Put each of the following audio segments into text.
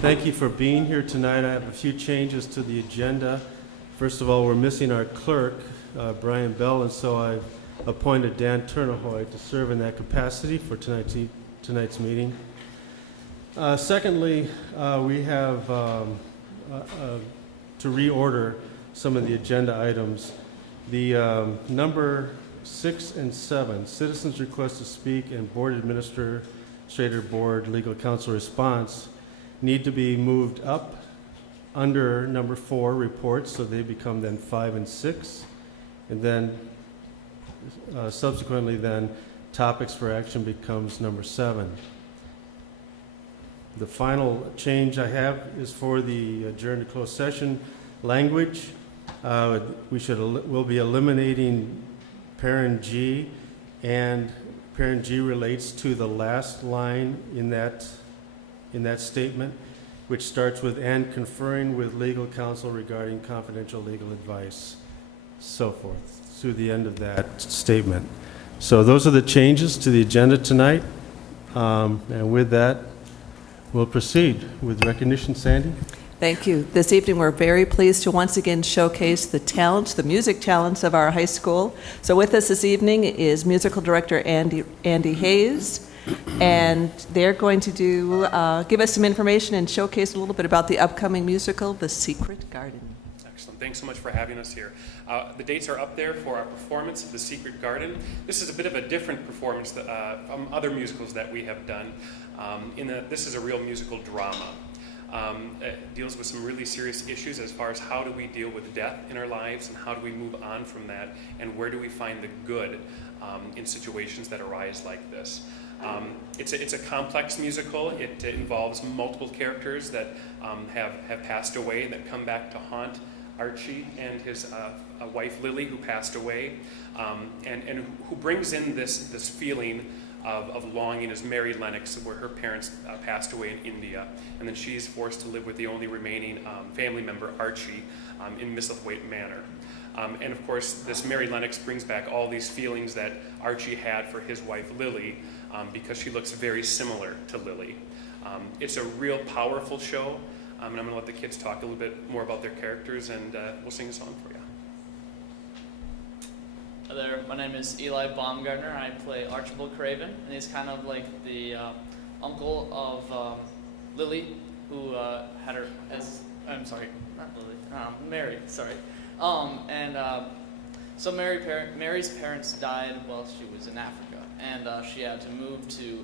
Thank you for being here tonight. I have a few changes to the agenda. First of all, we're missing our clerk, Brian Bell, and so I've appointed Dan Turnahoy to serve in that capacity for tonight's meeting. Secondly, we have to reorder some of the agenda items. The number 6 and 7, citizens request to speak and board administrator board legal counsel response, need to be moved up under number 4, reports, so they become then 5 and 6, and then subsequently then topics for action becomes number 7. The final change I have is for the adjourned to closed session language. We'll be eliminating parent G, and parent G relates to the last line in that statement, which starts with "and conferring with legal counsel regarding confidential legal advice," so forth, through the end of that statement. So those are the changes to the agenda tonight. And with that, we'll proceed with recognition. Sandy? Thank you. This evening, we're very pleased to once again showcase the talents, the music talents of our high school. So with us this evening is musical director Andy Hayes, and they're going to give us some information and showcase a little bit about the upcoming musical, The Secret Garden. Excellent. Thanks so much for having us here. The dates are up there for our performance of The Secret Garden. This is a bit of a different performance from other musicals that we have done, this is a real musical drama. It deals with some really serious issues as far as how do we deal with death in our lives and how do we move on from that, and where do we find the good in situations that arise like this. It's a complex musical. It involves multiple characters that have passed away and that come back to haunt Archie and his wife Lily, who passed away, and who brings in this feeling of longing is Mary Lennox, where her parents passed away in India, and then she's forced to live with the only remaining family member, Archie, in Misselthwaite Manor. And of course, this Mary Lennox brings back all these feelings that Archie had for his wife Lily, because she looks very similar to Lily. It's a real powerful show, and I'm going to let the kids talk a little bit more about their characters, and we'll sing a song for you. Hi there, my name is Eli Baumgartner. I play Archibald Craven, and he's kind of like the uncle of Lily, who had her as, I'm sorry, not Lily, Mary, sorry. So Mary's parents died while she was in Africa, and she had to move to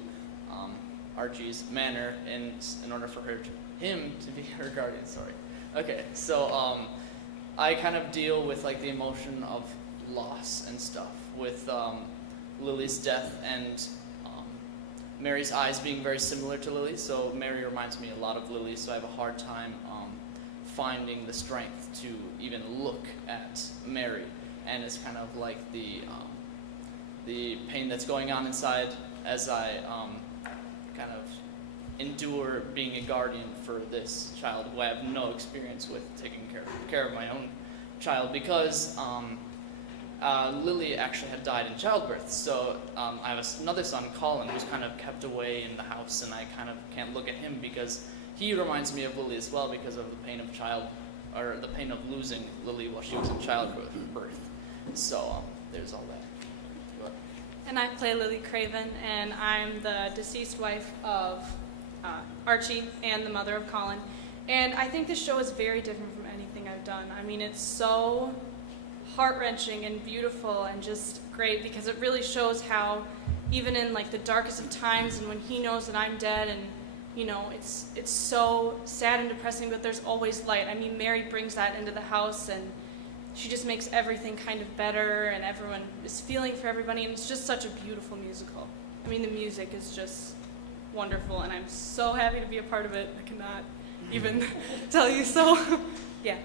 Archie's manor in order for him to be her guardian, sorry. Okay, so I kind of deal with like the emotion of loss and stuff with Lily's death and Mary's eyes being very similar to Lily, so Mary reminds me a lot of Lily, so I have a hard time finding the strength to even look at Mary, and it's kind of like the pain that's going on inside as I kind of endure being a guardian for this child who I have no experience with taking care of my own child, because Lily actually had died in childbirth, so I have another son, Colin, who's kind of kept away in the house, and I kind of can't look at him because he reminds me of Lily as well because of the pain of the pain of losing Lily while she was in childbirth. So there's all that. And I play Lily Craven, and I'm the deceased wife of Archie and the mother of Colin. And I think this show is very different from anything I've done. I mean, it's so heart-wrenching and beautiful and just great because it really shows how even in like the darkest of times and when he knows that I'm dead and you know it's so sad and depressing, but there's always light. I mean, Mary brings that into the house and she just makes everything kind of better and everyone is feeling for everybody, and it's just such a beautiful musical. I mean, the music is just wonderful and I'm so happy to be a part of it. I cannot even tell you, so yeah.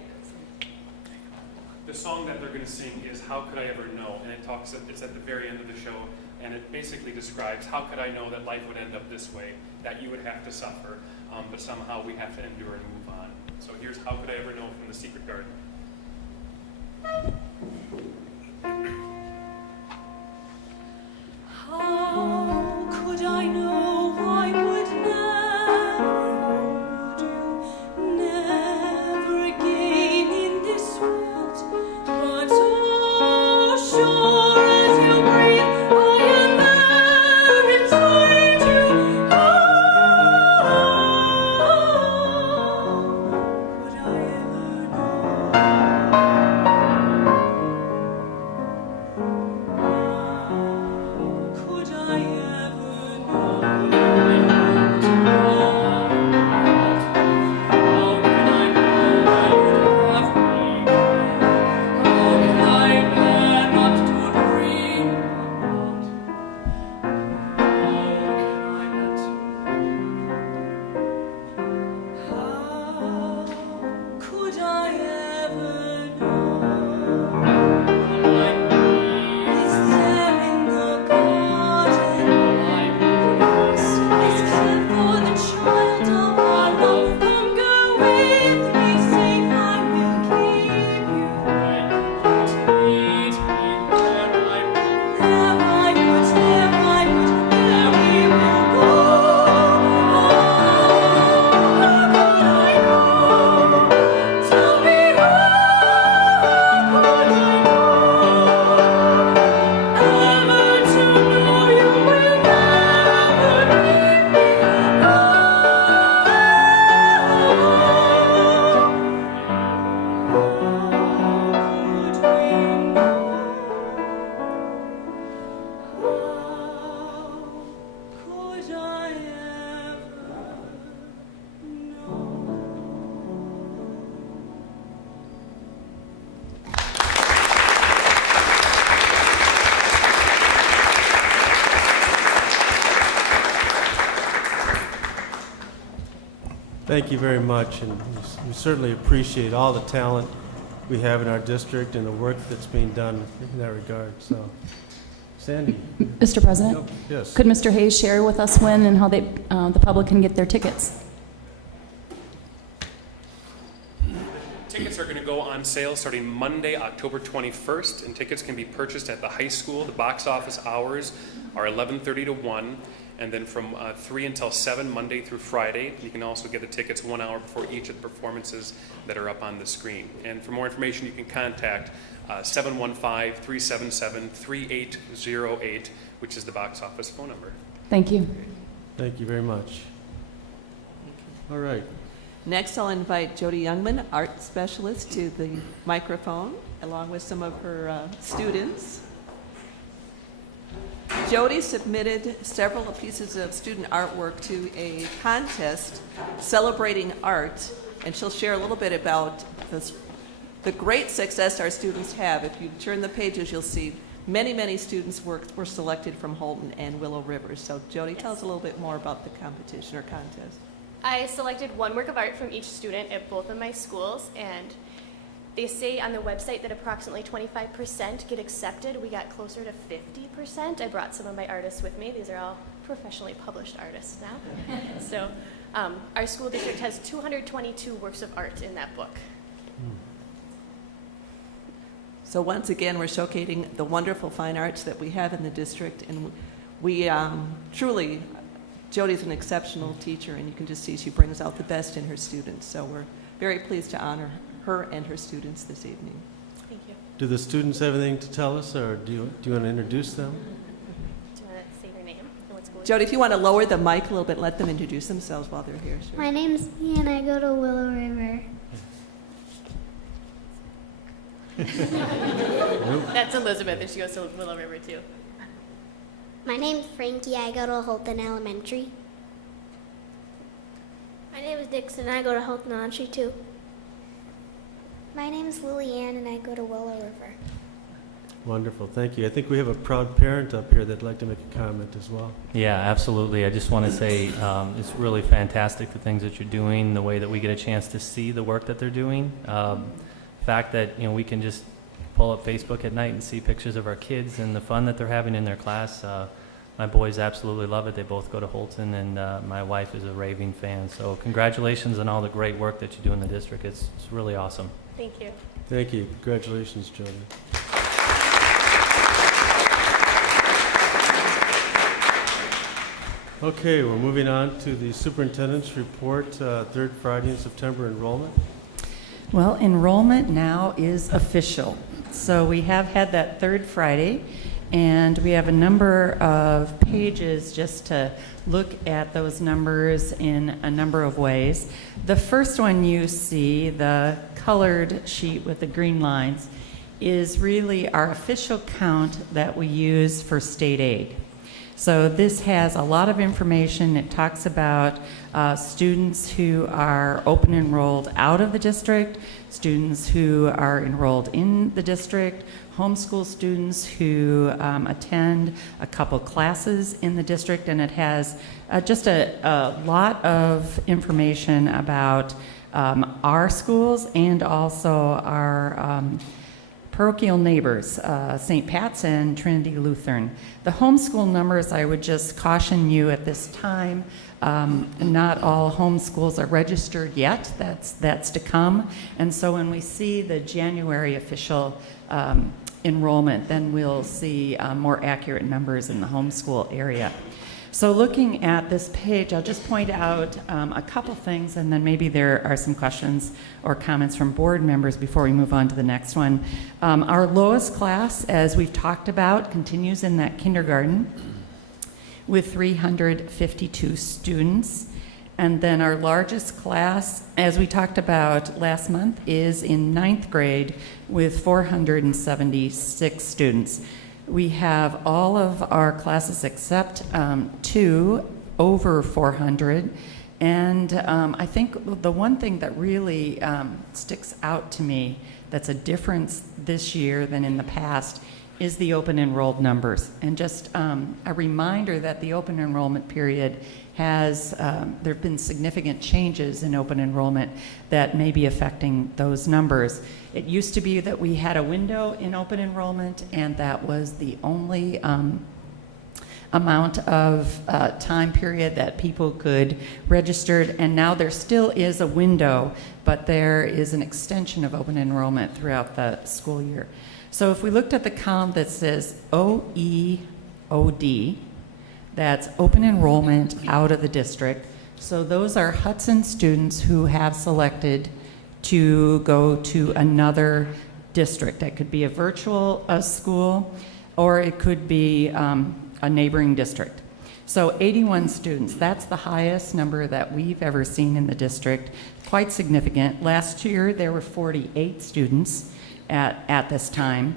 The song that they're going to sing is "How Could I Ever Know," and it's at the very end of the show, and it basically describes how could I know that life would end up this way, that you would have to suffer, but somehow we have to endure and move on. So here's "How Could I Ever Know" from The Secret Garden. How could I know I would never hold you Thank you very much, and we certainly appreciate all the talent we have in our district and the work that's being done in that regard. So, Sandy? Mr. President, Yes. could Mr. Hayes share with us when and how the public can get their tickets? Tickets are going to go on sale starting Monday, October 21st, and tickets can be purchased at the high school. The box office hours are 11:30 to 1, and then from 3 until 7, Monday through Friday. You can also get the tickets 1 hour before each of the performances that are up on the screen. And for more information, you can contact 715-377-3808, which is the box office phone number. Thank you. Thank you very much. All right. Next, I'll invite Jody Youngman, art specialist, to the microphone, along with some of her students. Jody submitted several pieces of student artwork to a contest celebrating art, and she'll share a little bit about the great success our students have. If you turn the pages, you'll see many students were selected from Holton and Willow River. So Jody, tell us a little bit more about the competition or contest. I selected one work of art from each student at both of my schools, and they say on the website that approximately 25% get accepted. We got closer to 50%. I brought some of my artists with me. These are all professionally published artists now. So our school district has 222 works of art in that book. So once again, we're showcasing the wonderful fine arts that we have in the district, and we truly, Jody's an exceptional teacher, and you can just see she brings out the best in her students. So we're very pleased to honor her and her students this evening. Thank you. Do the students have anything to tell us, or do you want to introduce them? Do you want to say their name and what school? Jody, if you want to lower the mic a little bit, let them introduce themselves while they're here. Sure. My name's Mia and I go to Willow River. That's Elizabeth, and she goes to Willow River too. My name's Frankie. I go to Holton Elementary. My name is Dixon. I go to Holton Elementary too. My name is Lillian and I go to Willow River. Wonderful, thank you. I think we have a proud parent up here that'd like to make a comment as well. Yeah, absolutely. I just want to say it's really fantastic the things that you're doing, the way that we get a chance to see the work that they're doing. The fact that we can just pull up Facebook at night and see pictures of our kids and the fun that they're having in their class. My boys absolutely love it. They both go to Holton, and my wife is a raving fan. So congratulations on all the great work that you do in the district. It's really awesome. Thank you. Thank you. Congratulations, Jody. Okay, we're moving on to the superintendent's report, third Friday in September enrollment. Well, enrollment now is official. So we have had that third Friday, and we have a number of pages just to look at those numbers in a number of ways. The first one you see, the colored sheet with the green lines, is really our official count that we use for state aid. So this has a lot of information. It talks about students who are open enrolled out of the district, students who are enrolled in the district, homeschool students who attend a couple classes in the district, and it has just a lot of information about our schools and also our parochial neighbors, St. Pat's and Trinity Lutheran. The homeschool numbers, I would just caution you at this time, not all homeschools are registered yet. That's to come. And so when we see the January official enrollment, then we'll see more accurate numbers in the homeschool area. So looking at this page, I'll just point out a couple things, and then maybe there are some questions or comments from board members before we move on to the next one. Our lowest class, as we've talked about, continues in that kindergarten with 352 students. And then our largest class, as we talked about last month, is in 9th grade with 476 students. We have all of our classes except 2 over 400. And I think the one thing that really sticks out to me that's a difference this year than in the past is the open enrolled numbers. And just a reminder that the open enrollment period has, there have been significant changes in open enrollment that may be affecting those numbers. It used to be that we had a window in open enrollment, and that was the only amount of time period that people could register, and now there still is a window, but there is an extension of open enrollment throughout the school year. So if we looked at the column that says OEOD, that's open enrollment out of the district. So those are Hudson students who have selected to go to another district. That could be a virtual school, or it could be a neighboring district. So 81 students, that's the highest number that we've ever seen in the district, quite significant. Last year, there were 48 students at this time.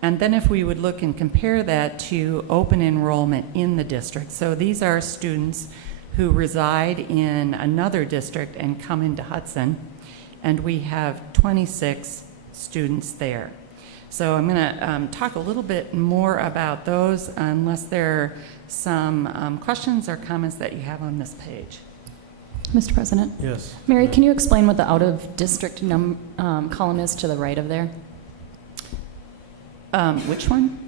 And then if we would look and compare that to open enrollment in the district, so these are students who reside in another district and come into Hudson, and we have 26 students there. So I'm going to talk a little bit more about those, unless there are some questions or comments that you have on this page. Mr. President? Yes. Mary, can you explain what the out-of-district column is to the right of there? Which one?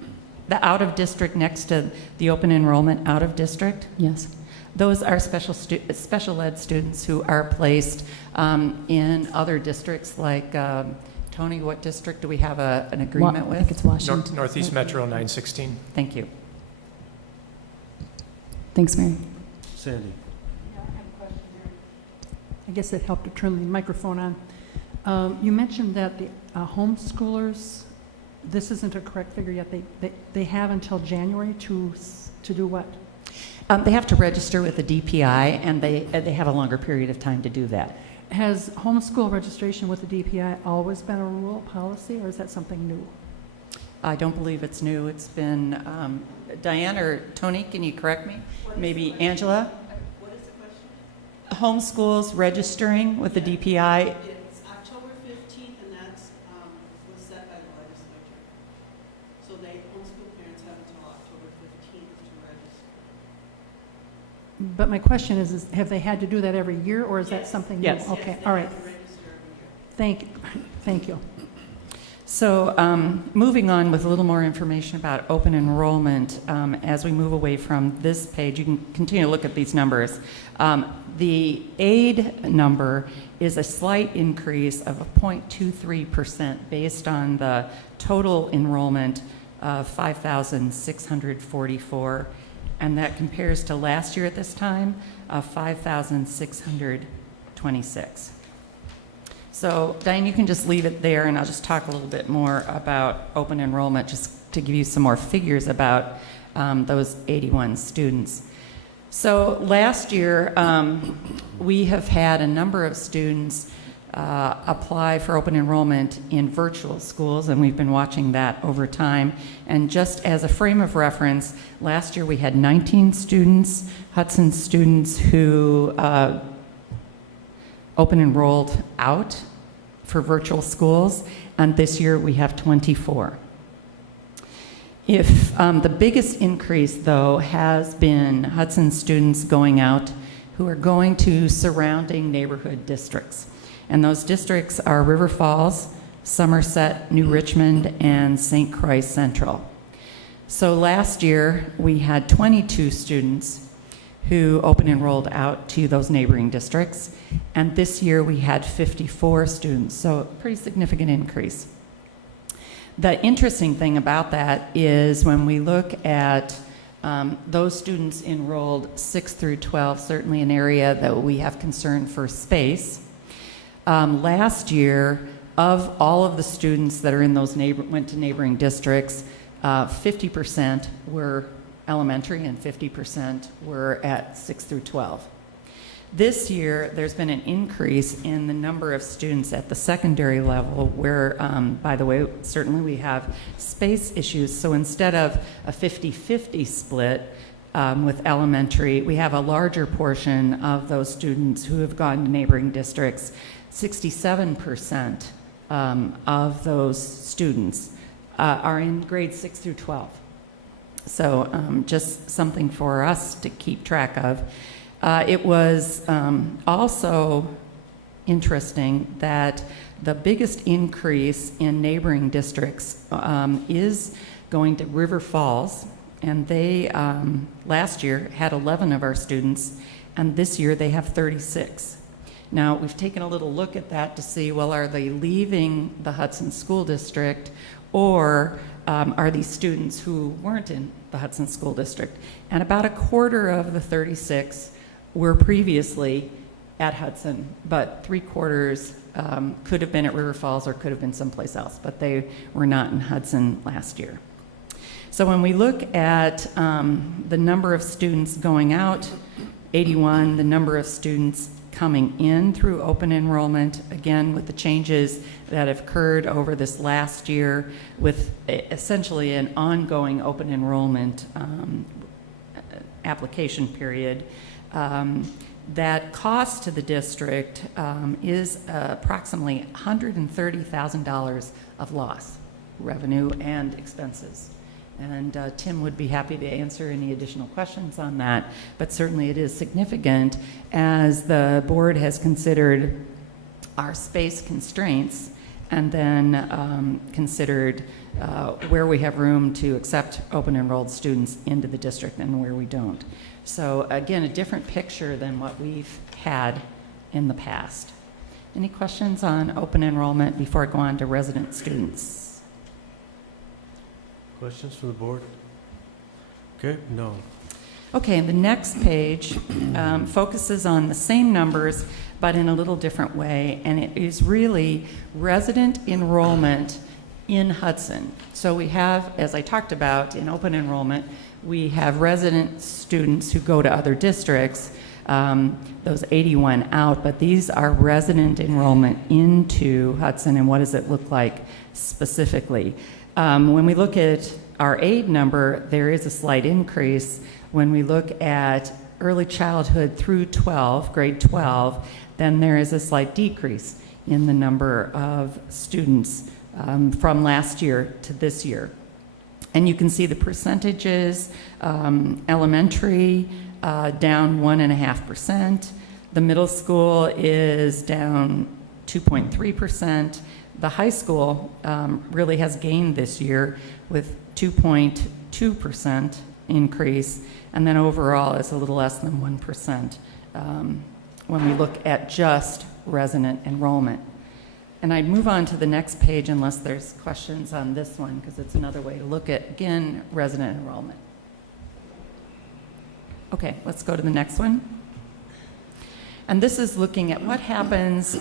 The out-of-district next to the open enrollment out-of-district? Yes. Those are special ed students who are placed in other districts, like Tony, what district do we have an agreement with? I think it's Washington. Northeast Metro 916. Thank you. Thanks, Mary. Sandy. I guess it helped to turn the microphone on. You mentioned that the homeschoolers, this isn't a correct figure yet, they have until January to do what? They have to register with the DPI, and they have a longer period of time to do that. Has homeschool registration with the DPI always been a rule policy, or is that something new? I don't believe it's new. It's been, Diane or Tony, can you correct me? Maybe Angela? What is the question? Homeschools registering with the DPI. It's October 15th, and that's was set by the legislature. So homeschool parents have until October 15th to register. But my question is have they had to do that every year, or is that something new? Yes. Okay, Yes, they all have right. to register every year. Thank you. So moving on with a little more information about open enrollment, as we move away from this page, you can continue to look at these numbers. The aid number is a slight increase of 0.23% based on the total enrollment of 5,644, and that compares to last year at this time of 5,626. So, Diane, you can just leave it there, and I'll just talk a little bit more about open enrollment, just to give you some more figures about those 81 students. So, last year, we have had a number of students apply for open enrollment in virtual schools, and we've been watching that over time. And just as a frame of reference, last year we had 19 students, Hudson students, who open enrolled out for virtual schools, and this year we have 24. If the biggest increase, though, has been Hudson students going out who are going to surrounding neighborhood districts. And those districts are River Falls, Somerset, New Richmond, and St. Croix Central. So last year we had 22 students who open enrolled out to those neighboring districts. And this year we had 54 students, so a pretty significant increase. The interesting thing about that is when we look at those students enrolled 6 through 12, certainly an area that we have concern for space. Last year, of all of the students that are in those went to neighboring districts, 50% were elementary and 50% were at 6 through 12. This year, there's been an increase in the number of students at the secondary level where, by the way, certainly we have space issues. So instead of a 50-50 split with elementary, we have a larger portion of those students who have gone to neighboring districts. 67% of those students are in grades 6 through 12. So just something for us to keep track of. It was also interesting that the biggest increase in neighboring districts is going to River Falls, and they last year had 11 of our students, and this year they have 36. Now, we've taken a little look at that to see, well, are they leaving the Hudson School District, or are these students who weren't in the Hudson School District? And about a quarter of the 36 were previously at Hudson, but 3/4 could have been at River Falls or could have been someplace else, but they were not in Hudson last year. So when we look at the number of students going out, 81, the number of students coming in through open enrollment, again, with the changes that have occurred over this last year with essentially an ongoing open enrollment application period, that cost to the district is approximately $130,000 of loss, revenue and expenses. And Tim would be happy to answer any additional questions on that, but certainly it is significant as the board has considered our space constraints and then considered where we have room to accept open enrolled students into the district and where we don't. So again, a different picture than what we've had in the past. Any questions on open enrollment before I go on to resident students? Questions from the board? Okay, no. Okay, the next page focuses on the same numbers, but in a little different way, and it is really resident enrollment in Hudson. So we have, as I talked about, in open enrollment, we have resident students who go to other districts, those 81 out, but these are resident enrollment into Hudson, and what does it look like specifically? When we look at our aid number, there is a slight increase. When we look at early childhood through 12, grade 12, then there is a slight decrease in the number of students from last year to this year. And you can see the percentages, elementary down 1.5%, the middle school is down 2.3%, the high school really has gained this year with 2.2% increase, and then overall is a little less than 1% when we look at just resident enrollment. And I'd move on to the next page unless there's questions on this one, because it's another way to look at, again, resident enrollment. Okay, let's go to the next one. And this is looking at what happens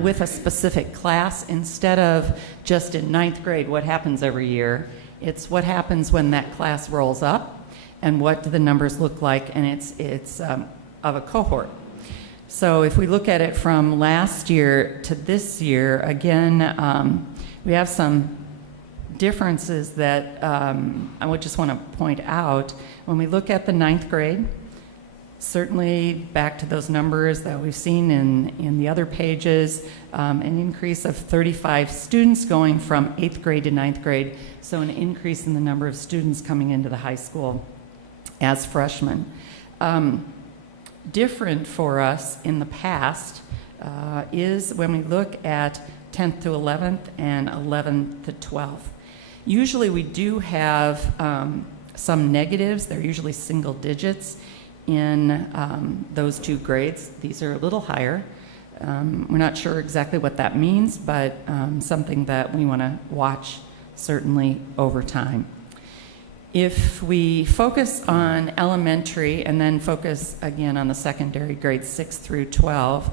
with a specific class instead of just in 9th grade, what happens every year. It's what happens when that class rolls up and what do the numbers look like, and it's of a cohort. So if we look at it from last year to this year, again, we have some differences that I would just want to point out. When we look at the 9th grade, certainly back to those numbers that we've seen in the other pages, an increase of 35 students going from 8th grade to 9th grade, so an increase in the number of students coming into the high school as freshmen. Different for us in the past is when we look at 10th to 11th and 11th to 12th. Usually we do have some negatives. They're usually single digits in those two grades. These are a little higher. We're not sure exactly what that means, but something that we want to watch certainly over time. If we focus on elementary and then focus again on the secondary, grades 6 through 12,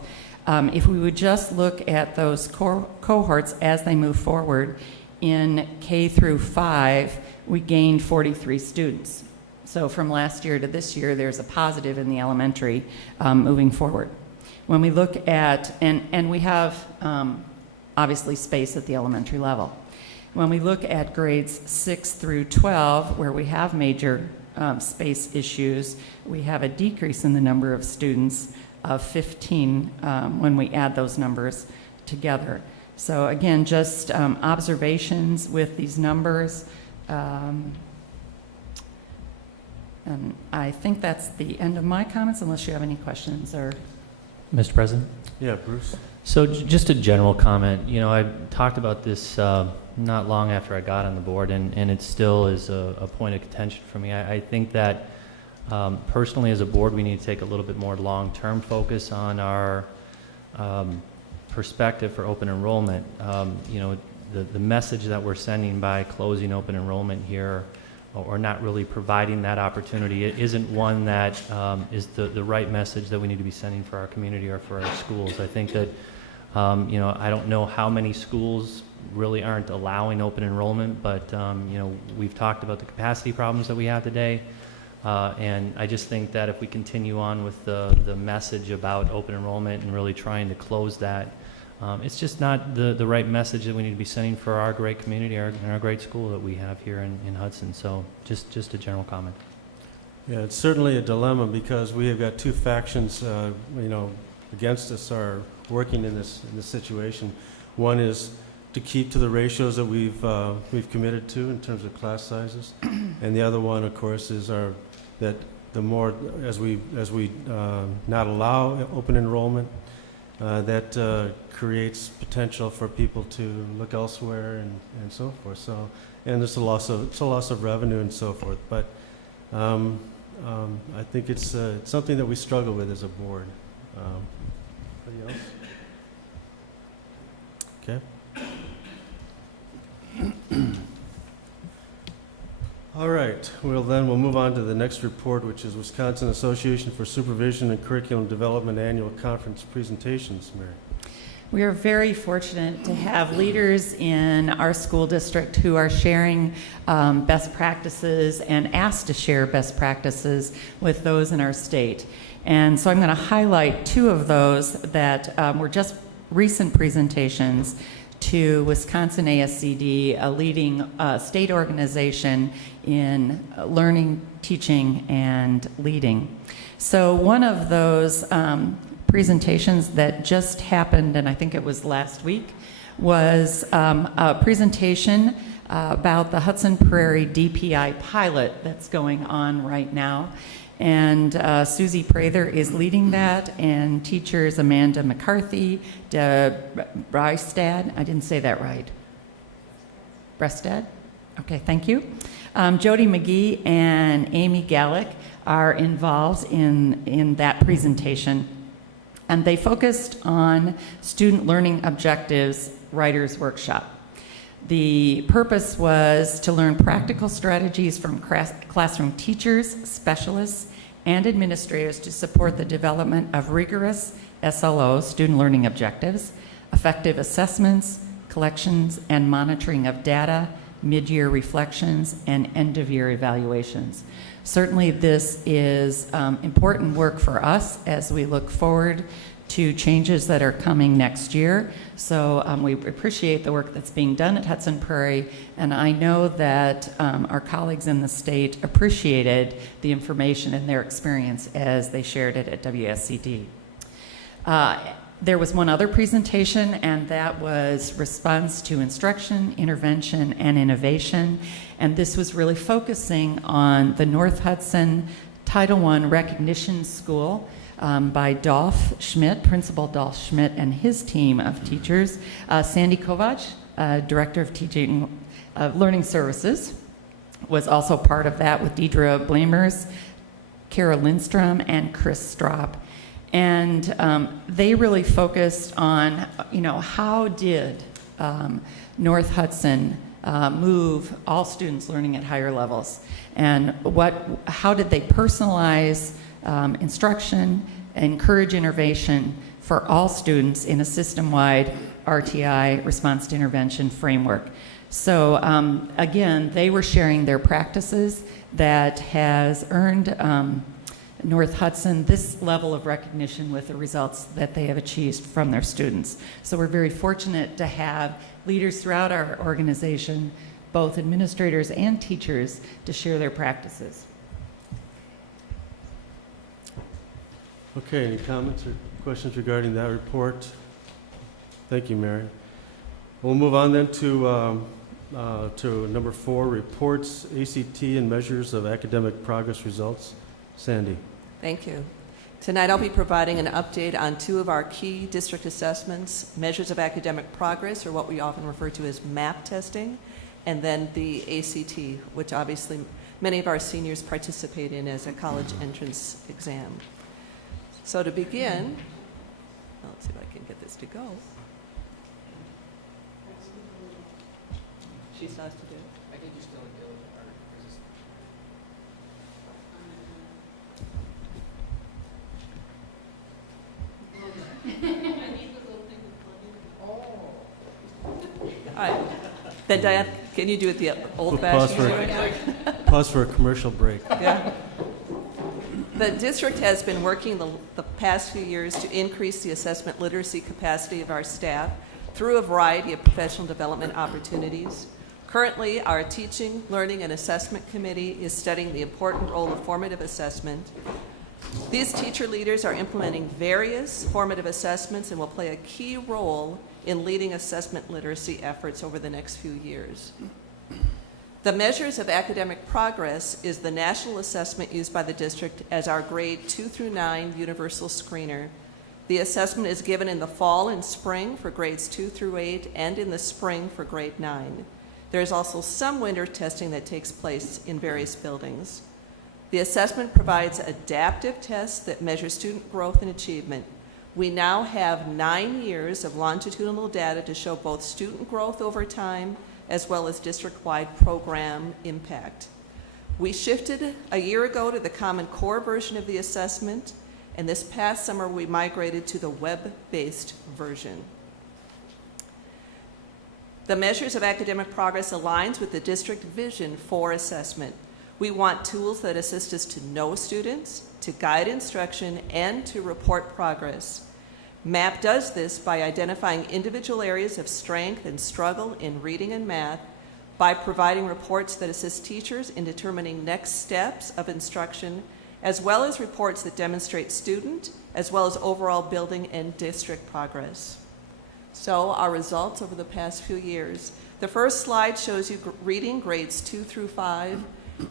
if we would just look at those cohorts as they move forward, in K through 5, we gained 43 students. So from last year to this year, there's a positive in the elementary moving forward. When we look at, and we have obviously space at the elementary level. When we look at grades 6 through 12, where we have major space issues, we have a decrease in the number of students of 15 when we add those numbers together. So again, just observations with these numbers. And I think that's the end of my comments, unless you have any questions or... Mr. President? Yeah, Bruce? So just a general comment. You know, I talked about this not long after I got on the board, and it still is a point of contention for me. I think that personally as a board, we need to take a little bit more long-term focus on our perspective for open enrollment. You know, the message that we're sending by closing open enrollment here, or not really providing that opportunity, it isn't one that is the right message that we need to be sending for our community or for our schools. I think that, you know, I don't know how many schools really aren't allowing open enrollment, but, you know, we've talked about the capacity problems that we have today. And I just think that if we continue on with the message about open enrollment and really trying to close that, it's just not the right message that we need to be sending for our great community and our great school that we have here in Hudson. So just a general comment. Yeah, it's certainly a dilemma because we have got two factions, you know, against us are working in this situation. One is to keep to the ratios that we've committed to in terms of class sizes, and the other one, of course, is that the more as we not allow open enrollment, that creates potential for people to look elsewhere and so forth. So, and there's a loss of revenue and so forth. But I think it's something that we struggle with as a board. Anybody else? Okay. All right. Well, then we'll move on to the next report, which is Wisconsin Association for Supervision and Curriculum Development Annual Conference Presentations. Mary. We are very fortunate to have leaders in our school district who are sharing best practices and asked to share best practices with those in our state. And so I'm going to highlight two of those that were just recent presentations to Wisconsin ASCD, a leading state organization in learning, teaching, and leading. So one of those presentations that just happened, and I think it was last week, was a presentation about the Hudson Prairie DPI pilot that's going on right now. And Susie Prather is leading that, and teachers Amanda McCarthy, Brystad, I didn't say that right. Brestad? Okay, thank you. Jody McGee and Amy Gallick are involved in that presentation. And they focused on student learning objectives writers workshop. The purpose was to learn practical strategies from classroom teachers, specialists, and administrators to support the development of rigorous SLO, student learning objectives, effective assessments, collections and monitoring of data, mid-year reflections, and end-of-year evaluations. Certainly this is important work for us as we look forward to changes that are coming next year. So we appreciate the work that's being done at Hudson Prairie, and I know that our colleagues in the state appreciated the information and their experience as they shared it at WSCD. There was one other presentation, and that was response to instruction, intervention, and innovation. And this was really focusing on the North Hudson Title I Recognition School by Dolph Schmidt, Principal Dolph Schmidt, and his team of teachers. Sandy Kovac, Director of Teaching Learning Services, was also part of that with Deidre Blamers, Kara Lindstrom, and Chris Straub. And they really focused on, you know, how did North Hudson move all students learning at higher levels, and how did they personalize instruction, encourage innovation for all students in a system-wide RTI, response to intervention framework. So again, they were sharing their practices that has earned North Hudson this level of recognition with the results that they have achieved from their students. So we're very fortunate to have leaders throughout our organization, both administrators and teachers, to share their practices. Okay, any comments or questions regarding that report? Thank you, Mary. We'll move on then to number 4, reports, ACT and measures of academic progress results. Sandy. Thank you. Tonight I'll be providing an update on 2 of our key district assessments, measures of academic progress, or what we often refer to as MAP testing, and then the ACT, which obviously many of our seniors participate in as a college entrance exam. So to begin, let's see if I can get this to go. She starts to do it. I think you're still in guild. All right. Then Diane, can you do it the We'll pause old-fashioned for, way? pause for a commercial break. Yeah. The district has been working the past few years to increase the assessment literacy capacity of our staff through a variety of professional development opportunities. Currently, our Teaching, Learning, and Assessment Committee is studying the important role of formative assessment. These teacher leaders are implementing various formative assessments and will play a key role in leading assessment literacy efforts over the next few years. The measures of academic progress is the national assessment used by the district as our grade 2 through 9 universal screener. The assessment is given in the fall and spring for grades 2 through 8 and in the spring for grade 9. There is also some winter testing that takes place in various buildings. The assessment provides adaptive tests that measure student growth and achievement. We now have 9 years of longitudinal data to show both student growth over time as well as district-wide program impact. We shifted a year ago to the Common Core version of the assessment, and this past summer we migrated to the web-based version. The measures of academic progress aligns with the district vision for assessment. We want tools that assist us to know students, to guide instruction, and to report progress. MAP does this by identifying individual areas of strength and struggle in reading and math, by providing reports that assist teachers in determining next steps of instruction, as well as reports that demonstrate student, as well as overall building and district progress. So our results over the past few years. The first slide shows you reading grades 2 through 5.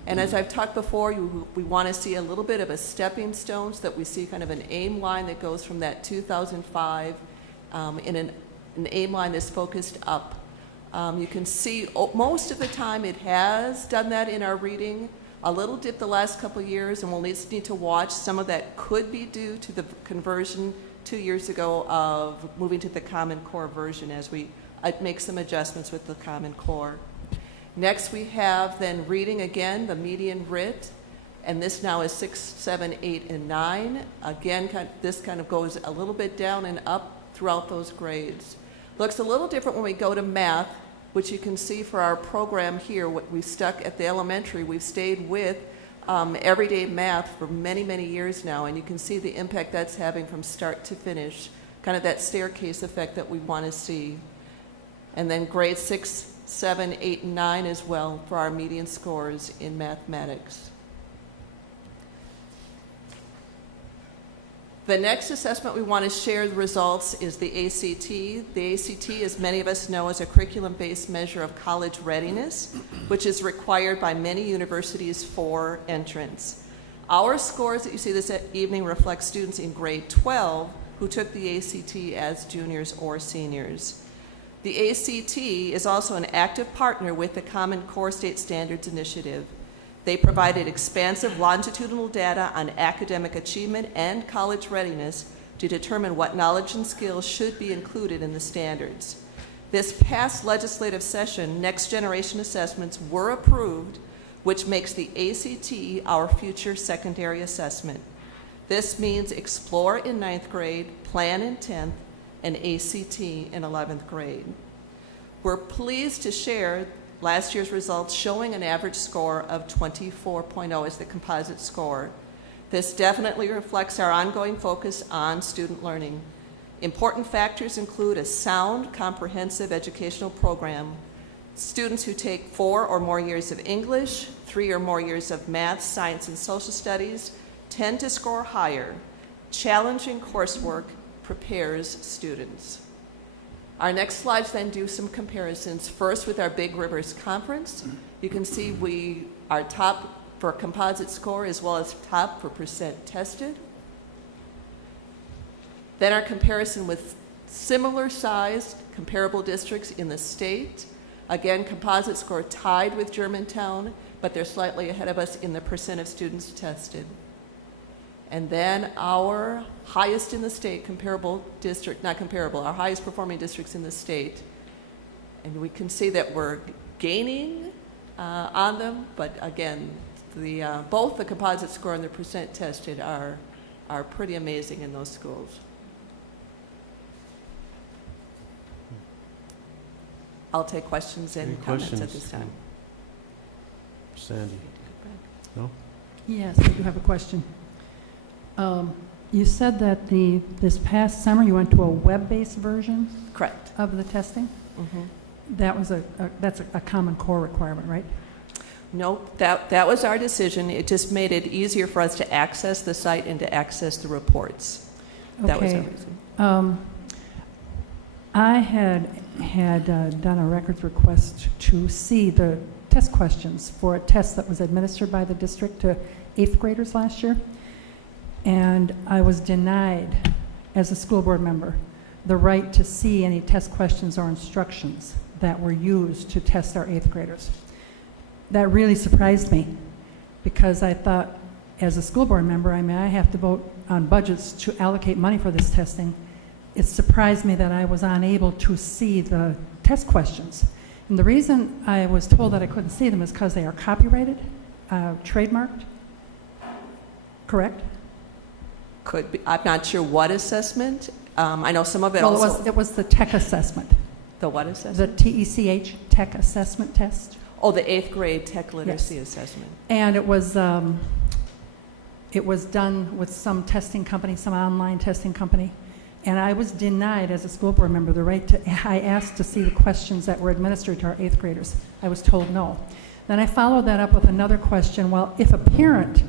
And as I've talked before, we want to see a little bit of a stepping stone so that we see kind of an aim line that goes from that 2005 in an aim line that's focused up. You can see most of the time it has done that in our reading. A little dip the last couple of years, and we'll just need to watch. Some of that could be due to the conversion 2 years ago of moving to the Common Core version as we make some adjustments with the Common Core. Next, we have then reading again, the median writ, and this now is 6, 7, 8, and 9. Again, this kind of goes a little bit down and up throughout those grades. Looks a little different when we go to math, which you can see for our program here. What we stuck at the elementary, we've stayed with everyday math for many, many years now, and you can see the impact that's having from start to finish, kind of that staircase effect that we want to see. And then grades 6, 7, 8, and 9 as well for our median scores in mathematics. The next assessment we want to share the results is the ACT. The ACT, as many of us know, is a curriculum-based measure of college readiness, which is required by many universities for entrance. Our scores that you see this evening reflect students in grade 12 who took the ACT as juniors or seniors. The ACT is also an active partner with the Common Core State Standards Initiative. They provided expansive longitudinal data on academic achievement and college readiness to determine what knowledge and skills should be included in the standards. This past legislative session, next generation assessments were approved, which makes the ACT our future secondary assessment. This means Explore in 9th grade, Plan in 10th, and ACT in 11th grade. We're pleased to share last year's results showing an average score of 24.0 as the composite score. This definitely reflects our ongoing focus on student learning. Important factors include a sound, comprehensive educational program, students who take 4 or more years of English, 3 or more years of math, science, and social studies tend to score higher. Challenging coursework prepares students. Our next slides then do some comparisons. First with our Big Rivers Conference. You can see we are top for composite score as well as top for percent tested. Then our comparison with similar sized comparable districts in the state. Again, composite score tied with Germantown, but they're slightly ahead of us in the percent of students tested. And then our highest in the state, comparable district, not comparable, our highest performing districts in the state. And we can see that we're gaining on them, but again, both the composite score and the percent tested are pretty amazing in those schools. I'll take questions and Any comments questions? at this time. Sandy? No? Yes, I do have a question. You said that this past summer you went to a web-based version Correct. of the testing? Mm-hmm. That's a Common Core requirement, right? Nope, that was our decision. It just made it easier for us to access the site and to access the reports. That was our Okay. reason. I had done a records request to see the test questions for a test that was administered by the district to 8th graders last year. And I was denied, as a school board member, the right to see any test questions or instructions that were used to test our 8th graders. That really surprised me, because I thought, as a school board member, I have to vote on budgets to allocate money for this testing. It surprised me that I was unable to see the test questions. And the reason I was told that I couldn't see them is because they are copyrighted, trademarked, correct? Could be. I'm not sure what assessment. I know some of it Well, also. it was the tech assessment, The what assessment? the TECH tech assessment test. Oh, the 8th grade tech literacy Yes. assessment. And it was done with some testing company, some online testing company. And I was denied, as a school board member, the right to, I asked to see the questions that were administered to our 8th graders. I was told no. Then I followed that up with another question. Well, if a parent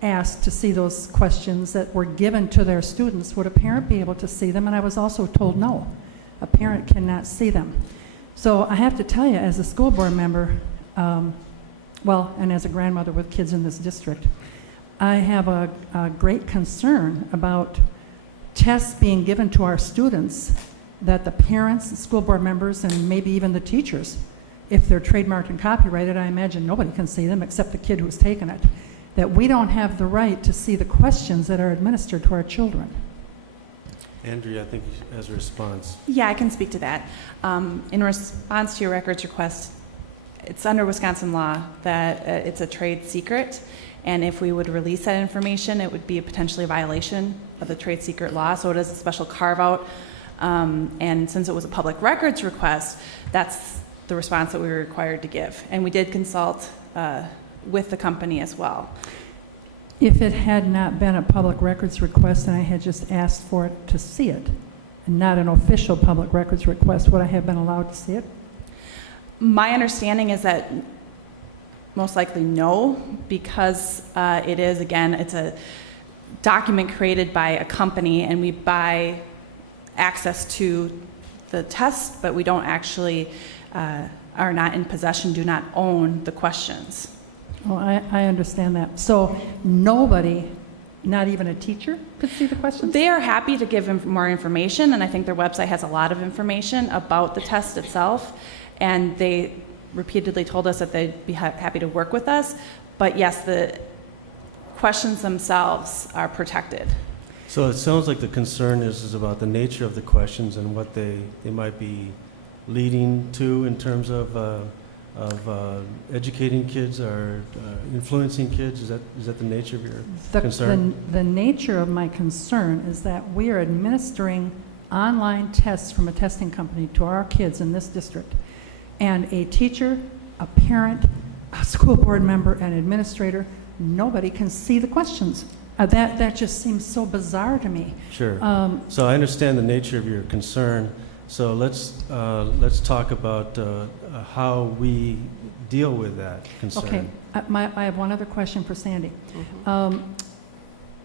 asked to see those questions that were given to their students, would a parent be able to see them? And I was also told no, a parent cannot see them. So I have to tell you, as a school board member, and as a grandmother with kids in this district, I have a great concern about tests being given to our students that the parents, the school board members, and maybe even the teachers, if they're trademarked and copyrighted, I imagine nobody can see them except the kid who's taken it, that we don't have the right to see the questions that are administered to our children. Andrea, I think, has a response. Yeah, I can speak to that. In response to your records request, it's under Wisconsin law that it's a trade secret, and if we would release that information, it would be potentially a violation of the trade secret law, so it is a special carve-out. And since it was a public records request, that's the response that we were required to give. And we did consult with the company as well. If it had not been a public records request and I had just asked for it to see it, and not an official public records request, would I have been allowed to see it? My understanding is that most likely no, because it is, again, it's a document created by a company, and we buy access to the test, but we don't actually, are not in possession, do not own the questions. Oh, I understand that. So nobody, not even a teacher, could see the questions? They are happy to give more information, and I think their website has a lot of information about the test itself, and they repeatedly told us that they'd be happy to work with us. But yes, the questions themselves are protected. So it sounds like the concern is about the nature of the questions and what they might be leading to in terms of educating kids or influencing kids. Is that the nature of your concern? The nature of my concern is that we are administering online tests from a testing company to our kids in this district. And a teacher, a parent, a school board member, an administrator, nobody can see the questions. That just seems so bizarre to me. Sure. So I understand the nature of your concern. So let's talk about how we deal with that concern. Okay. I have one other question for Sandy. Mm-hmm.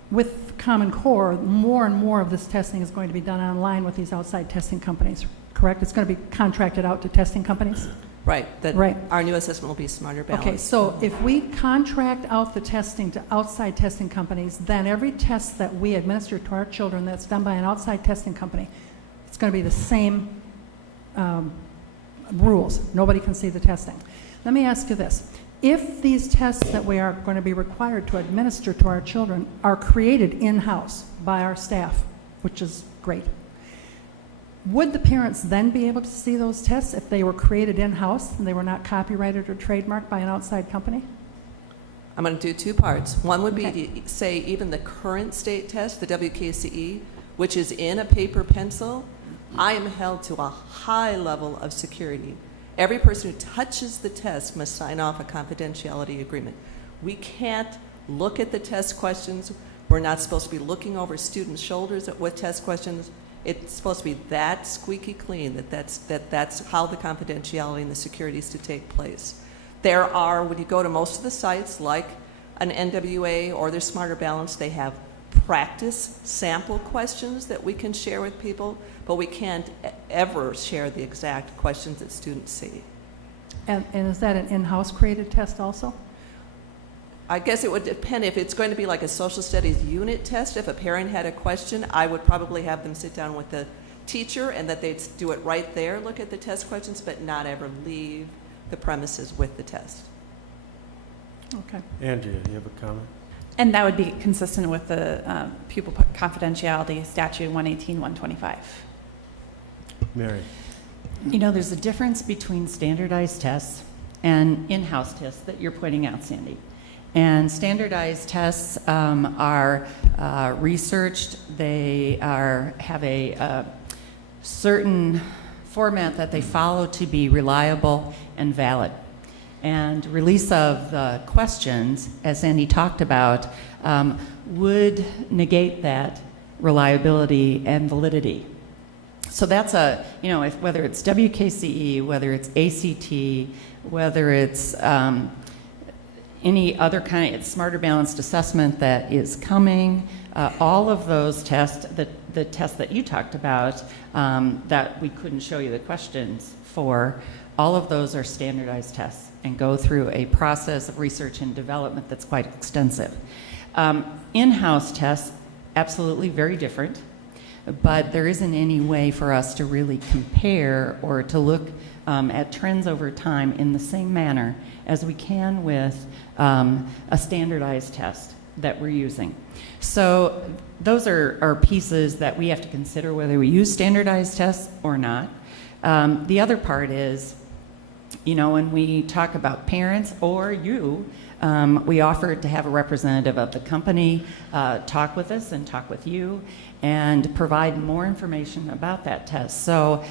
With Common Core, more and more of this testing is going to be done online with these outside testing companies, correct? It's going to be contracted out to testing companies? Right, that Right. our new assessment will be smarter balanced. Okay, so if we contract out the testing to outside testing companies, then every test that we administer to our children that's done by an outside testing company, it's going to be the same rules. Nobody can see the testing. Let me ask you this. If these tests that we are going to be required to administer to our children are created in-house by our staff, which is great, would the parents then be able to see those tests if they were created in-house and they were not copyrighted or trademarked by an outside company? I'm going to do two parts. One would be Okay. to say even the current state test, the WKCE, which is in a paper pencil, I am held to a high level of security. Every person who touches the test must sign off a confidentiality agreement. We can't look at the test questions. We're not supposed to be looking over students' shoulders with test questions. It's supposed to be that squeaky clean that's how the confidentiality and the security is to take place. There are, when you go to most of the sites like an NWA or their Smarter Balance, they have practice sample questions that we can share with people, but we can't ever share the exact questions that students see. And is that an in-house created test also? I guess it would depend. If it's going to be like a social studies unit test, if a parent had a question, I would probably have them sit down with the teacher and that they'd do it right there, look at the test questions, but not ever leave the premises with the test. Okay. Andrea, do you have a comment? And that would be consistent with the pupil confidentiality statute 118-125. Mary? You know, there's a difference between standardized tests and in-house tests that you're pointing out, Sandy. And standardized tests are researched. They have a certain format that they follow to be reliable and valid. And release of the questions, as Sandy talked about, would negate that reliability and validity. So that's whether it's WKCE, whether it's ACT, whether it's any other kind of Smarter Balanced assessment that is coming, all of those tests, the tests that you talked about that we couldn't show you the questions for, all of those are standardized tests and go through a process of research and development that's quite extensive. In-house tests, absolutely very different, but there isn't any way for us to really compare or to look at trends over time in the same manner as we can with a standardized test that we're using. So those are pieces that we have to consider whether we use standardized tests or not. The other part is, when we talk about parents or you, we offered to have a representative of the company talk with us and talk with you and provide more information about that test. So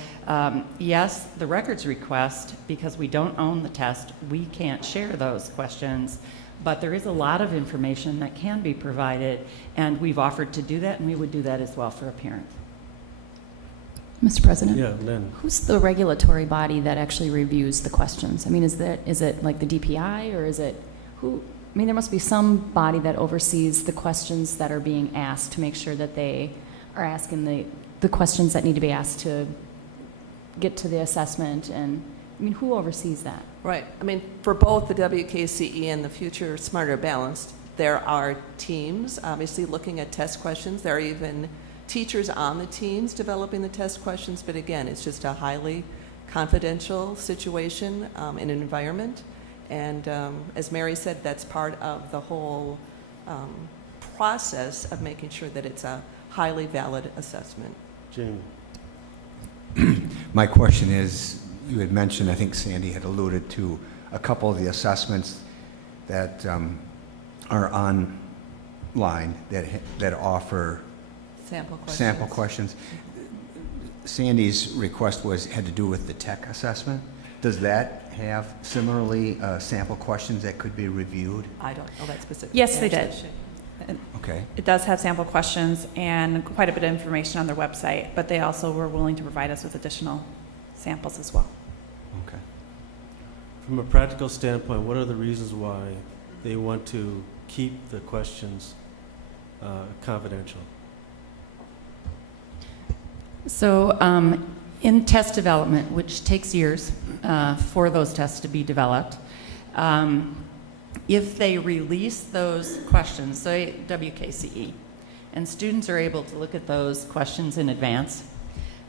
yes, the records request, because we don't own the test, we can't share those questions, but there is a lot of information that can be provided, and we've offered to do that, and we would do that as well for a parent. Mr. President? Yeah, Lynn. Who's the regulatory body that actually reviews the questions? I mean, is it like the DPI, or is it who? I mean, there must be some body that oversees the questions that are being asked to make sure that they are asking the questions that need to be asked to get to the assessment. And I mean, who oversees that? Right. I mean, for both the WKCE and the future Smarter Balanced, there are teams obviously looking at test questions. There are even teachers on the teams developing the test questions, but again, it's just a highly confidential situation in an environment. And as Mary said, that's part of the whole process of making sure that it's a highly valid assessment. Jamie? My question is, you had mentioned, I think Sandy had alluded to a couple of the assessments that are online that offer sample questions. Sandy's request had to do with the tech assessment. Does that have similarly sample questions that could be reviewed? I don't know that specific. Yes, they did. Okay. It does have sample questions and quite a bit of information on their website, but they also were willing to provide us with additional samples as well. Okay. From a practical standpoint, what are the reasons why they want to keep the questions confidential? So In test development, which takes years for those tests to be developed, if they release those questions, say WKCE, and students are able to look at those questions in advance,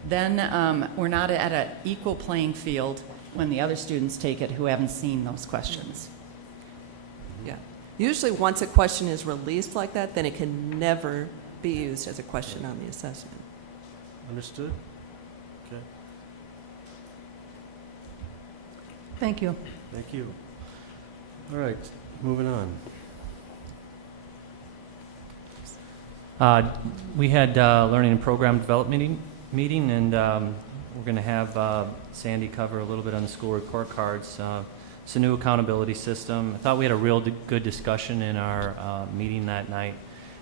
then we're not at an equal playing field when the other students take it who haven't seen those questions. Yeah. Usually once a question is released like that, then it can never be used as a question on the assessment. Understood? Okay, Thank you. thank you. All right, moving on. We had learning and program development meeting, and we're going to have Sandy cover a little bit on the school report cards. It's a new accountability system. I thought we had a real good discussion in our meeting that night,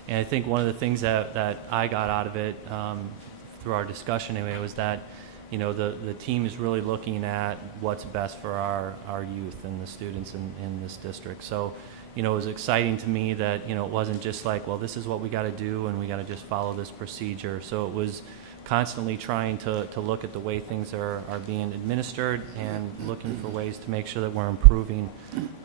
and I think one of the things that I got out of it through our discussion anyway was that, you know, the team is really looking at what's best for our youth and the students in this district. So, you know, it was exciting to me that, you know, it wasn't just like, well, this is what we got to do and we got to just follow this procedure. So it was constantly trying to look at the way things are being administered and looking for ways to make sure that we're improving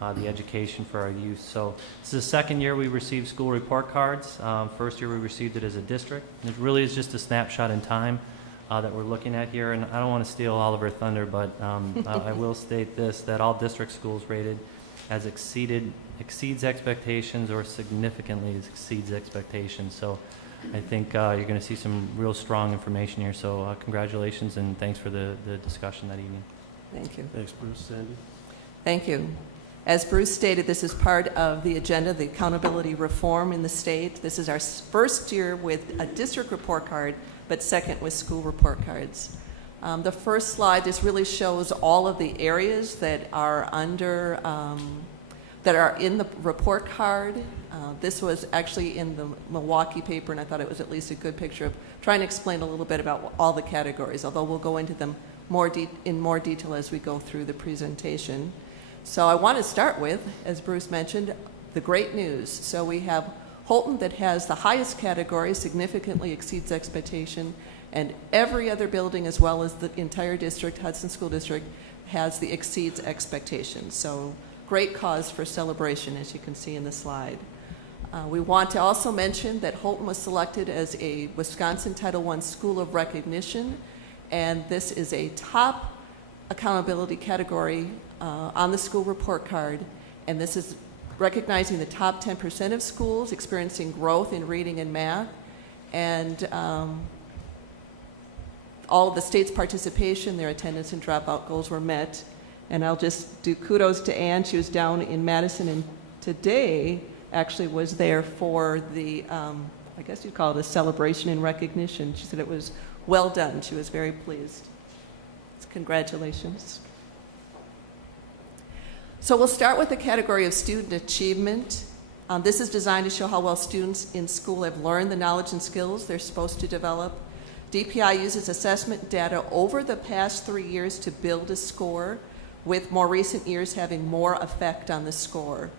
the education for our youth. So this is the second year we received school report cards. First year we received it as a district. And it really is just a snapshot in time that we're looking at here. And I don't want to steal Oliver Thunder, but I will state this, that all district schools rated as exceeds expectations or significantly exceeds expectations. So I think you're going to see some real strong information here. So congratulations and thanks for the discussion that evening. Thank you. Thanks, Bruce. Sandy? Thank you. As Bruce stated, this is part of the agenda, the accountability reform in the state. This is our first year with a district report card, but second with school report cards. The first slide just really shows all of the areas that are under, that are in the report card. This was actually in the Milwaukee paper, and I thought it was at least a good picture of trying to explain a little bit about all the categories, although we'll go into them in more detail as we go through the presentation. So I want to start with, as Bruce mentioned, the great news. So we have Holton that has the highest category, significantly exceeds expectation, and every other building as well as the entire district, Hudson School District, has the exceeds expectations. So great cause for celebration, as you can see in the slide. We want to also mention that Holton was selected as a Wisconsin Title I School of Recognition, and this is a top accountability category on the school report card, and this is recognizing the top 10% of schools experiencing growth in reading and math, and all of the state's participation, their attendance and dropout goals were met. And I'll just do kudos to Ann. She was down in Madison, and today actually was there for the, I guess you'd call it a celebration and recognition. She said it was well done. She was very pleased. Congratulations. So we'll start with the category of student achievement. This is designed to show how well students in school have learned the knowledge and skills they're supposed to develop. DPI uses assessment data over the past 3 years to build a score, with more recent years having more effect on the score.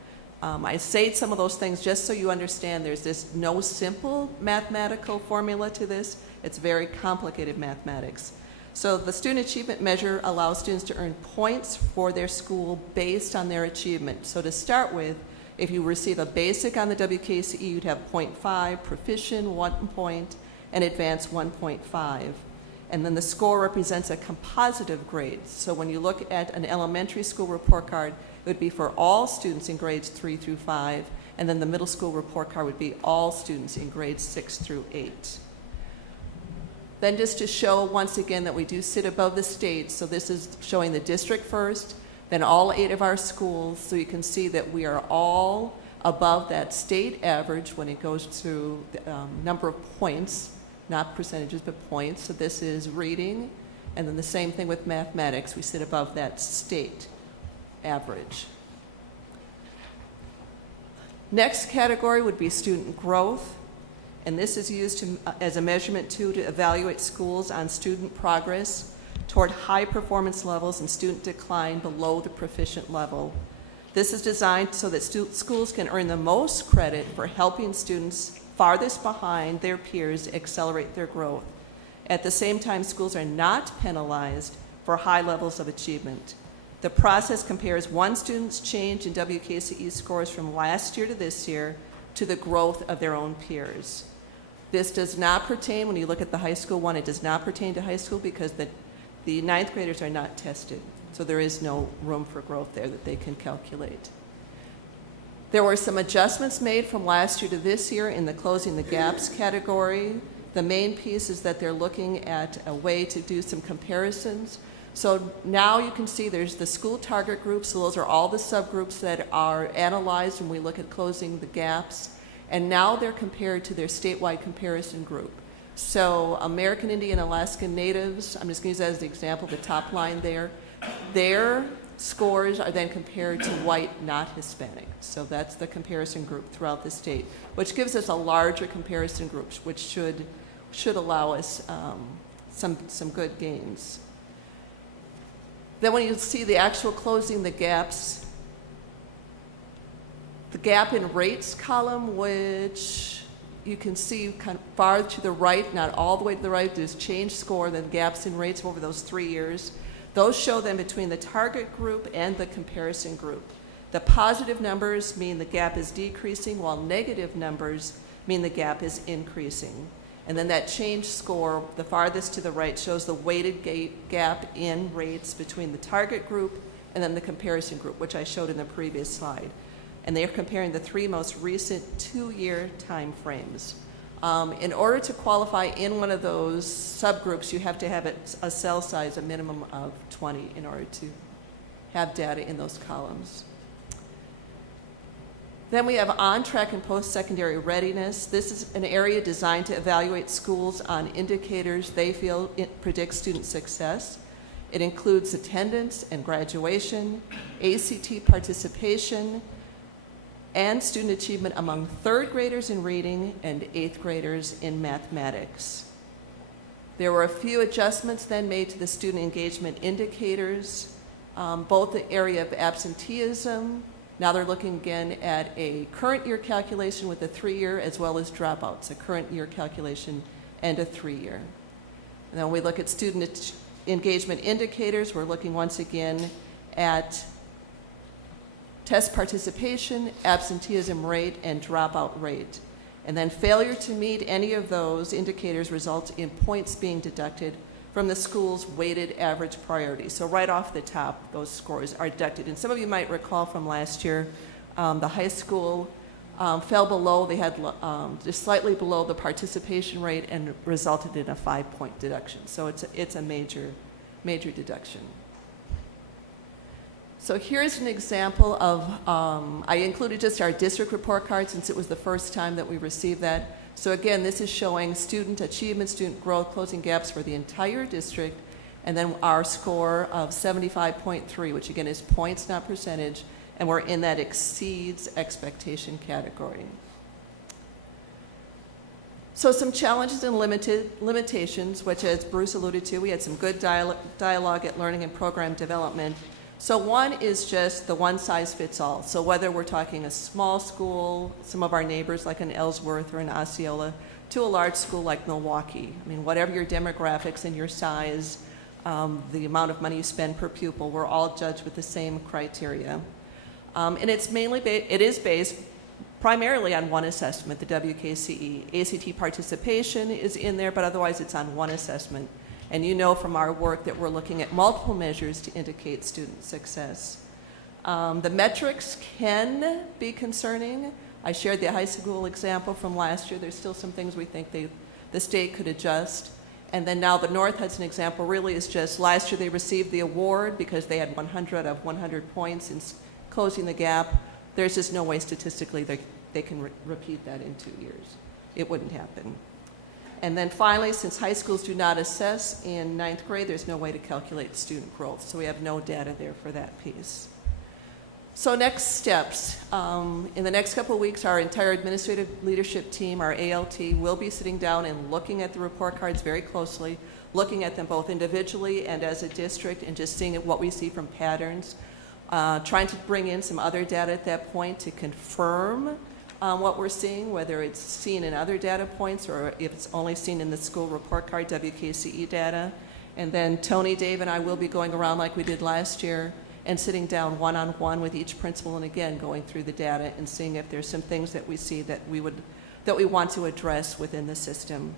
I say some of those things just so you understand there's this no simple mathematical formula to this. It's very complicated mathematics. So the student achievement measure allows students to earn points for their school based on their achievement. So to start with, if you receive a basic on the WKCE, you'd have 0.5, proficient 1 point, and advanced 1.5. And then the score represents a composite of grades. So when you look at an elementary school report card, it would be for all students in grades 3 through 5, and then the middle school report card would be all students in grades 6 through 8. Then just to show once again that we do sit above the state, so this is showing the district first, then all 8 of our schools, so you can see that we are all above that state average when it goes to the number of points, not percentages, but points. So this is reading, and then the same thing with mathematics. We sit above that state average. Next category would be student growth, and this is used as a measurement tool to evaluate schools on student progress toward high performance levels and student decline below the proficient level. This is designed so that schools can earn the most credit for helping students farthest behind their peers accelerate their growth. At the same time, schools are not penalized for high levels of achievement. The process compares one student's change in WKCE scores from last year to this year to the growth of their own peers. This does not pertain, when you look at the high school one, it does not pertain to high school because the ninth graders are not tested. So there is no room for growth there that they can calculate. There were some adjustments made from last year to this year in the closing the gaps category. The main piece is that they're looking at a way to do some comparisons. So now you can see there's the school target groups. So those are all the subgroups that are analyzed when we look at closing the gaps. And now they're compared to their statewide comparison group. So American Indian Alaskan Natives, I'm just going to use that as the example, the top line there, their scores are then compared to white, not Hispanic. So that's the comparison group throughout the state, which gives us a larger comparison group, which should allow us some good gains. Then when you see the actual closing the gaps, the gap in rates column, which you can see kind of far to the right, not all the way to the right, there's change score, then gaps in rates over those 3 years. Those show them between the target group and the comparison group. The positive numbers mean the gap is decreasing, while negative numbers mean the gap is increasing. And then that change score, the farthest to the right, shows the weighted gap in rates between the target group and then the comparison group, which I showed in the previous slide. And they're comparing the 3 most recent 2-year time frames. In order to qualify in one of those subgroups, you have to have a cell size, a minimum of 20, in order to have data in those columns. Then we have on-track and post-secondary readiness. This is an area designed to evaluate schools on indicators they feel it predicts student success. It includes attendance and graduation, ACT participation, and student achievement among 3rd graders in reading and 8th graders in mathematics. There were a few adjustments then made to the student engagement indicators, both the area of absenteeism. Now they're looking again at a current year calculation with a 3-year, as well as dropouts, a current year calculation and a 3-year. And then when we look at student engagement indicators, we're looking once again at test participation, absenteeism rate, and dropout rate. And then failure to meet any of those indicators results in points being deducted from the school's weighted average priority. So right off the top, those scores are deducted. And some of you might recall from last year, the high school fell below, they had just slightly below the participation rate and resulted in a 5-point deduction. So it's a major deduction. So here's an example of, I included just our district report card since it was the first time that we received that. So again, this is showing student achievement, student growth, closing gaps for the entire district, and then our score of 75.3, which again is points, not percentage, and we're in that exceeds expectation category. So some challenges and limitations, which as Bruce alluded to, we had some good dialogue at learning and program development. So one is just the one size fits all. So whether we're talking a small school, some of our neighbors like an Ellsworth or an Osceola, to a large school like Milwaukee. I mean, whatever your demographics and your size, the amount of money you spend per pupil, we're all judged with the same criteria. And it's mainly, it is based primarily on one assessment, the WKCE. ACT participation is in there, but otherwise it's on one assessment. And you know from our work that we're looking at multiple measures to indicate student success. The metrics can be concerning. I shared the high school example from last year. There's still some things we think the state could adjust. And then now the North Hudson example really is just last year they received the award because they had 100 of 100 points in closing the gap. There's just no way statistically they can repeat that in 2 years. It wouldn't happen. And then finally, since high schools do not assess in 9th grade, there's no way to calculate student growth. So we have no data there for that piece. So next steps. In the next couple of weeks, our entire administrative leadership team, our ALT, will be sitting down and looking at the report cards very closely, looking at them both individually and as a district, and just seeing what we see from patterns. Trying to bring in some other data at that point to confirm what we're seeing, whether it's seen in other data points or if it's only seen in the school report card, WKCE data. And then Tony, Dave, and I will be going around like we did last year and sitting down one-on-one with each principal and again going through the data and seeing if there's some things that we see that we want to address within the system.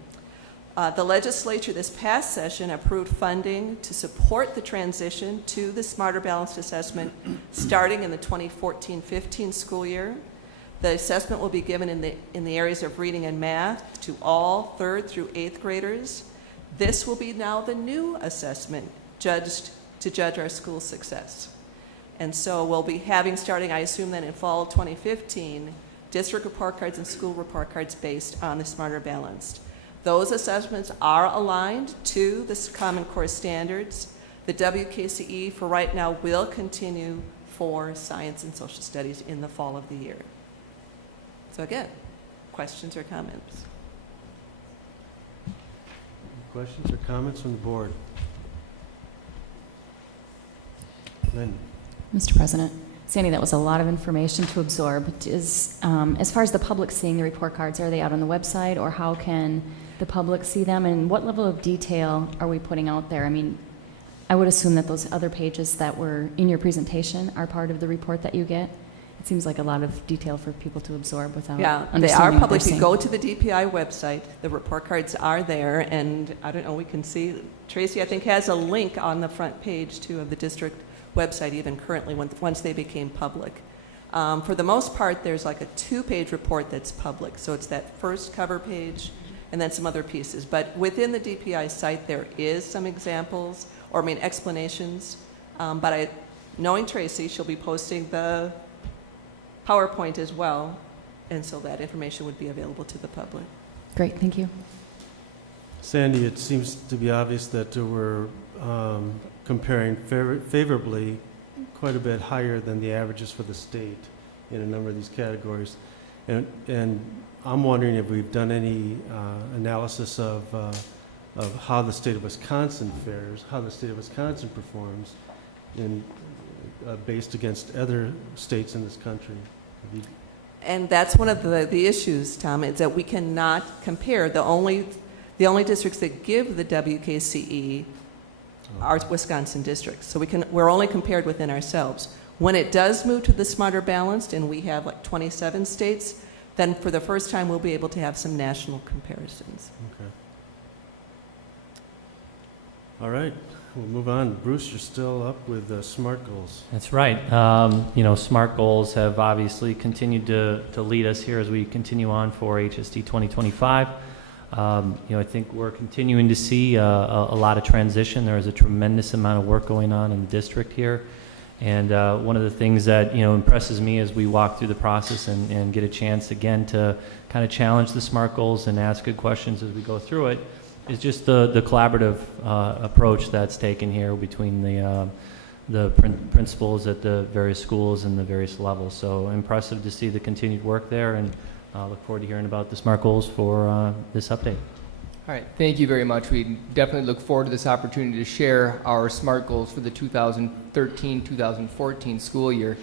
The legislature this past session approved funding to support the transition to the Smarter Balanced Assessment starting in the 2014-15 school year. The assessment will be given in the areas of reading and math to all 3rd through 8th graders. This will be now the new assessment to judge our school success. And so we'll be having, starting I assume then in fall 2015, district report cards and school report cards based on the Smarter Balanced. Those assessments are aligned to the Common Core standards. The WKCE for right now will continue for science and social studies in the fall of the year. So again, questions or comments? Questions or comments from the board? Lynn. Mr. President, Sandy, that was a lot of information to absorb. As far as the public seeing the report cards, are they out on the website, or how can the public see them, and what level of detail are we putting out there? I mean, I would assume that those other pages that were in your presentation are part of the report that you get. It seems like a lot of detail for people to absorb without They are understanding what public. they're You seeing. go to the DPI website, the report cards are there, and I don't know, we can see, Tracy, I think, has a link on the front page, too, of the district website, even currently, once they became public. For the most part, there's like a 2-page report that's public, so it's that first cover page and then some other pieces. But within the DPI site, there is some examples, or explanations. But knowing Tracy, she'll be posting the PowerPoint as well, and so that information would be available to the public. Great, thank you. Sandy, it seems to be obvious that we're comparing favorably quite a bit higher than the averages for the state in a number of these categories. And I'm wondering if we've done any analysis of how the state of Wisconsin fares, how the state of Wisconsin performs based against other states in this country. And that's one of the issues, Tom, is that we cannot compare. The only districts that give the WKCE are Wisconsin districts. So we're only compared within ourselves. When it does move to the Smarter Balanced, and we have like 27 states, then for the first time we'll be able to have some national comparisons. Okay. All right, we'll move on. Bruce, you're still up with SMART goals. That's right. SMART goals have obviously continued to lead us here as we continue on for HST 2025. I think we're continuing to see a lot of transition. There is a tremendous amount of work going on in the district here. And one of the things that impresses me as we walk through the process and get a chance again to kind of challenge the SMART goals and ask good questions as we go through it is just the collaborative approach that's taken here between the principals at the various schools and the various levels. So impressive to see the continued work there, and look forward to hearing about the SMART goals for this update. All right, thank you very much. We definitely look forward to this opportunity to share our SMART goals for the 2013-2014 school year.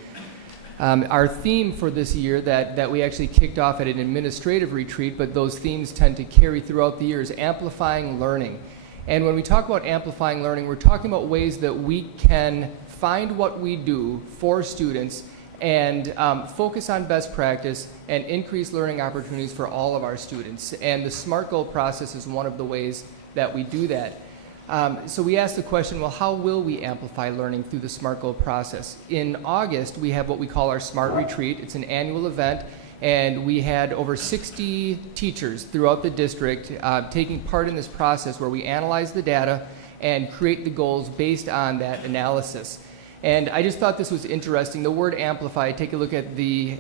Our theme for this year that we actually kicked off at an administrative retreat, but those themes tend to carry throughout the year, is amplifying learning. And when we talk about amplifying learning, we're talking about ways that we can find what we do for students and focus on best practice and increase learning opportunities for all of our students. And the SMART goal process is one of the ways that we do that. So we asked the question, well, how will we amplify learning through the SMART goal process? In August, we have what we call our SMART retreat. It's an annual event, and we had over 60 teachers throughout the district taking part in this process where we analyze the data and create the goals based on that analysis. And I just thought this was interesting. The word amplify, take a look at the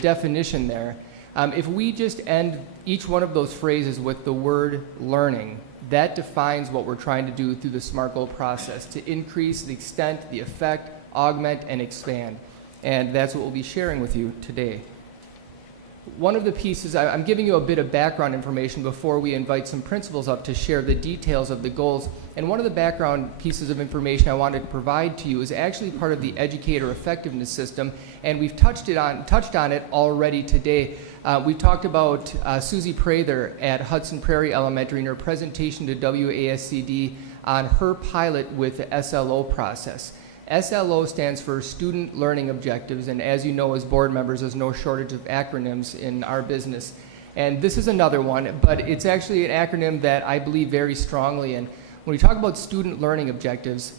definition there. If we just end each one of those phrases with the word learning, that defines what we're trying to do through the SMART goal process, to increase the extent, the effect, augment, and expand. And that's what we'll be sharing with you today. One of the pieces, I'm giving you a bit of background information before we invite some principals up to share the details of the goals. And one of the background pieces of information I wanted to provide to you is actually part of the educator effectiveness system, and we've touched on it already today. We've talked about Susie Prather at Hudson Prairie Elementary in her presentation to WASCD on her pilot with the SLO process. SLO stands for Student Learning Objectives, and as you know as board members, there's no shortage of acronyms in our business. And this is another one, but it's actually an acronym that I believe very strongly in. When we talk about student learning objectives,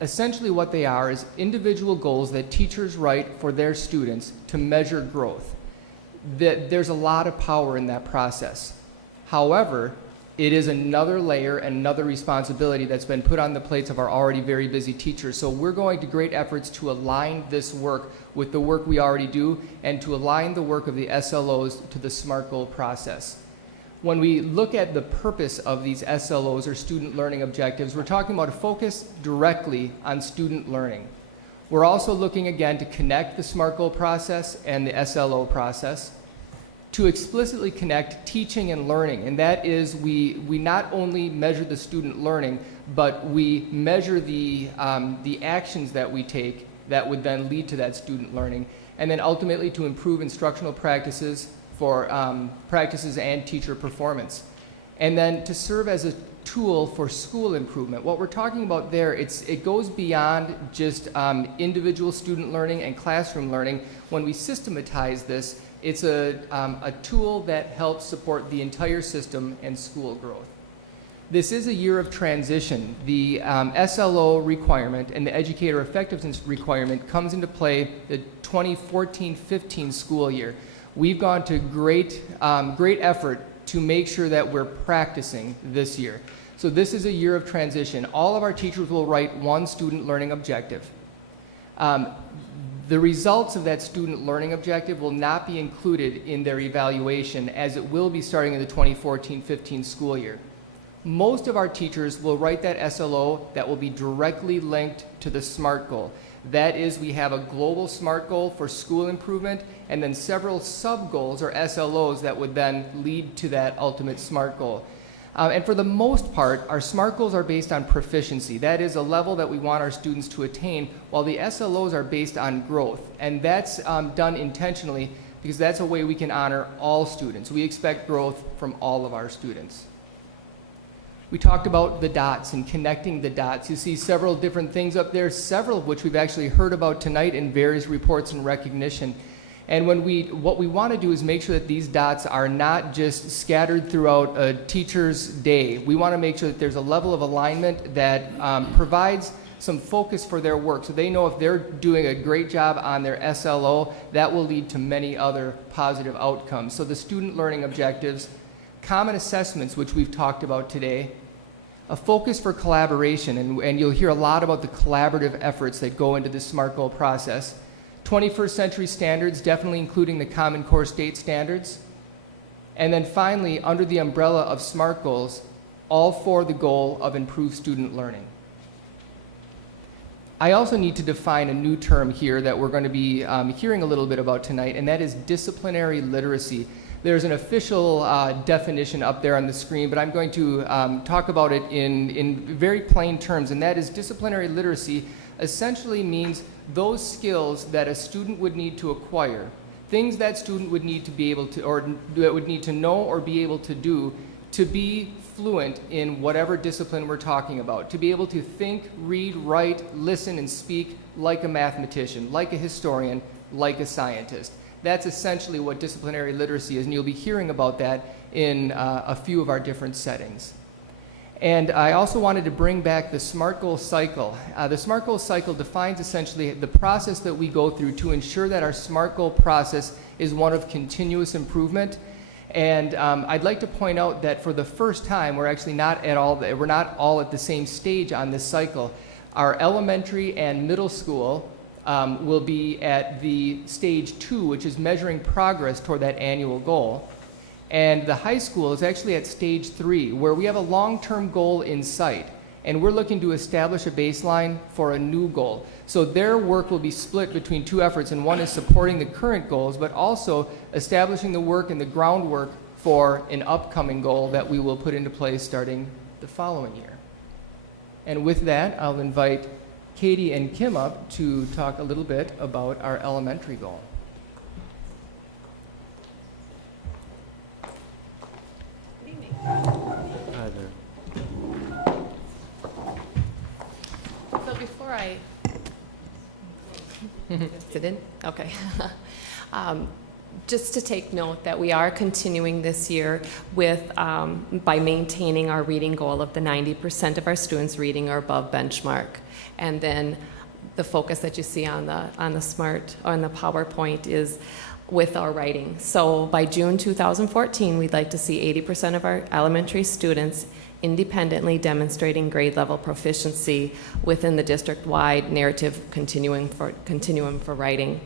essentially what they are is individual goals that teachers write for their students to measure growth. There's a lot of power in that process. However, it is another layer and another responsibility that's been put on the plates of our already very busy teachers. So we're going to great efforts to align this work with the work we already do and to align the work of the SLOs to the SMART goal process. When we look at the purpose of these SLOs or student learning objectives, we're talking about a focus directly on student learning. We're also looking again to connect the SMART goal process and the SLO process, to explicitly connect teaching and learning, and that is we not only measure the student learning, but we measure the actions that we take that would then lead to that student learning, and then ultimately to improve instructional practices for practices and teacher performance, and then to serve as a tool for school improvement. What we're talking about there, it goes beyond just individual student learning and classroom learning. When we systematize this, it's a tool that helps support the entire system and school growth. This is a year of transition. The SLO requirement and the educator effectiveness requirement comes into play the 2014-15 school year. We've gone to great effort to make sure that we're practicing this year. So this is a year of transition. All of our teachers will write one student learning objective. The results of that student learning objective will not be included in their evaluation, as it will be starting in the 2014-15 school year. Most of our teachers will write that SLO that will be directly linked to the SMART goal. That is, we have a global SMART goal for school improvement, and then several sub-goals or SLOs that would then lead to that ultimate SMART goal. And for the most part, our SMART goals are based on proficiency. That is a level that we want our students to attain, while the SLOs are based on growth. And that's done intentionally because that's a way we can honor all students. We expect growth from all of our students. We talked about the dots and connecting the dots. You see several different things up there, several of which we've actually heard about tonight in various reports and recognition. And what we want to do is make sure that these dots are not just scattered throughout a teacher's day. We want to make sure that there's a level of alignment that provides some focus for their work. So they know if they're doing a great job on their SLO, that will lead to many other positive outcomes. So the student learning objectives, common assessments, which we've talked about today, a focus for collaboration, and you'll hear a lot about the collaborative efforts that go into the SMART goal process. 21st century standards, definitely including the Common Core state standards. And then finally, under the umbrella of SMART goals, all for the goal of improved student learning. I also need to define a new term here that we're going to be hearing a little bit about tonight, and that is disciplinary literacy. There's an official definition up there on the screen, but I'm going to talk about it in very plain terms, and that is disciplinary literacy essentially means those skills that a student would need to acquire, things that student would need to be able to, or that would need to know or be able to do to be fluent in whatever discipline we're talking about, to be able to think, read, write, listen, and speak like a mathematician, like a historian, like a scientist. That's essentially what disciplinary literacy is, and you'll be hearing about that in a few of our different settings. And I also wanted to bring back the SMART goal cycle. The SMART goal cycle defines essentially the process that we go through to ensure that our SMART goal process is one of continuous improvement. And I'd like to point out that for the first time, we're actually not all at the same stage on this cycle. Our elementary and middle school will be at the stage 2, which is measuring progress toward that annual goal. And the high school is actually at stage 3, where we have a long-term goal in sight. And we're looking to establish a baseline for a new goal. So their work will be split between two efforts, and one is supporting the current goals, but also establishing the work and the groundwork for an upcoming goal that we will put into place starting the following year. And with that, I'll invite Katie and Kim up to talk a little bit about our elementary goal. Hi there. So before I sit in, okay. Just to take note that we are continuing this year with, by maintaining our reading goal of the 90% of our students reading or above benchmark. And then the focus that you see on the SMART, on the PowerPoint is with our writing. So by June 2014, we'd like to see 80% of our elementary students independently demonstrating grade level proficiency within the district-wide narrative continuum for writing.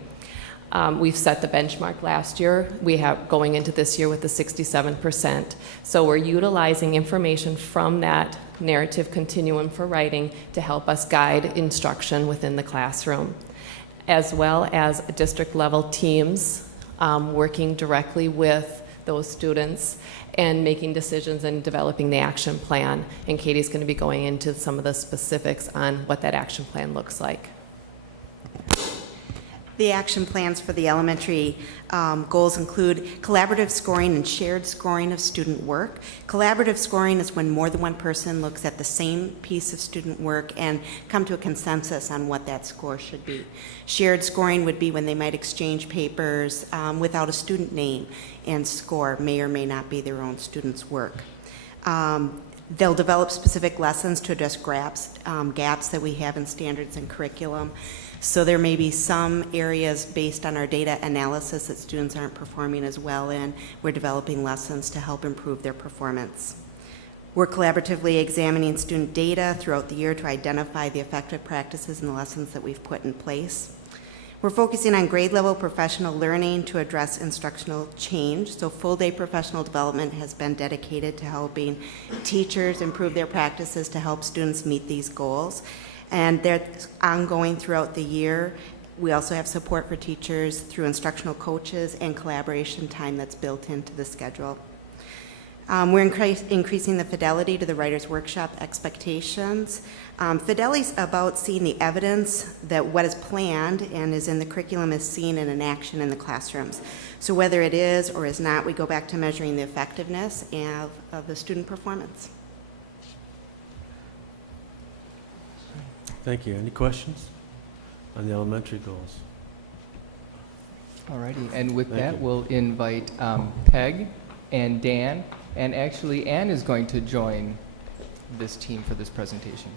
We've set the benchmark last year. We have going into this year with the 67%. So we're utilizing information from that narrative continuum for writing to help us guide instruction within the classroom, as well as district-level teams working directly with those students and making decisions and developing the action plan. And Katie's going to be going into some of the specifics on what that action plan looks like. The action plans for the elementary goals include collaborative scoring and shared scoring of student work. Collaborative scoring is when more than one person looks at the same piece of student work and come to a consensus on what that score should be. Shared scoring would be when they might exchange papers without a student name and score may or may not be their own student's work. They'll develop specific lessons to address gaps that we have in standards and curriculum. So there may be some areas based on our data analysis that students aren't performing as well in. We're developing lessons to help improve their performance. We're collaboratively examining student data throughout the year to identify the effective practices and the lessons that we've put in place. We're focusing on grade level professional learning to address instructional change. So full day professional development has been dedicated to helping teachers improve their practices to help students meet these goals. And they're ongoing throughout the year. We also have support for teachers through instructional coaches and collaboration time that's built into the schedule. We're increasing the fidelity to the writer's workshop expectations. Fidelity is about seeing the evidence that what is planned and is in the curriculum is seen in an action in the classrooms. So whether it is or is not, we go back to measuring the effectiveness of the student performance. Thank you. Any questions on the elementary goals? Alrighty, and with Thank that, you. we'll invite Peg and Dan, and actually Ann is going to join this team for this presentation.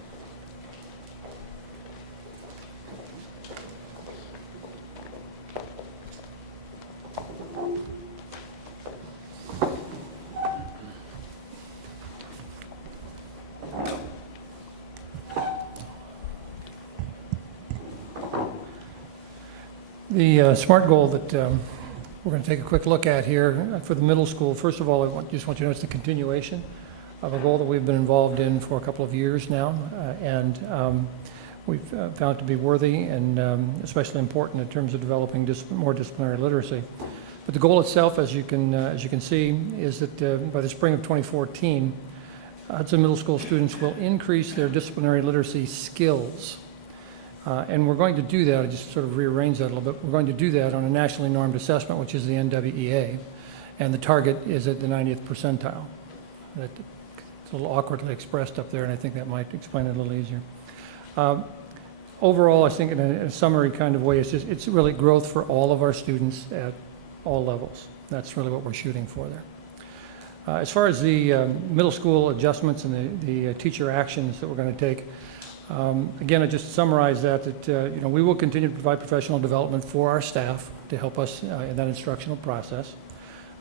The SMART goal that we're going to take a quick look at here for the middle school, first of all, just want you to know it's the continuation of a goal that we've been involved in for a couple of years now, and we've found it to be worthy and especially important in terms of developing more disciplinary literacy. But the goal itself, as you can see, is that by the spring of 2014, Hudson Middle School students will increase their disciplinary literacy skills. And we're going to do that, I just sort of rearrange that a little bit, we're going to do that on a nationally normed assessment, which is the NWEA, and the target is at the 90th percentile. It's a little awkwardly expressed up there, and I think that might explain it a little easier. Overall, I think in a summary kind of way, it's really growth for all of our students at all levels. That's really what we're shooting for there. As far as the middle school adjustments and the teacher actions that we're going to take, again, I just summarize that we will continue to provide professional development for our staff to help us in that instructional process.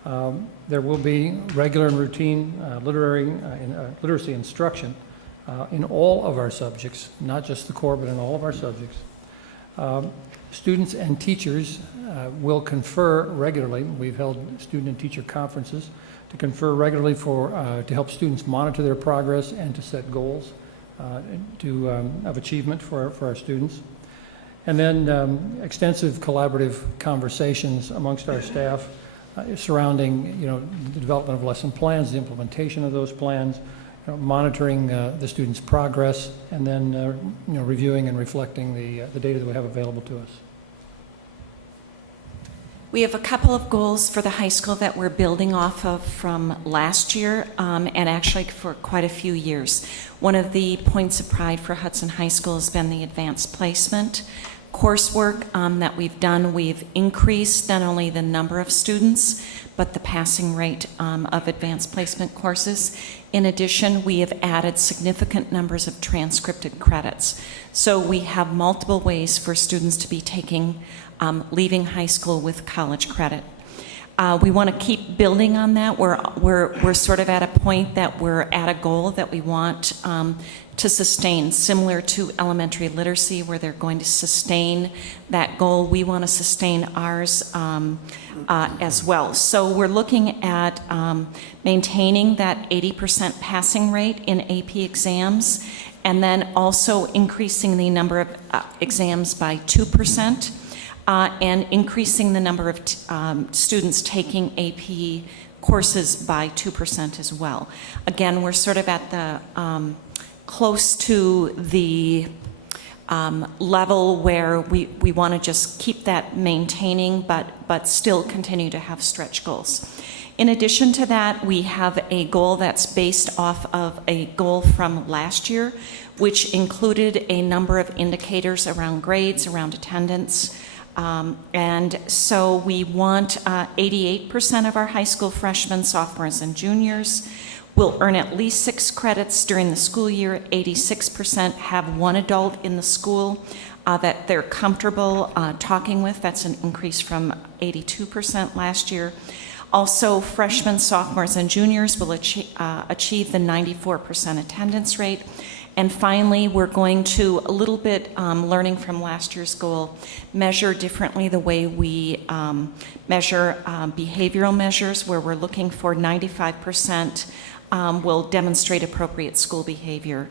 There will be regular and routine literacy instruction in all of our subjects, not just the core, but in all of our subjects. Students and teachers will confer regularly. We've held student and teacher conferences to confer regularly to help students monitor their progress and to set goals of achievement for our students. And then extensive collaborative conversations amongst our staff surrounding, the development of lesson plans, the implementation of those plans, monitoring the students' progress, and then reviewing and reflecting the data that we have available to us. We have a couple of goals for the high school that we're building off of from last year, and actually for quite a few years. One of the points of pride for Hudson High School has been the advanced placement coursework that we've done. We've increased not only the number of students, but the passing rate of advanced placement courses. In addition, we have added significant numbers of transcripted credits. So we have multiple ways for students to be taking, leaving high school with college credit. We want to keep building on that. We're sort of at a point that we're at a goal that we want to sustain, similar to elementary literacy, where they're going to sustain that goal. We want to sustain ours as well. So we're looking at maintaining that 80% passing rate in AP exams, and then also increasing the number of exams by 2%. And increasing the number of students taking AP courses by 2% as well. Again, we're sort of at the close to the level where we want to just keep that maintaining, but still continue to have stretch goals. In addition to that, we have a goal that's based off of a goal from last year, which included a number of indicators around grades, around attendance. And so we want 88% of our high school freshmen, sophomores, and juniors will earn at least 6 credits during the school year. 86% have one adult in the school that they're comfortable talking with. That's an increase from 82% last year. Also, freshmen, sophomores, and juniors will achieve the 94% attendance rate. And finally, we're going to, a little bit learning from last year's goal, measure differently the way we measure behavioral measures, where we're looking for 95% will demonstrate appropriate school behavior,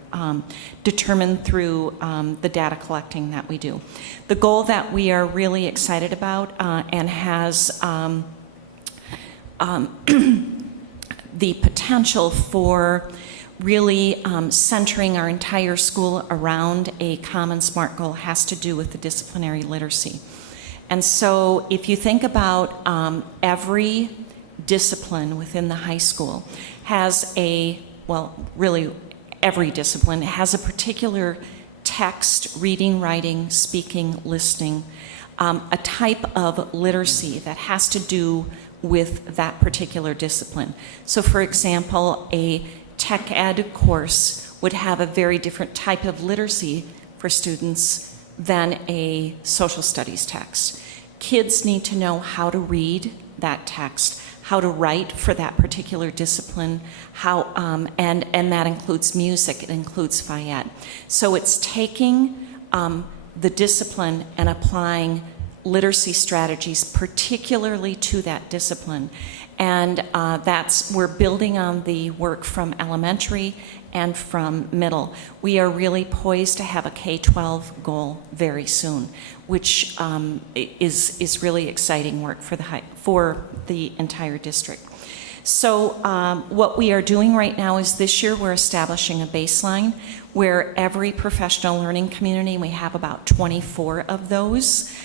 determined through the data collecting that we do. The goal that we are really excited about and has the potential for really centering our entire school around a common SMART goal has to do with the disciplinary literacy. And so if you think about every discipline within the high school has really every discipline has a particular text, reading, writing, speaking, listening, a type of literacy that has to do with that particular discipline. So for example, a tech ed course would have a very different type of literacy for students than a social studies text. Kids need to know how to read that text, how to write for that particular discipline, and that includes music, it includes Phi-Ed. So it's taking the discipline and applying literacy strategies particularly to that discipline. And we're building on the work from elementary and from middle. We are really poised to have a K-12 goal very soon, which is really exciting work for the entire district. So what we are doing right now is this year we're establishing a baseline where every professional learning community, we have about 24 of those.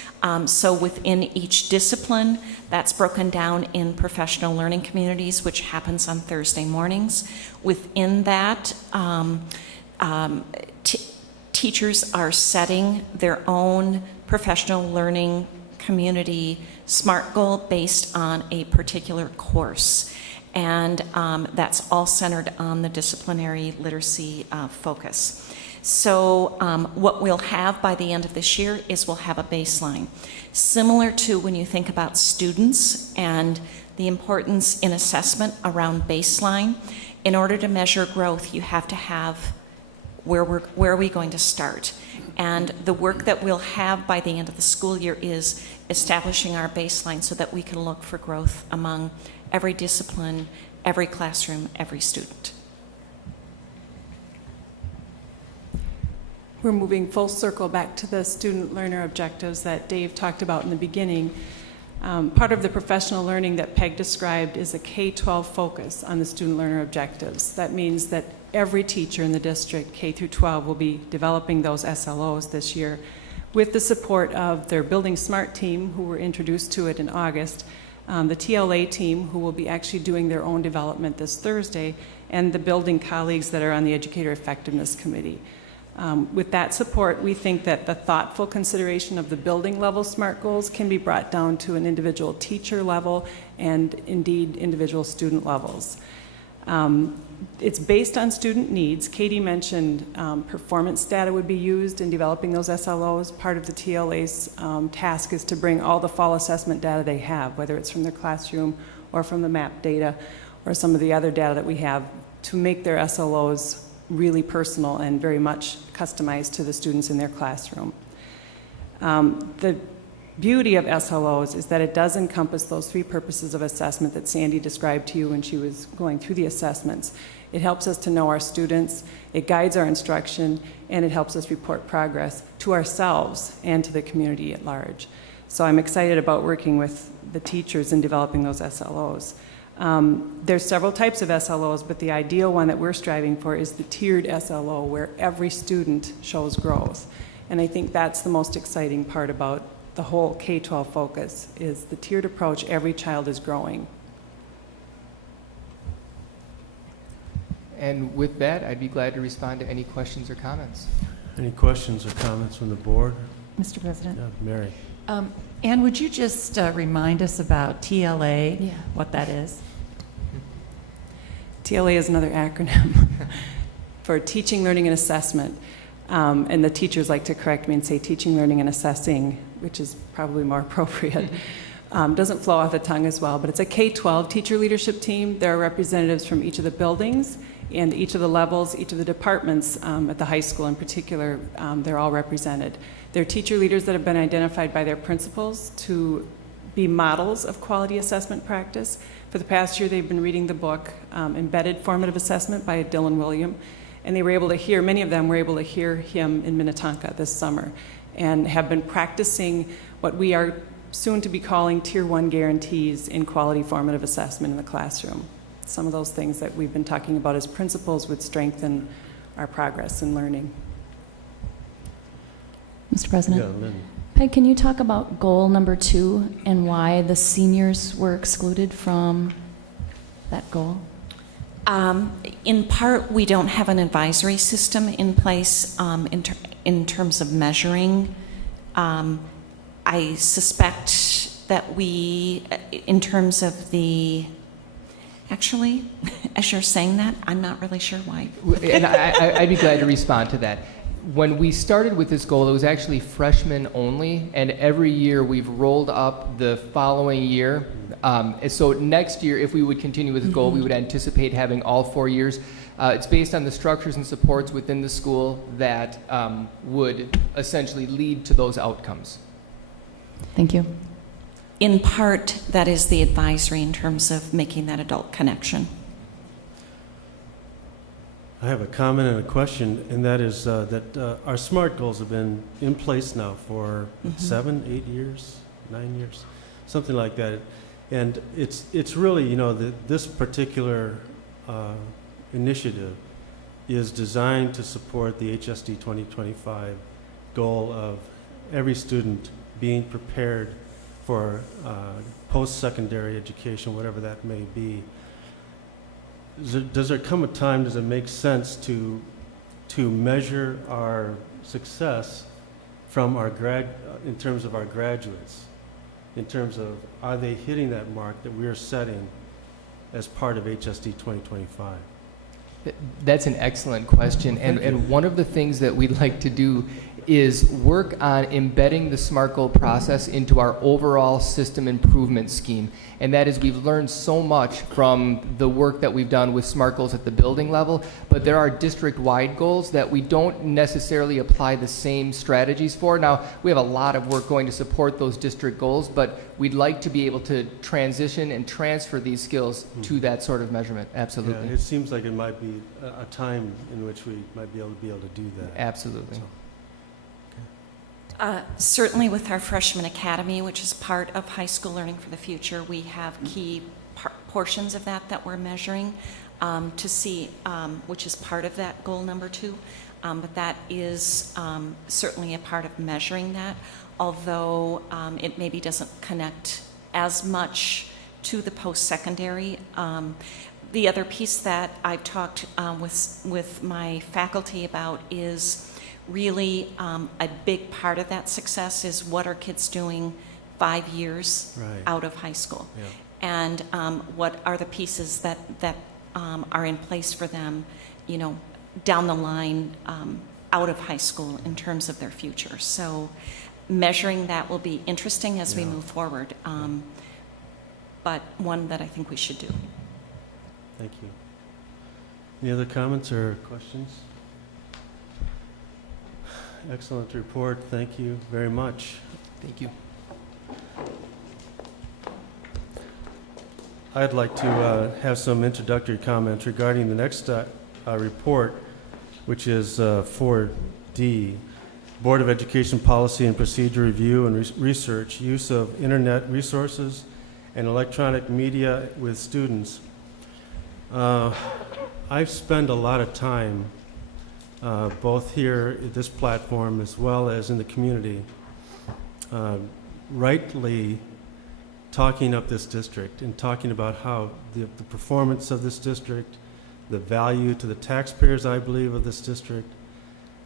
So within each discipline, that's broken down in professional learning communities, which happens on Thursday mornings. Within that, teachers are setting their own professional learning community SMART goal based on a particular course. And that's all centered on the disciplinary literacy focus. So what we'll have by the end of this year is we'll have a baseline. Similar to when you think about students and the importance in assessment around baseline, in order to measure growth, you have to have where are we going to start. And the work that we'll have by the end of the school year is establishing our baseline so that we can look for growth among every discipline, every classroom, every student. we're moving full circle back to the student learner objectives that Dave talked about in the beginning. Part of the professional learning that Peg described is a K-12 focus on the student learner objectives. That means that every teacher in the district, K through 12, will be developing those SLOs this year with the support of their Building Smart team, who were introduced to it in August, the TLA team, who will be actually doing their own development this Thursday, and the building colleagues that are on the Educator Effectiveness Committee. With that support, we think that the thoughtful consideration of the building level SMART goals can be brought down to an individual teacher level and indeed individual student levels. It's based on student needs. Katie mentioned performance data would be used in developing those SLOs. Part of the TLA's task is to bring all the fall assessment data they have, whether it's from their classroom or from the MAP data or some of the other data that we have, to make their SLOs really personal and very much customized to the students in their classroom. The beauty of SLOs is that it does encompass those three purposes of assessment that Sandy described to you when she was going through the assessments. It helps us to know our students, it guides our instruction, and it helps us report progress to ourselves and to the community at large. So I'm excited about working with the teachers in developing those SLOs. There's several types of SLOs, but the ideal one that we're striving for is the tiered SLO, where every student shows growth. And I think that's the most exciting part about the whole K-12 focus, is the tiered approach. Every child is growing. And with that, I'd be glad to respond to any questions or comments. Any questions or comments from the board? Mr. President? Yeah, Mary. Ann, would you just remind us about TLA, what that is? TLA is another acronym for Teaching, Learning, and Assessment. And the teachers like to correct me and say teaching, learning, and assessing, which is probably more appropriate. Doesn't flow off the tongue as well, but it's a K-12 teacher leadership team. There are representatives from each of the buildings and each of the levels, each of the departments at the high school in particular. They're all represented. They're teacher leaders that have been identified by their principals to be models of quality assessment practice. For the past year, they've been reading the book, Embedded Formative Assessment by Dylan William, and they were able to hear, many of them were able to hear him in Minnetonka this summer, and have been practicing what we are soon to be calling Tier 1 guarantees in quality formative assessment in the classroom. Some of those things that we've been talking about as principles would strengthen our progress in learning. Mr. President? Yeah, Lynn. Peg, can you talk about goal number 2 and why the seniors were excluded from that goal? In part, we don't have an advisory system in place in terms of measuring. I suspect that we, in terms of the, actually, as you're saying that, I'm not really sure why. And I'd be glad to respond to that. When we started with this goal, it was actually freshmen only, and every year we've rolled up the following year. So next year, if we would continue with this goal, we would anticipate having all 4 years. It's based on the structures and supports within the school that would essentially lead to those outcomes. Thank you. In part, that is the advisory in terms of making that adult connection. I have a comment and a question, and that is that our SMART goals have been in place now for 7, 8 years, 9 years, something like that. And it's really, you know, this particular initiative is designed to support the HSD 2025 goal of every student being prepared for post-secondary education, whatever that may be. Does there come a time, does it make sense to measure our success from our in terms of our graduates, in terms of are they hitting that mark that we're setting as part of HSD 2025? That's an excellent question, and one of the things that we'd like to do is work on embedding the SMART goal process into our overall system improvement scheme. And that is, we've learned so much from the work that we've done with SMART goals at the building level, but there are district-wide goals that we don't necessarily apply the same strategies for. Now, we have a lot of work going to support those district goals, but we'd like to be able to transition and transfer these skills to that sort of measurement. Absolutely. Yeah, it seems like it might be a time in which we might be able to do that. Absolutely. So, Certainly with our Freshman Academy, which is part of High School Learning for the Future, we have key portions of that we're measuring to see, which is part of that goal number 2. But that is certainly a part of measuring that, although it maybe doesn't connect as much to the post-secondary. The other piece that I've talked with my faculty about is really a big part of that success is what are kids doing 5 years out of high school, and what are the pieces that are in place for them, down the line out of high school in terms of their future. So measuring that will be interesting as we move forward, but one that I think we should do. Thank you. Any other comments or questions? Excellent report. Thank you very much. Thank you. I'd like to have some introductory comments regarding the next report, which is 4D, Board of Education Policy and Procedure Review and Research, Use of Internet Resources and Electronic Media with Students. I've spent a lot of time both here at this platform as well as in the community, rightly talking up this district and talking about how the performance of this district, the value to the taxpayers, I believe, of this district,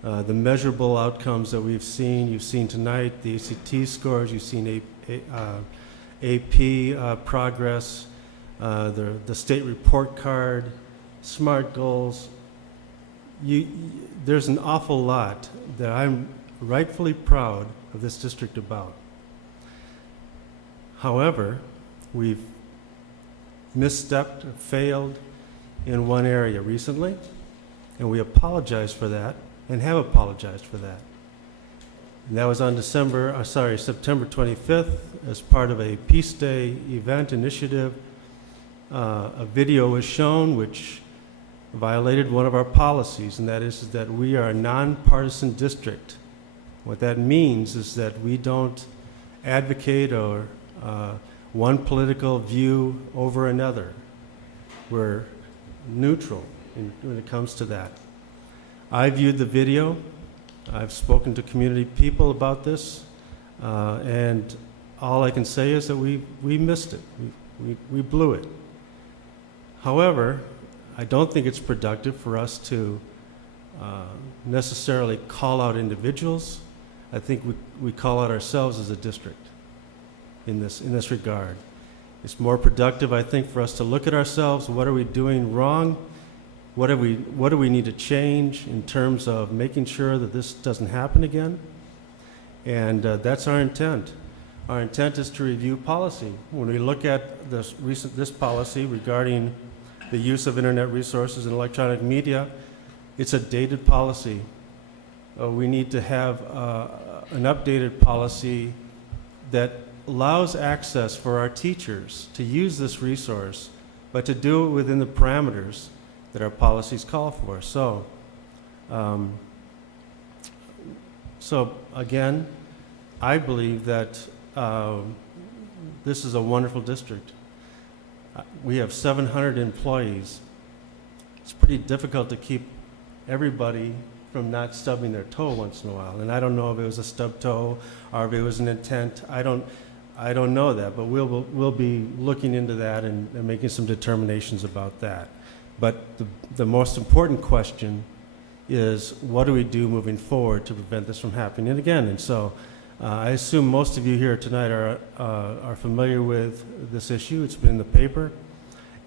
the measurable outcomes that we've seen. You've seen tonight the ACT scores, you've seen AP progress, the state report card, SMART goals. There's an awful lot that I'm rightfully proud of this district about. However, we've misstepped, failed in one area recently, and we apologize for that and have apologized for that. And that was on September 25th as part of a Peace Day event initiative. A video was shown which violated one of our policies, and that is that we are a nonpartisan district. What that means is that we don't advocate or one political view over another. We're neutral when it comes to that. I viewed the video. I've spoken to community people about this, and all I can say is that we missed it. We blew it. However, I don't think it's productive for us to necessarily call out individuals. I think we call out ourselves as a district in this regard. It's more productive, I think, for us to look at ourselves. What are we doing wrong? What do we need to change in terms of making sure that this doesn't happen again? And that's our intent. Our intent is to review policy. When we look at this policy regarding the use of internet resources and electronic media, it's a dated policy. We need to have an updated policy that allows access for our teachers to use this resource, but to do it within the parameters that our policies call for. So again, I believe that this is a wonderful district. We have 700 employees. It's pretty difficult to keep everybody from not stubbing their toe once in a while. And I don't know if it was a stub toe or if it was an intent. I don't know that, but we'll be looking into that and making some determinations about that. But the most important question is, what do we do moving forward to prevent this from happening again? And so I assume most of you here tonight are familiar with this issue. It's been in the paper,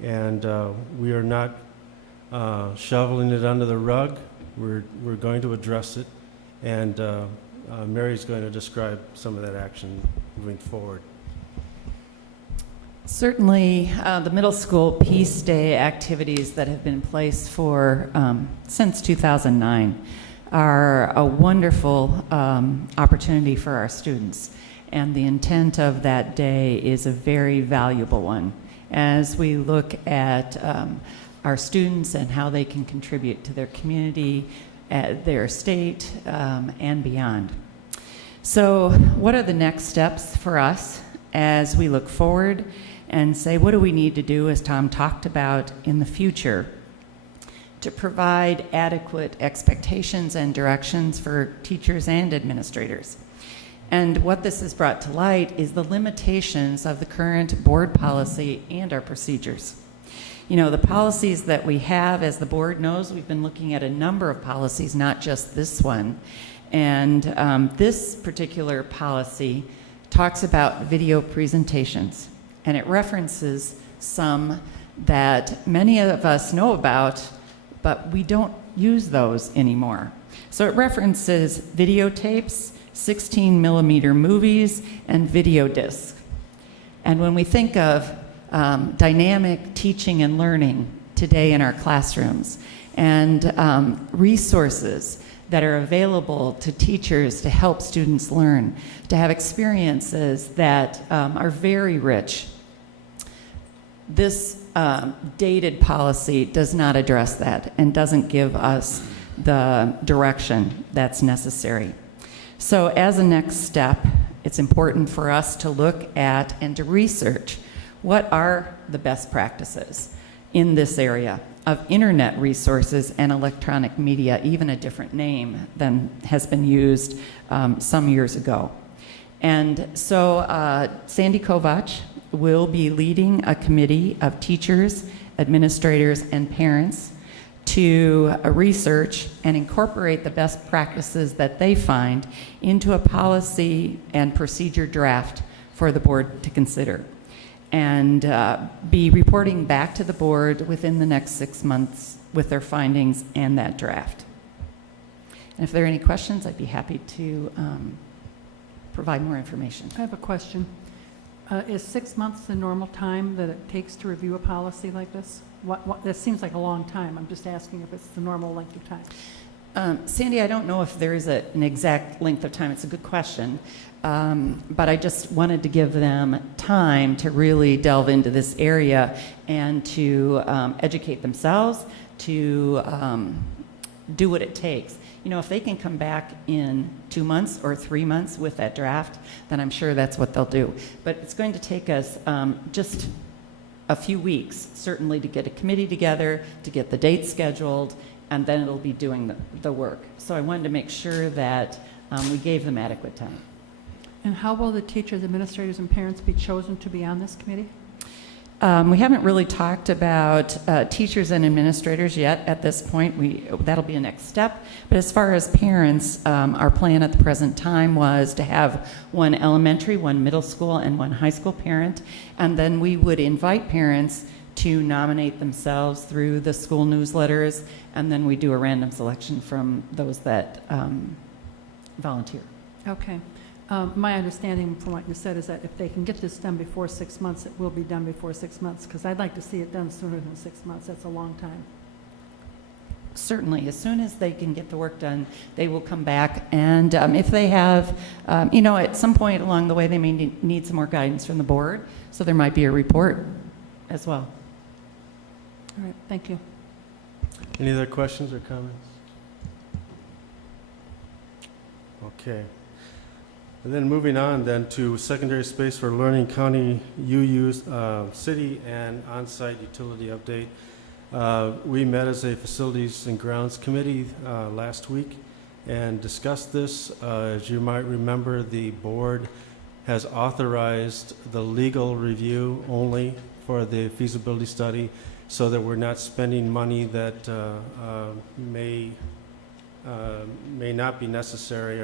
and we are not shoveling it under the rug. We're going to address it, and Mary's going to describe some of that action moving forward. Certainly, the middle school Peace Day activities that have been in place for since 2009 are a wonderful opportunity for our students, and the intent of that day is a very valuable one as we look at our students and how they can contribute to their community, their state, and beyond. So what are the next steps for us as we look forward and say, what do we need to do, as Tom talked about, in the future to provide adequate expectations and directions for teachers and administrators? And what this has brought to light is the limitations of the current board policy and our procedures. You know, the policies that we have, as the board knows, we've been looking at a number of policies, not just this one. And this particular policy talks about video presentations, and it references some that many of us know about, but we don't use those anymore. So it references videotapes, 16 millimeter movies, and video discs. And when we think of dynamic teaching and learning today in our classrooms, and resources that are available to teachers to help students learn, to have experiences that are very rich, this dated policy does not address that and doesn't give us the direction that's necessary. So as a next step, it's important for us to look at and to research what are the best practices in this area of internet resources and electronic media, even a different name than has been used some years ago. And so Sandy Kovach will be leading a committee of teachers, administrators, and parents to research and incorporate the best practices that they find into a policy and procedure draft for the board to consider, and be reporting back to the board within the next 6 months with their findings and that draft. And if there are any questions, I'd be happy to provide more information. I have a question. Is 6 months the normal time that it takes to review a policy like this? That seems like a long time. I'm just asking if it's the normal length of time. Sandy, I don't know if there is an exact length of time. It's a good question. But I just wanted to give them time to really delve into this area and to educate themselves, to do what it takes. You know, if they can come back in 2 months or 3 months with that draft, then I'm sure that's what they'll do. But it's going to take us just a few weeks, certainly, to get a committee together, to get the date scheduled, and then it'll be doing the work. So I wanted to make sure that we gave them adequate time. And how will the teachers, administrators, and parents be chosen to be on this committee? We haven't really talked about teachers and administrators yet at this point. That'll be a next step. But as far as parents, our plan at the present time was to have one elementary, one middle school, and one high school parent. And then we would invite parents to nominate themselves through the school newsletters, and then we do a random selection from those that volunteer. Okay. My understanding from what you said is that if they can get this done before 6 months, it will be done before 6 months, because I'd like to see it done sooner than 6 months. That's a long time. Certainly. As soon as they can get the work done, they will come back. And if they have, you know, at some point along the way, they may need some more guidance from the board. So there might be a report as well. All right. Thank you. Any other questions or comments? Okay. And then moving on then to secondary space for learning county UU city and on-site utility update. We met as a facilities and grounds committee last week and discussed this. As you might remember, the board has authorized the legal review only for the feasibility study, so that we're not spending money that may not be necessary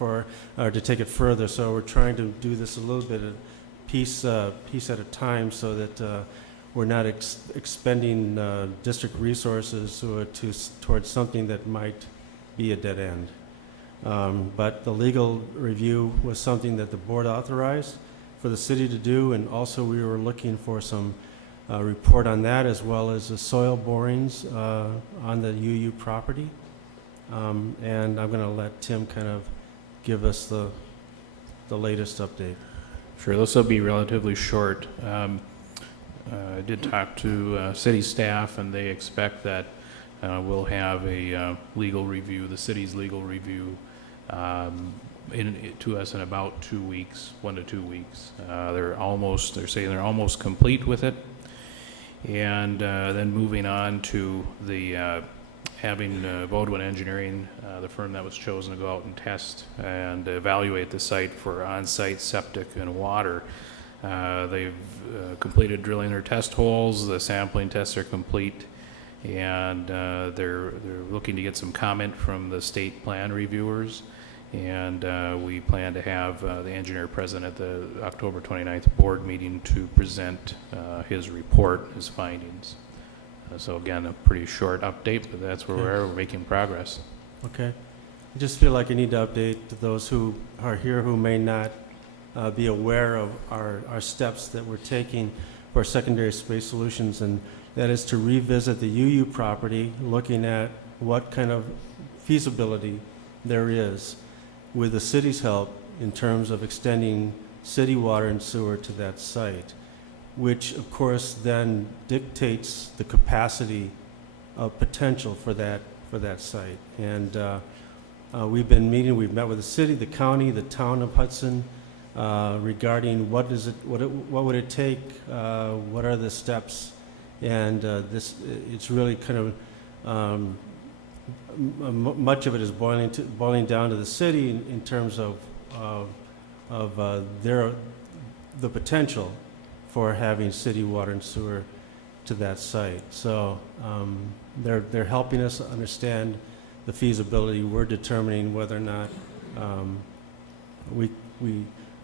or to take it further. So we're trying to do this a little bit of piece at a time, so that we're not expending district resources towards something that might be a dead end. But the legal review was something that the board authorized for the city to do, and also we were looking for some report on that, as well as the soil borings on the UU property. And I'm going to let Tim kind of give us the latest update. Sure, this will be relatively short. I did talk to city staff, and they expect that we'll have a legal review, the city's legal review, to us in about 2 weeks, 1 to 2 weeks. They're saying they're almost complete with it. And then moving on to the having Bodwin Engineering, the firm that was chosen to go out and test and evaluate the site for on-site septic and water. They've completed drilling their test holes. The sampling tests are complete, and they're looking to get some comment from the state plan reviewers. And we plan to have the engineer present at the October 29th board meeting to present his report, his findings. So again, a pretty short update, but that's where we're making progress. Okay. I just feel like I need to update those who are here who may not be aware of our steps that we're taking for secondary space solutions, and that is to revisit the UU property, looking at what kind of feasibility there is with the city's help in terms of extending city water and sewer to that site, which of course then dictates the capacity of potential for that site. And we've met with the city, the county, the town of Hudson regarding what would it take, what are the steps, and it's really kind of much of it is boiling down to the city in terms of the potential for having city water and sewer to that site. So they're helping us understand the feasibility. We're determining whether or not we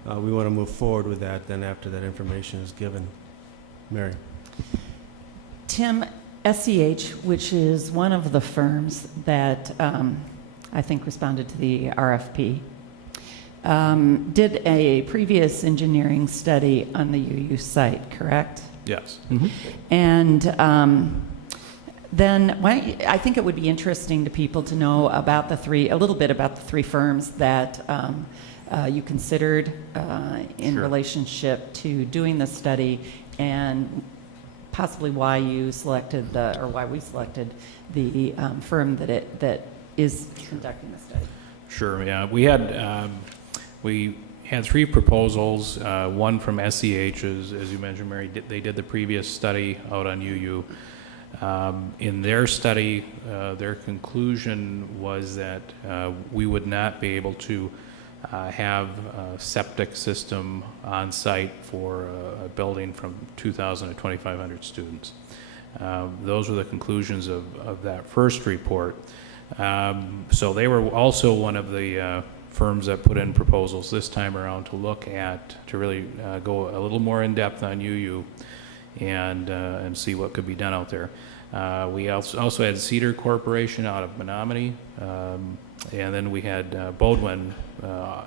want to move forward with that then after that information is given. Mary. Tim, SEH, which is one of the firms that I think responded to the RFP, did a previous engineering study on the UU site, correct? Yes. Mm-hmm. And then I think it would be interesting to people to know about a little bit about the three firms that you considered in relationship to doing the study, and possibly why you selected why we selected the firm that is conducting the study. Sure. Yeah, we had three proposals. One from SEH, as you mentioned, Mary. They did the previous study out on UU. In their study, their conclusion was that we would not be able to have a septic system on site for a building from 2,000 to 2,500 students. Those were the conclusions of that first report. So they were also one of the firms that put in proposals this time around to really go a little more in depth on UU and see what could be done out there. We also had Cedar Corporation out of Menominee, and then we had Bodwin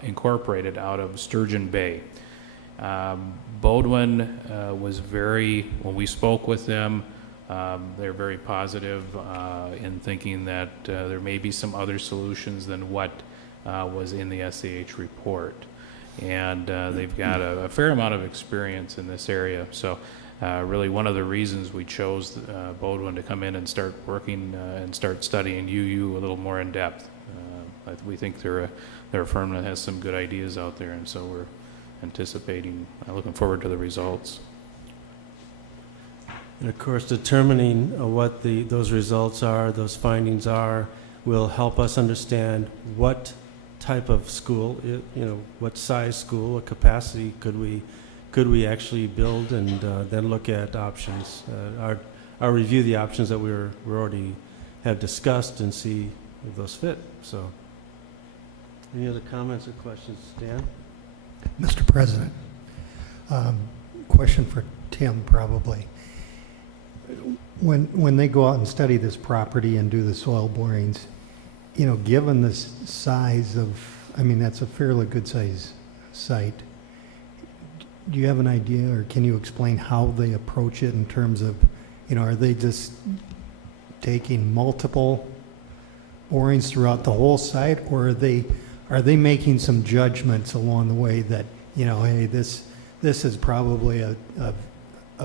Incorporated out of Sturgeon Bay. Bodwin when we spoke with them, they're very positive in thinking that there may be some other solutions than what was in the SAH report. And they've got a fair amount of experience in this area. So really one of the reasons we chose Bodwin to come in and start working and start studying UU a little more in depth. We think they're a firm that has some good ideas out there, and so we're anticipating, looking forward to the results. And of course, determining what those results are, those findings are, will help us understand what type of school, what size school, what capacity could we actually build, and then look at options. Our review the options that we already have discussed and see if those fit. So, any other comments or questions, Dan? Mr. President, question for Tim probably. When they go out and study this property and do the soil borings, given the size of, that's a fairly good size site. Do you have an idea, or can you explain how they approach it in terms of, are they just taking multiple borings throughout the whole site, or are they making some judgments along the way that, hey, this is probably a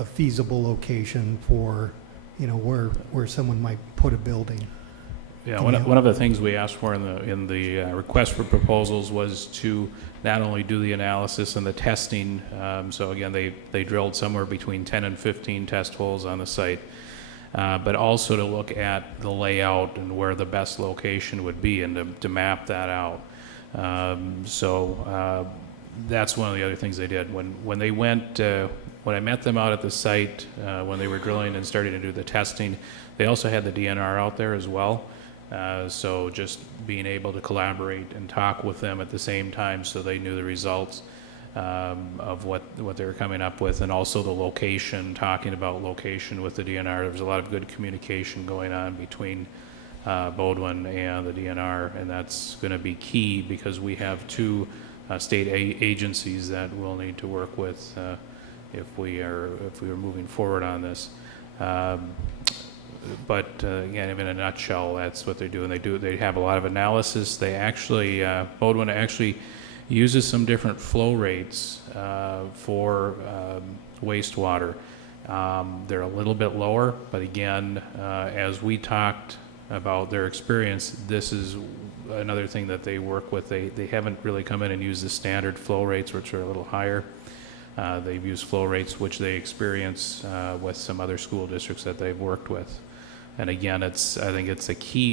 feasible location for, where someone might put a building? Yeah, one of the things we asked for in the request for proposals was to not only do the analysis and the testing, so again, they drilled somewhere between 10 and 15 test holes on the site, but also to look at the layout and where the best location would be and to map that out. That's one of the other things they did. When they went, when I met them out at the site, when they were drilling and starting to do the testing, they also had the DNR out there as well. So just being able to collaborate and talk with them at the same time so they knew the results of what they were coming up with, and also the location, talking about location with the DNR. There was a lot of good communication going on between Bodwin and the DNR, and that's going to be key because we have two state agencies that we'll need to work with if we are moving forward on this. But again, in a nutshell, that's what they're doing. They have a lot of analysis. They actually, Bodwin actually uses some different flow rates for wastewater. They're a little bit lower, but again, as we talked about their experience, this is another thing that they work with. They haven't really come in and used the standard flow rates, which are a little higher. They've used flow rates which they experience with some other school districts that they've worked with. And again, I think it's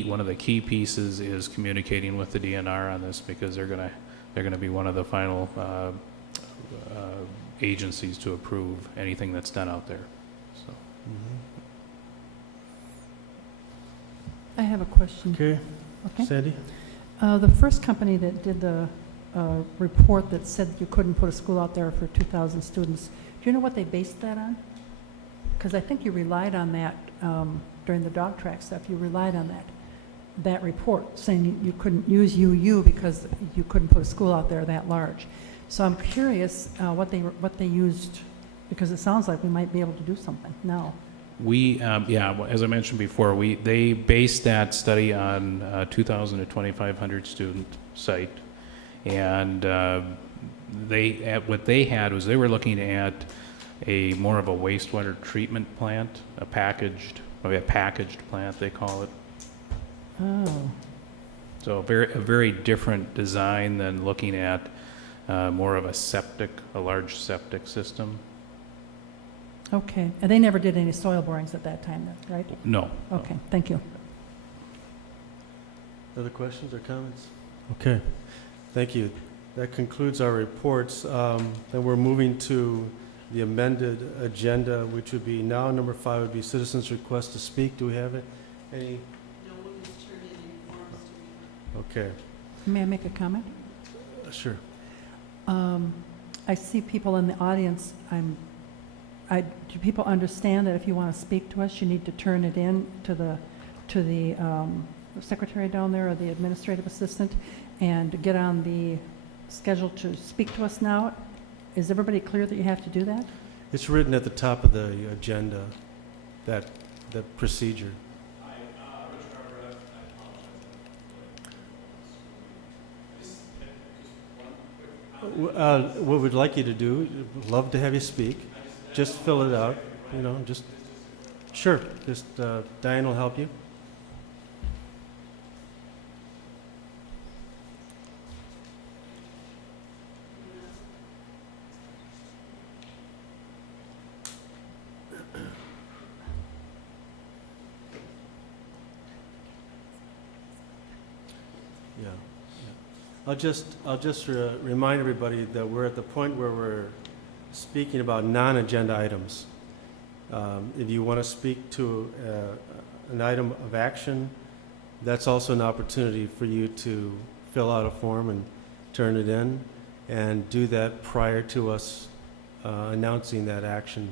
one of the key pieces is communicating with the DNR on this, because they're gonna be one of the final agencies to approve anything that's done out there. So. I have a question. Okay. Okay. Sandy? The first company that did the report that said you couldn't put a school out there for 2,000 students, do you know what they based that on? Because I think you relied on that during the dog track stuff. You relied on that report saying you couldn't use UU because you couldn't put a school out there that large. So I'm curious what they used, because it sounds like we might be able to do something now. We, as I mentioned before, they based that study on 2,000 to 2,500 student site, and what they had was they were looking at more of a wastewater treatment plant, a packaged plant they call it. Oh. So a very different design than looking at more of a large septic system. Okay. And they never did any soil borings at that time, then, right? No. Okay. Thank you. Other questions or comments? Okay. Thank you. That concludes our reports. Then we're moving to the amended agenda, which would be now number 5 would be citizens' request to speak. Do we have it? Any? No one has turned in any forms to me. Okay. May I make a comment? Sure. I see people in the audience. Do people understand that if you want to speak to us, you need to turn it in to the secretary down there or the administrative assistant and get on the schedule to speak to us now? Is everybody clear that you have to do that? It's written at the top of the agenda, that procedure. What we'd like you to do, love to have you speak. Just fill it out, sure. Just Diane will help you. Yeah. I'll just remind everybody that we're at the point where we're speaking about non-agenda items. If you want to speak to an item of action, that's also an opportunity for you to fill out a form and turn it in, and do that prior to us announcing that action.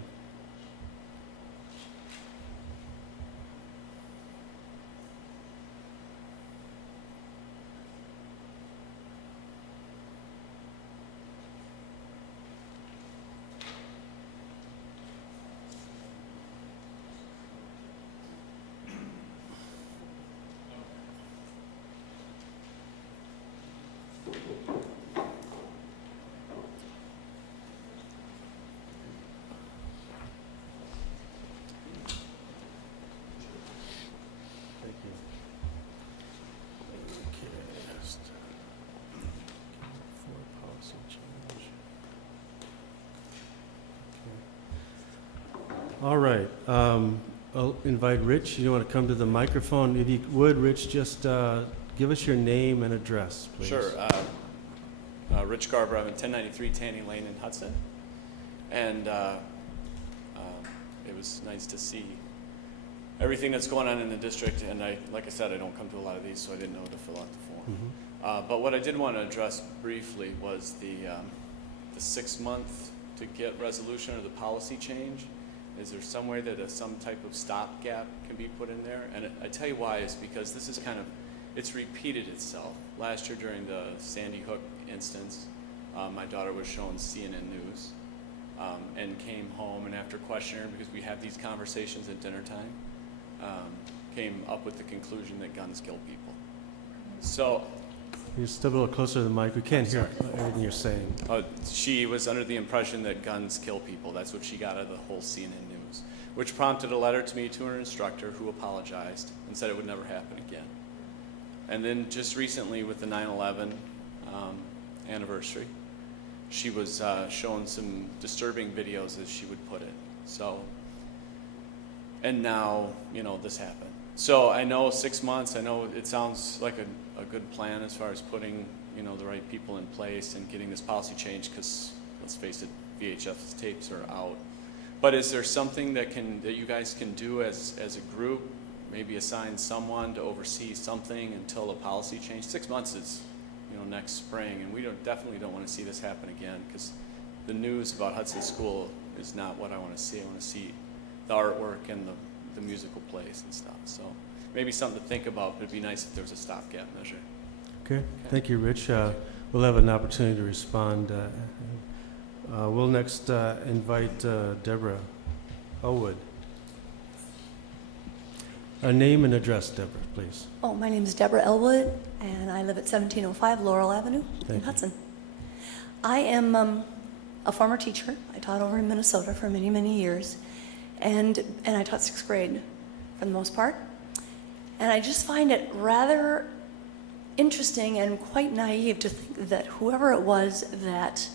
All right. I'll invite Rich. You want to come to the microphone? If you would, Rich, just give us your name and address, please. Sure. Rich Garber. I'm at 1093 Tanning Lane in Hudson. And it was nice to see everything that's going on in the district. And like I said, I don't come to a lot of these, so I didn't know to fill out the form. Mm-hmm. But what I did want to address briefly was the 6 month to get resolution or the policy change. Is there some way that some type of stopgap can be put in there? And I tell you why is because this is it's repeated itself. Last year during the Sandy Hook instance, my daughter was shown CNN News and came home, and after questioning her, because we have these conversations at dinner time, came up with the conclusion that guns kill people. So You're still a little closer to the mic. We can't hear everything you're saying. she was under the impression that guns kill people. That's what she got out of the whole CNN News, which prompted a letter to me to her instructor, who apologized and said it would never happen again. And then just recently with the 9/11 anniversary, she was shown some disturbing videos, as she would put it. So, and now, this happened. So I know 6 months, I know it sounds like a good plan as far as putting, the right people in place and getting this policy changed, because let's face it, VHS tapes are out. But is there something that you guys can do as a group, maybe assign someone to oversee something until a policy change? 6 months is, next spring, and we definitely don't want to see this happen again, because the news about Hudson School is not what I want to see. I want to see the artwork and the musical plays and stuff. So maybe something to think about, but it'd be nice if there was a stopgap measure. Okay. Thank you, Rich. We'll have an opportunity to respond. We'll next invite Deborah Elwood. A name and address, Deborah, please. Oh, my name is Deborah Elwood, and I live at 1705 Laurel Avenue in Hudson. I am a former teacher. I taught over in Minnesota for many, many years, and I taught 6th grade for the most part. And I just find it rather interesting and quite naive to think that whoever it was that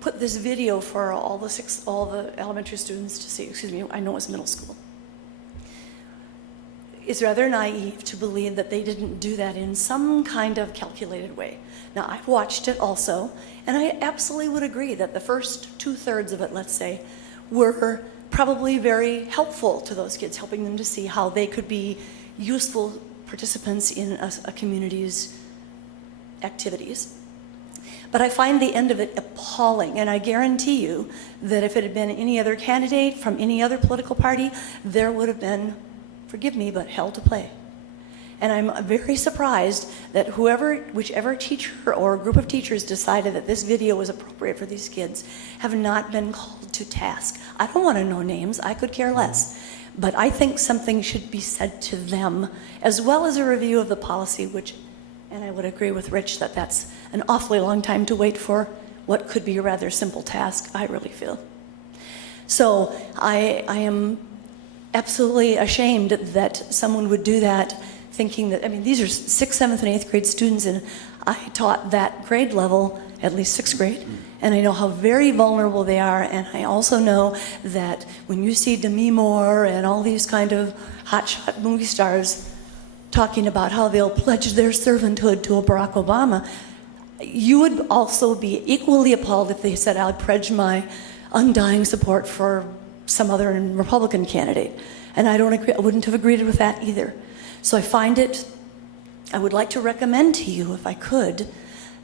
put this video for all the elementary students to see, excuse me, I know it's middle school. It's rather naive to believe that they didn't do that in some kind of calculated way. Now, I've watched it also, and I absolutely would agree that the first 2/3 of it, let's say, were probably very helpful to those kids, helping them to see how they could be useful participants in a community's activities. But I find the end of it appalling, and I guarantee you that if it had been any other candidate from any other political party, there would have been, forgive me, but hell to play. And I'm very surprised that whichever teacher or group of teachers decided that this video was appropriate for these kids have not been called to task. I don't want to know names, I could care less. But I think something should be said to them, as well as a review of the policy, and I would agree with Rich that that's an awfully long time to wait for what could be a rather simple task, I really feel. So I am absolutely ashamed that someone would do that, thinking that, these are 6th, 7th, and 8th grade students, and I taught that grade level, at least 6th grade, and I know how very vulnerable they are, and I also know that when you see Demi Moore and all these kind of hotshot movie stars talking about how they'll pledge their servanthood to a Barack Obama, you would also be equally appalled if they said, I'll pledge my undying support for some other Republican candidate. And I wouldn't have agreed with that either. So I would like to recommend to you, if I could,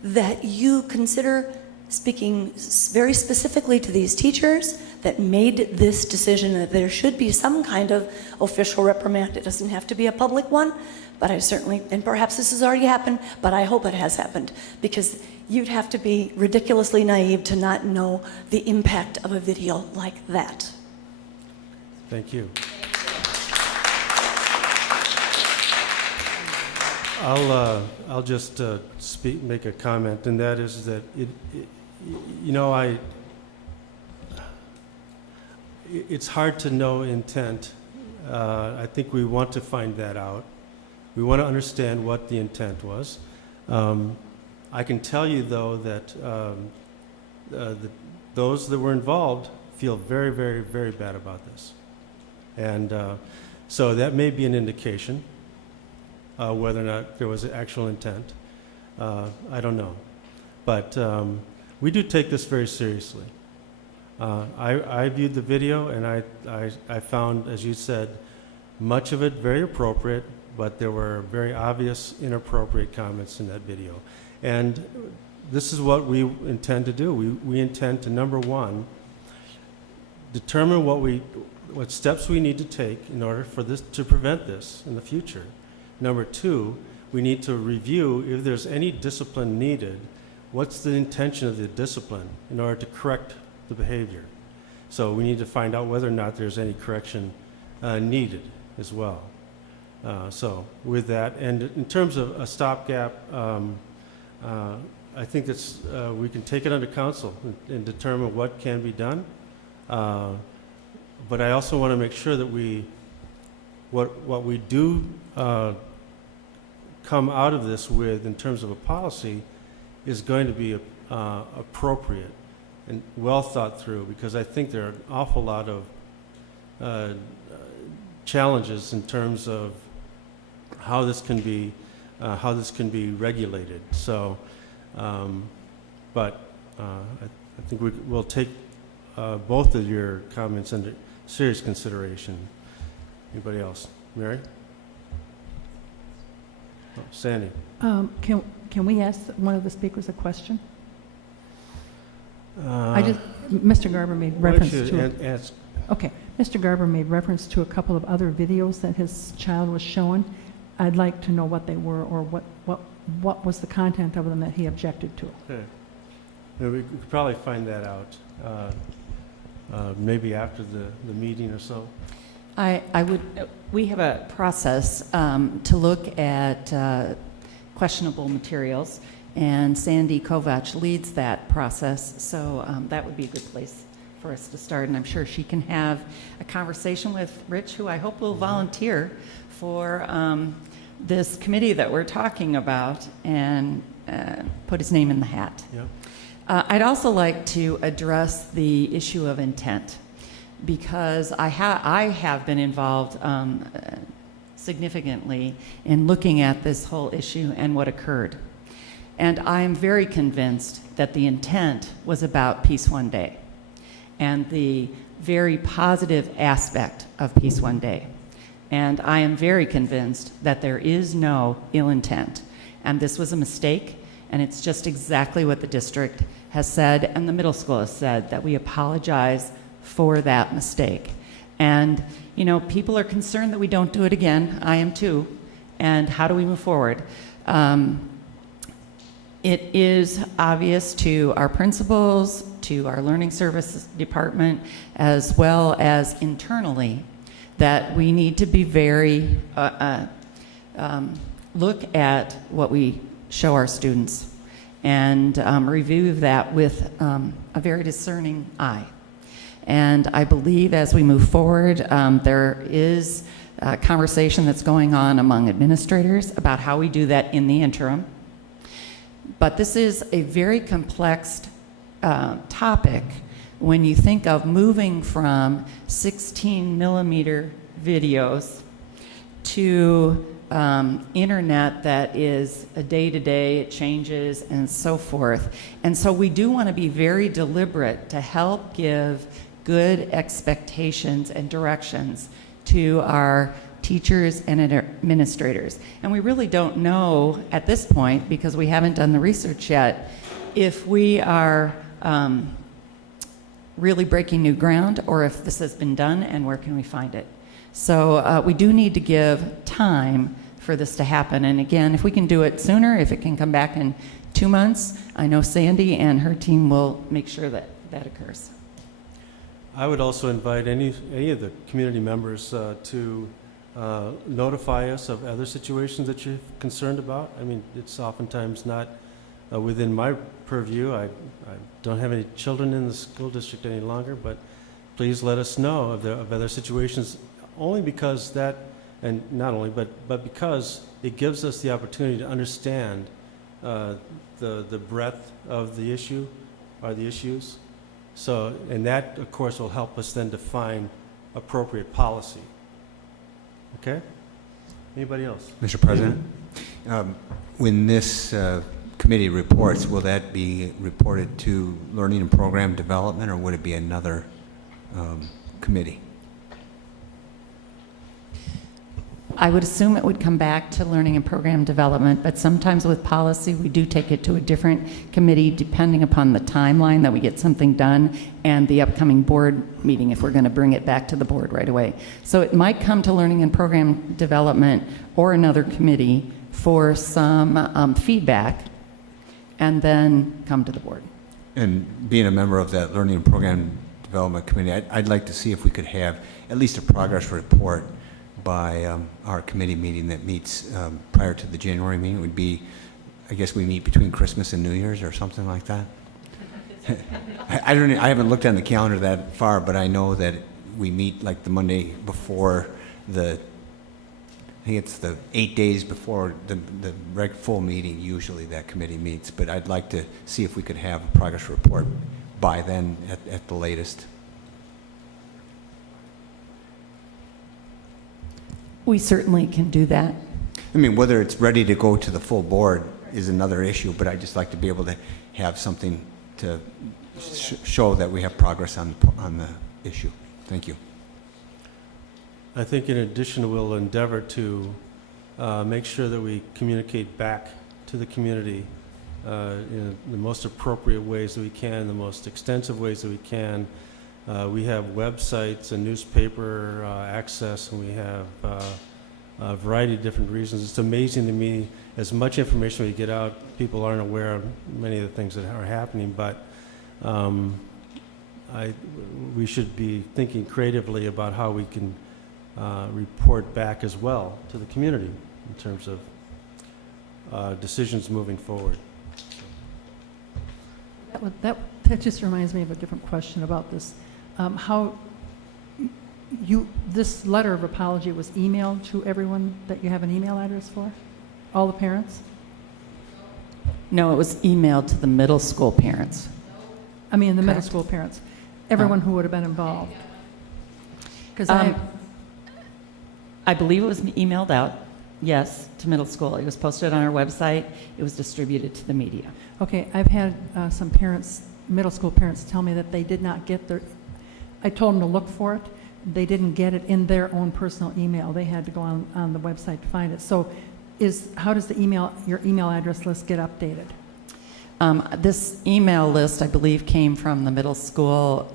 that you consider speaking very specifically to these teachers that made this decision that there should be some kind of official reprimand. It doesn't have to be a public one, but I certainly, and perhaps this has already happened, but I hope it has happened, because you'd have to be ridiculously naive to not know the impact of a video like that. Thank you. I'll just make a comment, and that is that it's hard to know intent. I think we want to find that out. We want to understand what the intent was. I can tell you, though, that those that were involved feel very, very, very bad about this. And so that may be an indication whether or not there was actual intent. I don't know. But we do take this very seriously. I viewed the video, and I found, as you said, much of it very appropriate, but there were very obvious inappropriate comments in that video. And this is what we intend to do. We intend to, number one, determine what steps we need to take in order for this to prevent this in the future. Number two, we need to review if there's any discipline needed, what's the intention of the discipline in order to correct the behavior. So we need to find out whether or not there's any correction needed as well. So with that, and in terms of a stopgap, I think that's, we can take it under counsel and determine what can be done. But I also want to make sure that what we do come out of this with in terms of a policy is going to be appropriate and well thought through, because I think there are an awful lot of challenges in terms of how this can be regulated. So, but I think we'll take both of your comments under serious consideration. Anybody else? Mary? Oh, Sandy? Can we ask one of the speakers a question? Mr. Garber made reference to. Ask. Okay, Mr. Garber made reference to a couple of other videos that his child was showing. I'd like to know what they were, or what was the content of them that he objected to. Okay. We could probably find that out maybe after the meeting or so. We have a process to look at questionable materials, and Sandy Kovac leads that process, so that would be a good place for us to start, and I'm sure she can have a conversation with Rich, who I hope will volunteer for this committee that we're talking about, and put his name in the hat. Yep. I'd also like to address the issue of intent, because I have been involved significantly in looking at this whole issue and what occurred. And I am very convinced that the intent was about Peace One Day and the very positive aspect of Peace One Day. And I am very convinced that there is no ill intent. And this was a mistake, and it's just exactly what the district has said and the middle school has said, that we apologize for that mistake. And, you know, people are concerned that we don't do it again. I am too. And how do we move forward? It is obvious to our principals, to our learning services department, as well as internally, that we need to be very, look at what we show our students and review that with a very discerning eye. And I believe as we move forward, there is a conversation that's going on among administrators about how we do that in the interim. But this is a very complex topic when you think of moving from 16 millimeter videos to internet that is a day-to-day, it changes and so forth. And so we do want to be very deliberate to help give good expectations and directions to our teachers and administrators. And we really don't know at this point, because we haven't done the research yet, if we are really breaking new ground or if this has been done and where can we find it. So we do need to give time for this to happen. And again, if we can do it sooner, if it can come back in 2 months, I know Sandy and her team will make sure that that occurs. I would also invite any of the community members to notify us of other situations that you're concerned about. I mean, it's oftentimes not within my purview. I don't have any children in the school district any longer, but please let us know of other situations, only because that, and not only, but because it gives us the opportunity to understand the breadth of the issue or the issues. So, and that, of course, will help us then define appropriate policy. Okay? Anybody else? Mr. President, when this committee reports, will that be reported to Learning and Program Development, or would it be another committee? I would assume it would come back to Learning and Program Development, but sometimes with policy, we do take it to a different committee depending upon the timeline that we get something done and the upcoming board meeting if we're going to bring it back to the board right away. So it might come to Learning and Program Development or another committee for some feedback and then come to the board. And being a member of that Learning and Program Development Committee, I'd like to see if we could have at least a progress report by our committee meeting that meets prior to the January meeting. It would be, I guess we meet between Christmas and New Year's or something like that. I haven't looked on the calendar that far, but I know that we meet like the Monday before I think it's the 8 days before the full meeting, usually that committee meets. But I'd like to see if we could have a progress report by then at the latest. We certainly can do that. I mean, whether it's ready to go to the full board is another issue, but I'd just like to be able to have something to show that we have progress on the issue. Thank you. I think in addition, we'll endeavor to make sure that we communicate back to the community in the most appropriate ways that we can, the most extensive ways that we can. We have websites and newspaper access, and we have a variety of different reasons. It's amazing to me, as much information we get out, people aren't aware of many of the things that are happening, but we should be thinking creatively about how we can report back as well to the community in terms of decisions moving forward. That just reminds me of a different question about this. This letter of apology was emailed to everyone that you have an email address for? All the parents? No, it was emailed to the middle school parents. I mean, the middle Correct. school parents. Everyone who would have been involved. Because I believe it was emailed out, yes, to middle school. It was posted on our website. It was distributed to the media. Okay, I've had some parents, middle school parents, tell me that they did not get their, I told them to look for it. They didn't get it in their own personal email. They had to go on the website to find it. So how does your email address list get updated? This email list, I believe, came from the middle school,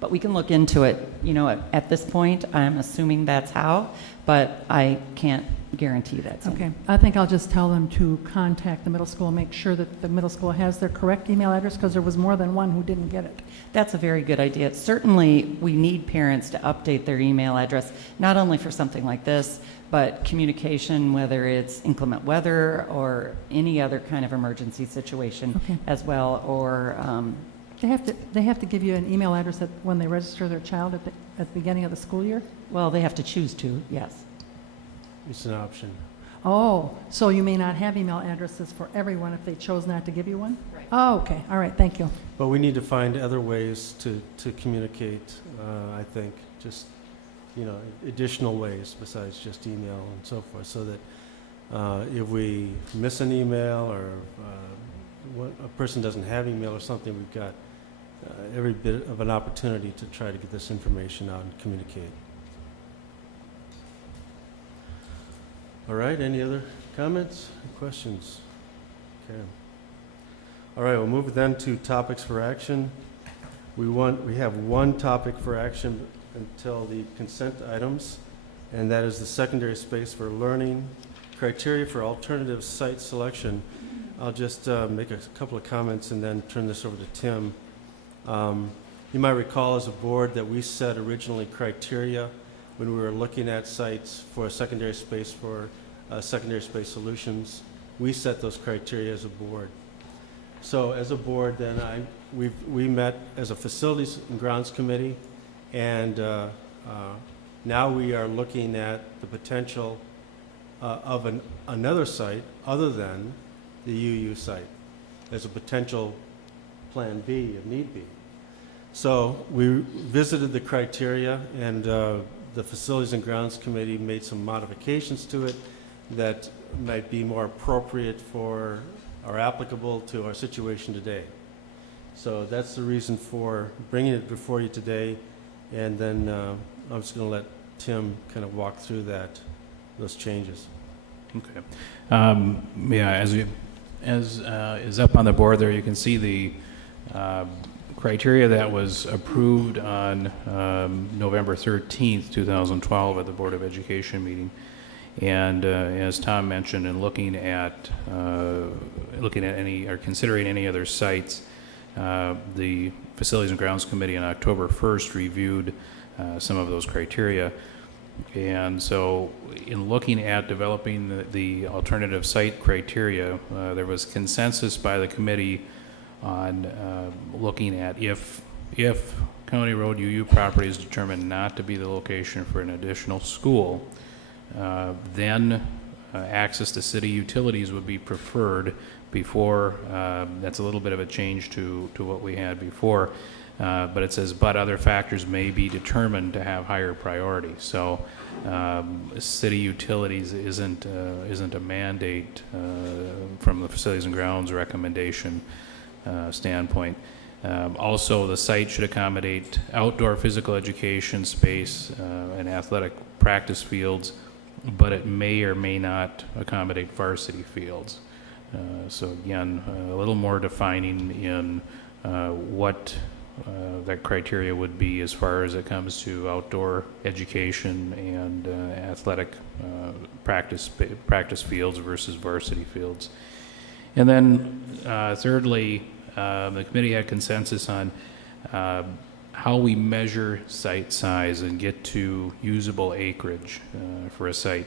but we can look into it. You know, at this point, I'm assuming that's how, but I can't guarantee that. Okay, I think I'll just tell them to contact the middle school, make sure that the middle school has their correct email address, because there was more than one who didn't get it. That's a very good idea. Certainly, we need parents to update their email address, not only for something like this, but communication, whether it's inclement weather or any other kind of emergency situation as well, or... They have to give you an email address when they register their child at the beginning of the school year? Well, they have to choose to, yes. It's an option. Oh, so you may not have email addresses for everyone if they chose not to give you one? Right. Oh, okay. All right. Thank you. But we need to find other ways to communicate, I think, just, additional ways besides just email and so forth, so that if we miss an email or a person doesn't have email or something, we've got every bit of an opportunity to try to get this information out and communicate. All right, any other comments, questions? Okay. All right, we'll move then to topics for action. We have one topic for action until the consent items, and that is the secondary space for learning, criteria for alternative site selection. I'll just make a couple of comments and then turn this over to Tim. You might recall as a board that we set originally criteria when we were looking at sites for a secondary space for secondary space solutions. We set those criteria as a board. So as a board, then we met as a facilities and grounds committee, and now we are looking at the potential of another site other than the UU site as a potential plan B if need be. So we visited the criteria, and the Facilities and Grounds Committee made some modifications to it that might be more appropriate for or applicable to our situation today. So that's the reason for bringing it before you today, and then I'm just going to let Tim kind of walk through those changes. Okay. Yeah, as is up on the board there, you can see the criteria that was approved on November 13th, 2012 at the Board of Education meeting. And as Tom mentioned, in looking at any or considering any other sites, the Facilities and Grounds Committee on October 1st reviewed some of those criteria. And so in looking at developing the alternative site criteria, there was consensus by the committee on looking at if County Road UU property is determined not to be the location for an additional school, then access to city utilities would be preferred before. That's a little bit of a change to what we had before. But it says, but other factors may be determined to have higher priority. So city utilities isn't a mandate from the Facilities and Grounds recommendation standpoint. Also, the site should accommodate outdoor physical education space and athletic practice fields, but it may or may not accommodate varsity fields. So again, a little more defining in what that criteria would be as far as it comes to outdoor education and athletic practice fields versus varsity fields. And then thirdly, the committee had consensus on how we measure site size and get to usable acreage for a site.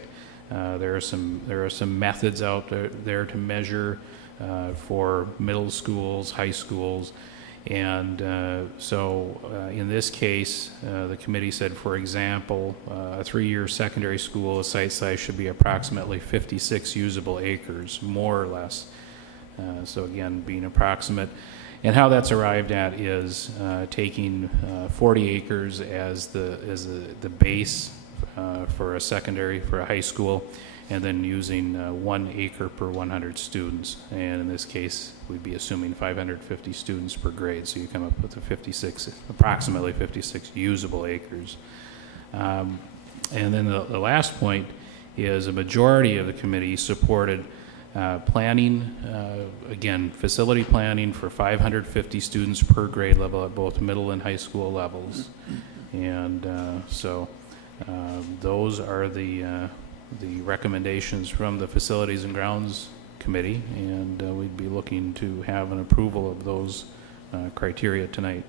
There are some methods out there to measure for middle schools, high schools. And so in this case, the committee said, for example, a 3-year secondary school, a site size should be approximately 56 usable acres, more or less. So again, being approximate. And how that's arrived at is taking 40 acres as the base for a secondary, for a high school, and then using 1 acre per 100 students. And in this case, we'd be assuming 550 students per grade. So you come up with approximately 56 usable acres. And then the last point is a majority of the committee supported planning, again, facility planning for 550 students per grade level at both middle and high school levels. And so those are the recommendations from the Facilities and Grounds Committee, and we'd be looking to have an approval of those criteria tonight.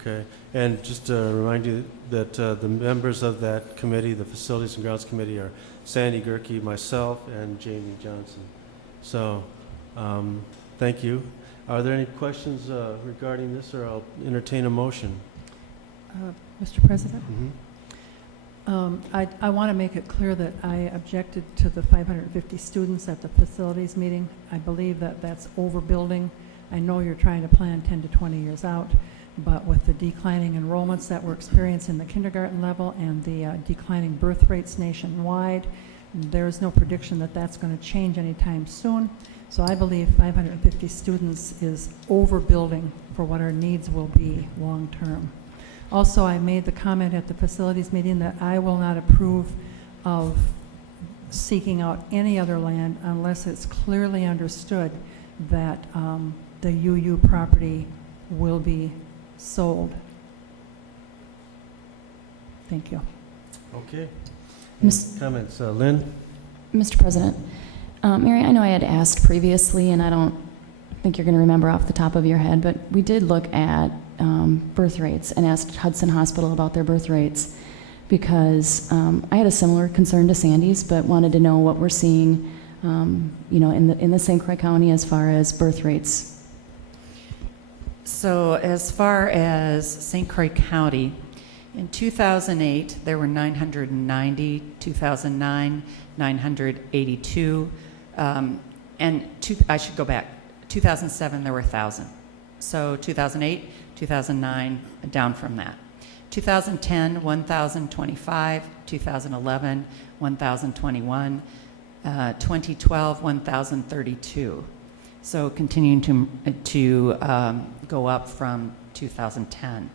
Okay, and just to remind you that the members of that committee, the Facilities and Grounds Committee, are Sandy Gerke, myself, and Jamie Johnson. So, thank you. Are there any questions regarding this, or I'll entertain a motion? Mr. President? Mm-hmm. I want to make it clear that I objected to the 550 students at the facilities meeting. I believe that that's overbuilding. I know you're trying to plan 10 to 20 years out, but with the declining enrollments that we're experiencing in the kindergarten level and the declining birth rates nationwide, there's no prediction that that's going to change anytime soon. So I believe 550 students is overbuilding for what our needs will be long term. Also, I made the comment at the facilities meeting that I will not approve of seeking out any other land unless it's clearly understood that the UU property will be sold. Thank you. Okay. Miss- Comments, Lynn? Mr. President, Mary, I know I had asked previously, and I don't think you're going to remember off the top of your head, but we did look at birth rates and asked Hudson Hospital about their birth rates because I had a similar concern to Sandy's, but wanted to know what we're seeing, in the St. Croix County as far as birth rates. So as far as St. Croix County, in 2008, there were 990, 2009, 982, I should go back. 2007, there were 1,000. So 2008, 2009, down from that. 2010, 1,025, 2011, 1,021, 2012, 1,032. So continuing to go up from 2010.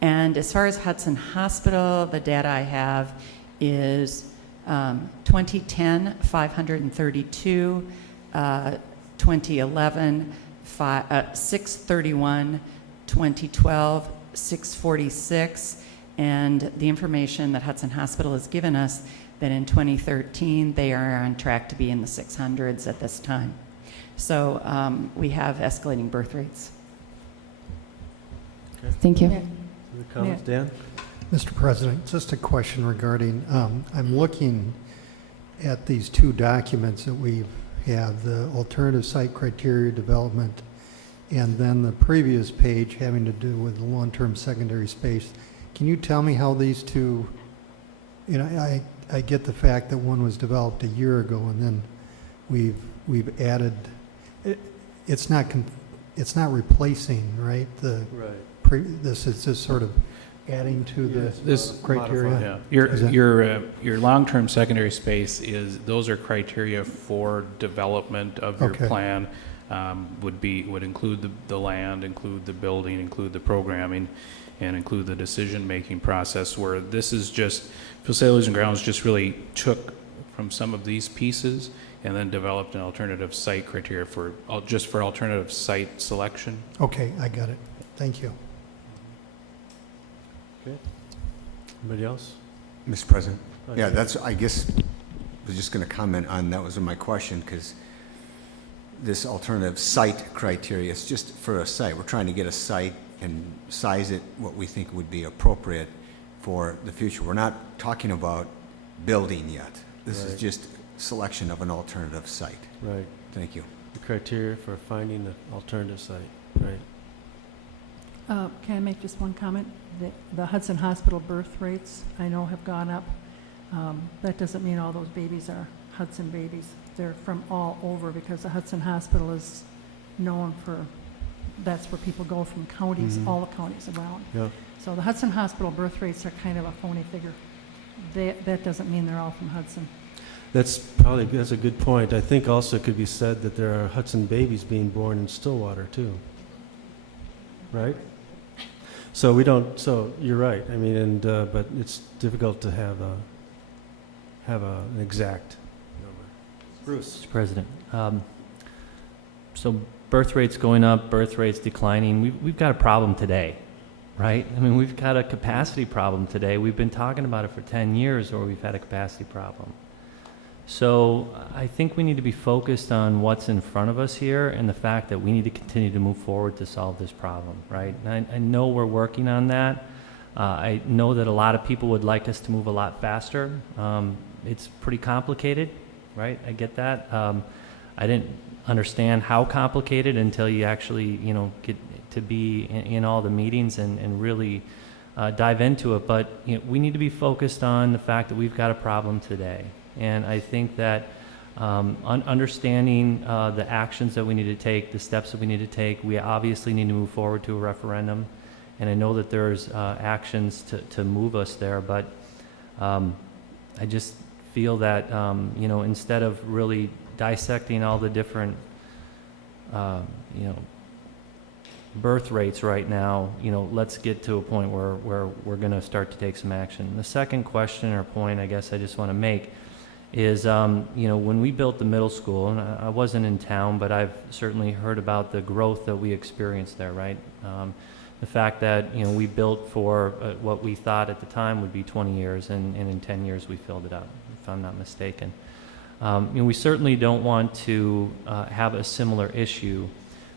And as far as Hudson Hospital, the data I have is 2010, 532, 2011, 631, 2012, 646, and the information that Hudson Hospital has given us that in 2013 they are on track to be in the 600s at this time. So we have escalating birth rates. Okay. Thank you. Other comments, Dan? Mr. President, just a question regarding, I'm looking at these two documents that we have, the alternative site criteria development, and then the previous page having to do with the long-term secondary space. Can you tell me how these two, you know, I get the fact that one was developed a year ago and then we've added, it's not replacing, right? This is just sort of adding to the criteria. Yeah. Your long-term secondary space those are criteria for development of your plan. Would include the land, include the building, include the programming, and include the decision-making process, where this is just, Facilities and Grounds just really took from some of these pieces and then developed an alternative site criteria for alternative site selection. Okay, I got it. Thank you. Okay. Anybody else? Mr. President? Okay. Yeah, that's, I guess, I was just going to comment on, that was my question, because this alternative site criteria is just for a site. We're trying to get a site and size it what we think would be appropriate for the future. We're not talking about building yet. This is just selection of an alternative site. Right. Thank you. The criteria for finding an alternative site, right? Can I make just one comment? The Hudson Hospital birth rates, I know, have gone up. That doesn't mean all those babies are Hudson babies. They're from all over, because the Hudson Hospital is known for, that's where people go from counties, all the counties around. Yeah. So the Hudson Hospital birth rates are kind of a phony figure. That doesn't mean they're all from Hudson. That's a good point. I think also it could be said that there are Hudson babies being born in Stillwater too, right? So you're right. I mean, but it's difficult to have an exact number. Bruce. Mr. President, so birth rates going up, birth rates declining. We've got a problem today, right? I mean, we've got a capacity problem today. We've been talking about it for 10 years, or we've had a capacity problem. So I think we need to be focused on what's in front of us here and the fact that we need to continue to move forward to solve this problem, right? And I know we're working on that. I know that a lot of people would like us to move a lot faster. It's pretty complicated, right? I get that. I didn't understand how complicated until you actually, get to be in all the meetings and really dive into it. But we need to be focused on the fact that we've got a problem today. And I think that understanding the actions that we need to take, the steps that we need to take, we obviously need to move forward to a referendum. And I know that there's actions to move us there, but I just feel that, instead of really dissecting all the different, birth rates right now, let's get to a point where we're going to start to take some action. The second question or point I guess I just want to make is, when we built the middle school, and I wasn't in town, but I've certainly heard about the growth that we experienced there, right? The fact that, we built for what we thought at the time would be 20 years, and in 10 years we filled it up, if I'm not mistaken. We certainly don't want to have a similar issue,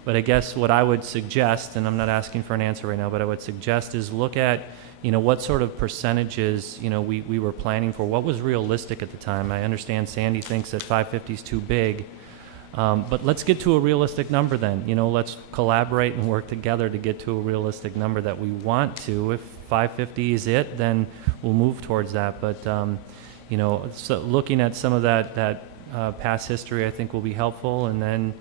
but I guess what I would suggest, and I'm not asking for an answer right now, but I would suggest is look at what sort of percentages, we were planning for, what was realistic at the time. I understand Sandy thinks that 550 is too big, but let's get to a realistic number then. Let's collaborate and work together to get to a realistic number that we want to. If 550 is it, then we'll move towards that. But, so looking at some of that past history, I think will be helpful. And then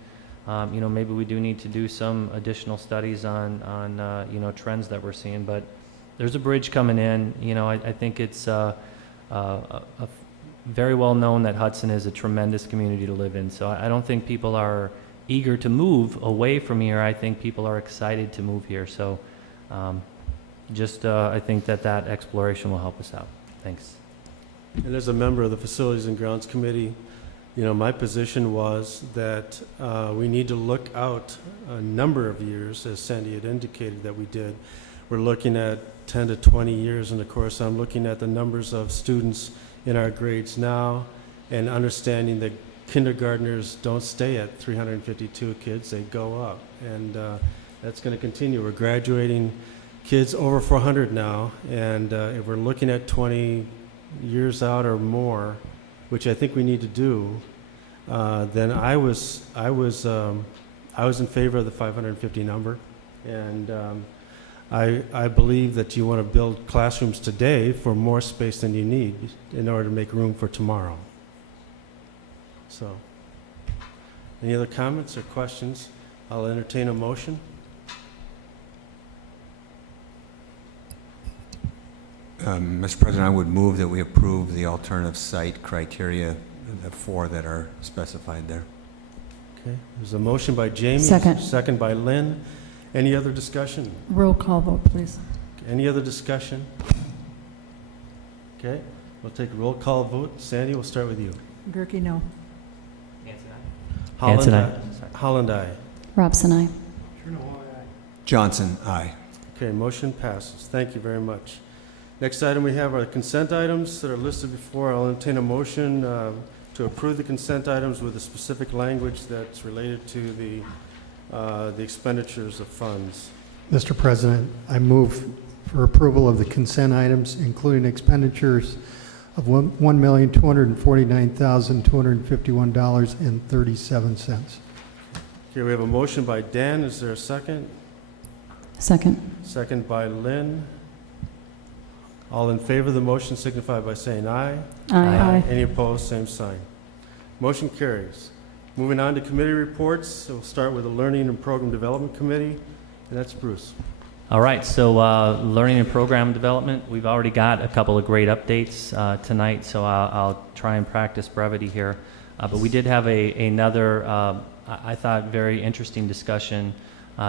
maybe we do need to do some additional studies on trends that we're seeing. But there's a bridge coming in. I think it's very well known that Hudson is a tremendous community to live in. So I don't think people are eager to move away from here. I think people are excited to move here. So I think that exploration will help us out. Thanks. And as a member of the Facilities and Grounds Committee, my position was that we need to look out a number of years, as Sandy had indicated that we did. We're looking at 10 to 20 years, and of course I'm looking at the numbers of students in our grades now and understanding that kindergartners don't stay at 352 kids, they go up. And that's going to continue. We're graduating kids over 400 now, and if we're looking at 20 years out or more, which I think we need to do, then I was in favor of the 550 number, and I believe that you want to build classrooms today for more space than you need in order to make room for tomorrow. So, any other comments or questions? I'll entertain a motion. Mr. President, I would move that we approve the alternative site criteria, the 4 that are specified there. Okay, there's a motion by Jamie. Second by Lynn. Any other discussion? Roll call vote, please. Any other discussion? Okay, we'll take a roll call vote. Sandy, we'll start with you. Gerke, no. Holland, Hanson, aye. Holland, aye. Robson, aye. Johnson, aye. Okay, motion passes. Thank you very much. Next item we have are the consent items that are listed before. I'll entertain a motion to approve the consent items with a specific language that's related to the expenditures of funds. Mr. President, I move for approval of the consent items, including expenditures of $1,249,251.37. Okay, we have a motion by Dan. Is there a second? Second. Second by Lynn. All in favor of the motion signify by saying aye. Aye. Any opposed, same sign. Motion carries. Moving on to committee reports, so we'll start with the Learning and Program Development Committee, and that's Bruce. All right, so learning and program development, we've already got a couple of great updates tonight, so I'll try and practice brevity here. But we did have another, I thought, very interesting discussion.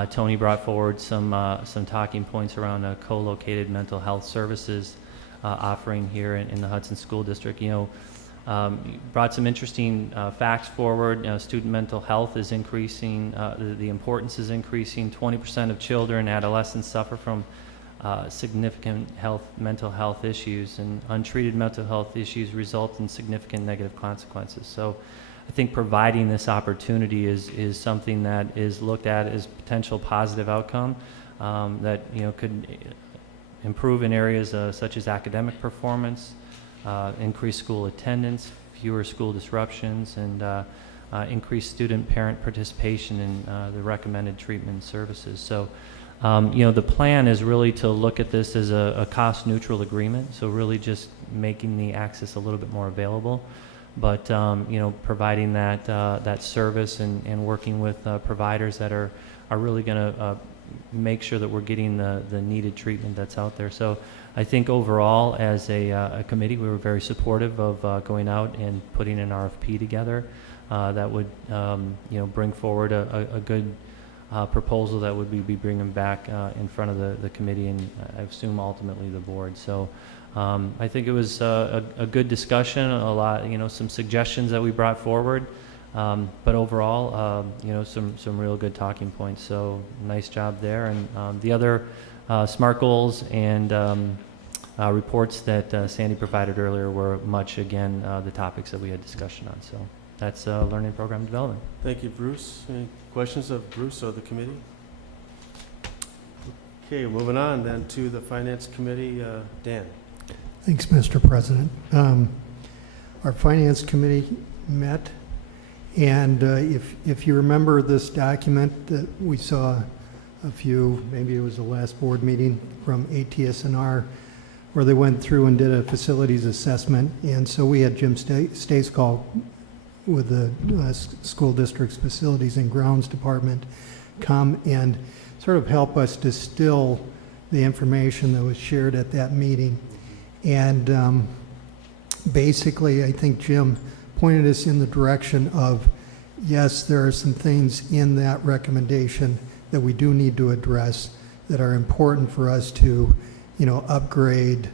Tony brought forward some talking points around a co-located mental health services offering here in the Hudson School District. Brought some interesting facts forward. Student mental health is increasing, the importance is increasing. 20% of children, adolescents suffer from significant mental health issues, and untreated mental health issues result in significant negative consequences. So I think providing this opportunity is something that is looked at as potential positive outcome that could improve in areas such as academic performance, increased school attendance, fewer school disruptions, and increased student-parent participation in the recommended treatment services. So, the plan is really to look at this as a cost-neutral agreement, so really just making the access a little bit more available, but providing that service and working with providers that are really going to make sure that we're getting the needed treatment that's out there. So I think overall, as a committee, we were very supportive of going out and putting an RFP together that would, bring forward a good proposal that would be bringing back in front of the committee and I assume ultimately the board. So I think it was a good discussion, a lot, some suggestions that we brought forward. But overall, some real good talking points. So nice job there. And the other SMART goals and reports that Sandy provided earlier were much, again, the topics that we had discussion on. So that's learning program development. Thank you, Bruce. Any questions of Bruce or the committee? Okay, moving on then to the Finance Committee. Dan. Thanks, Mr. President. Our Finance Committee met, and if you remember this document that we saw maybe it was the last board meeting from ATS&R, where they went through and did a facilities assessment, and so we had Jim Stace with the school district's facilities and grounds department come and sort of help us distill the information that was shared at that meeting. And basically, I think Jim pointed us in the direction of, yes, there are some things in that recommendation that we do need to address that are important for us to, upgrade,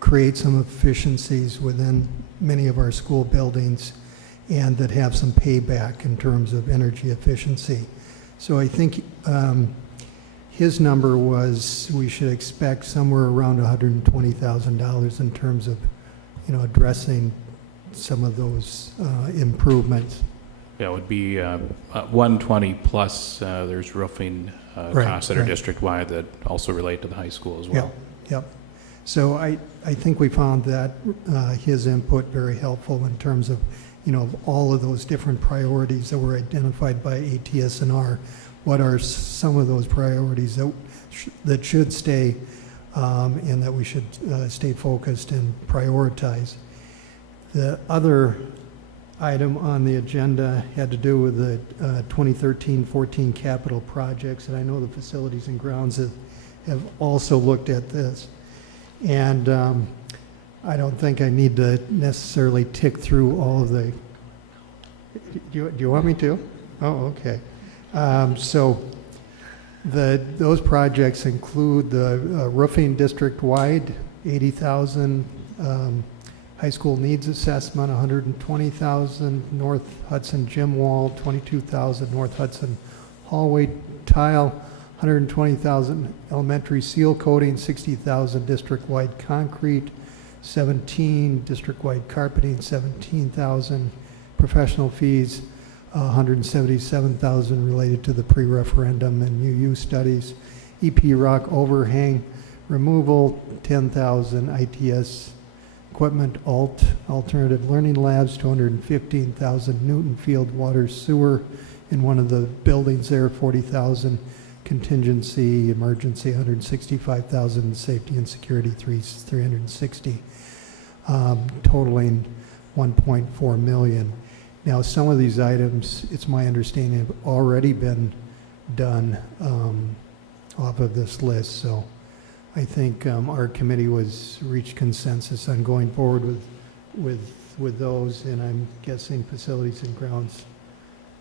create some efficiencies within many of our school buildings, and that have some payback in terms of energy efficiency. So I think his number was we should expect somewhere around $120,000 in terms of, addressing some of those improvements. Yeah, it would be 120 plus there's roofing costs that are district-wide that also relate to the high school as well. Yep. So I think we found that his input very helpful in terms of, all of those different priorities that were identified by ATS&R. What are some of those priorities that should stay and that we should stay focused and prioritize? The other item on the agenda had to do with the 2013-14 capital projects, and I know the facilities and grounds have also looked at this. And I don't think I need to necessarily tick through all of the, do you want me to? Oh, okay. So those projects include the roofing district-wide, $80,000, high school needs assessment, $120,000, North Hudson gym wall, $22,000, North Hudson hallway tile, $120,000, elementary seal coating, $60,000, district-wide concrete, $17,000, district-wide carpeting, $17,000, professional fees, $177,000 related to the pre-referendum and UU studies, EP rock overhang removal, $10,000, ITS equipment, alternative learning labs, $215,000, Newton Field water sewer in one of the buildings there, $40,000, contingency, emergency, $165,000, safety and security, $360,000, totaling $1.4 million. Now, some of these items, it's my understanding, have already been done off of this list, so I think our committee reached consensus on going forward with those, and I'm guessing facilities and grounds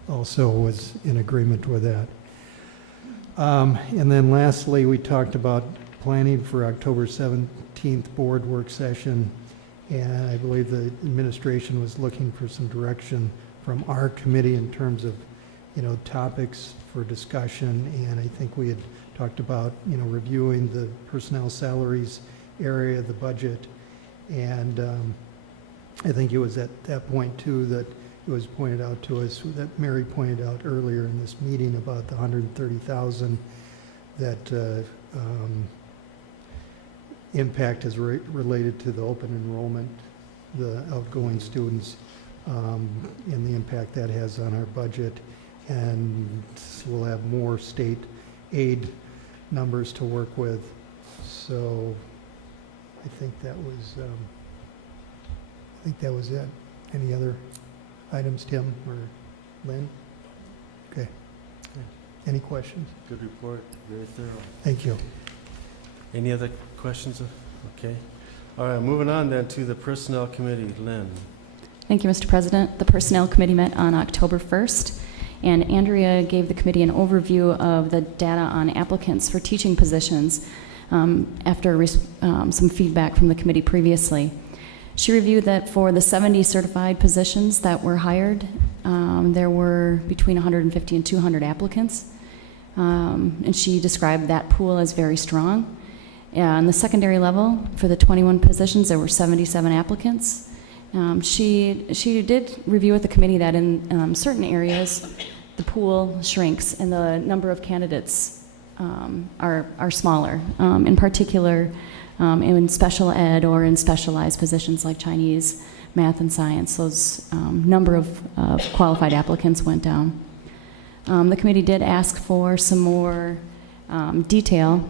also was in agreement with that. And then lastly, we talked about planning for October 17th board work session, and I believe the administration was looking for some direction from our committee in terms of, topics for discussion, and I think we had talked about, reviewing the personnel salaries area, the budget, and I think it was at that point too that it was pointed out to us, that Mary pointed out earlier in this meeting about the $130,000 that impact is related to the open enrollment, the outgoing students, and the impact that has on our budget. And we'll have more state aid numbers to work with. So I think that was it. Any other items, Tim or Lynn? Okay. Any questions? Good report, very thorough. Thank you. Any other questions? Okay. All right, moving on then to the Personnel Committee. Lynn. Thank you, Mr. President. The Personnel Committee met on October 1st, and Andrea gave the committee an overview of the data on applicants for teaching positions after some feedback from the committee previously. She reviewed that for the 70 certified positions that were hired, there were between 150 and 200 applicants, and she described that pool as very strong. On the secondary level, for the 21 positions, there were 77 applicants. She did review with the committee that in certain areas, the pool shrinks and the number of candidates are smaller. In particular, in special ed or in specialized positions like Chinese, math, and science, those number of qualified applicants went down. The committee did ask for some more detail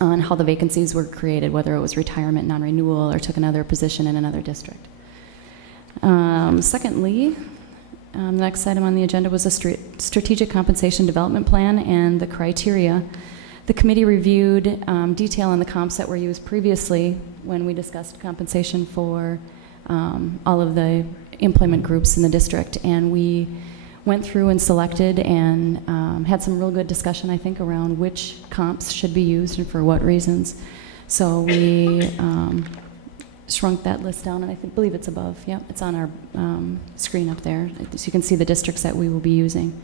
on how the vacancies were created, whether it was retirement, non-renewal, or took another position in another district. Secondly, the next item on the agenda was a strategic compensation development plan and the criteria. The committee reviewed detail on the comps that were used previously when we discussed compensation for all of the employment groups in the district, and we went through and selected and had some real good discussion, I think, around which comps should be used and for what reasons. So we shrunk that list down, and I believe it's above. Yep, it's on our screen up there, so you can see the districts that we will be using.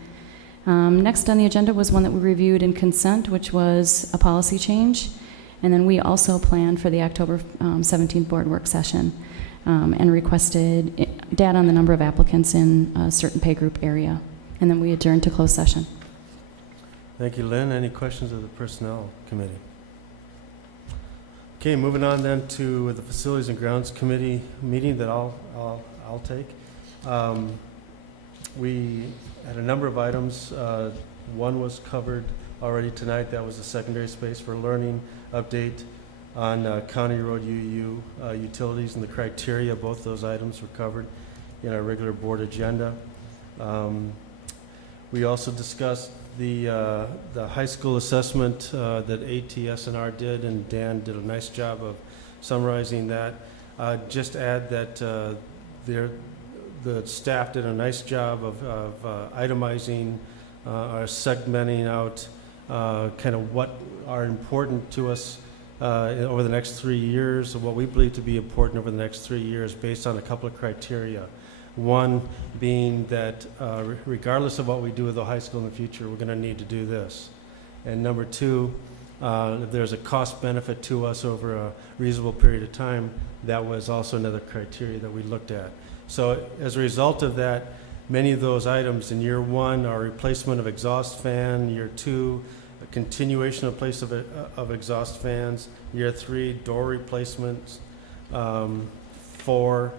Next on the agenda was one that we reviewed in consent, which was a policy change, and then we also planned for the October 17th board work session and requested data on the number of applicants in a certain pay group area, and then we adjourned to closed session. Thank you, Lynn. Any questions of the Personnel Committee? Okay, moving on then to the Facilities and Grounds Committee meeting that I'll take. We had a number of items. One was covered already tonight. That was the secondary space for learning update on County Road UU utilities and the criteria. Both those items were covered in our regular board agenda. We also discussed the high school assessment that ATS&R did, and Dan did a nice job of summarizing that. Just add that the staff did a nice job of itemizing or segmenting out kind of what are important to us over the next 3 years, what we believe to be important over the next 3 years based on a couple of criteria. One being that regardless of what we do with the high school in the future, we're going to need to do this. And number two, if there's a cost benefit to us over a reasonable period of time, that was also another criteria that we looked at. So as a result of that, many of those items in year one are replacement of exhaust fan, year two, a continuation of place of exhaust fans, year three, door replacements, 4,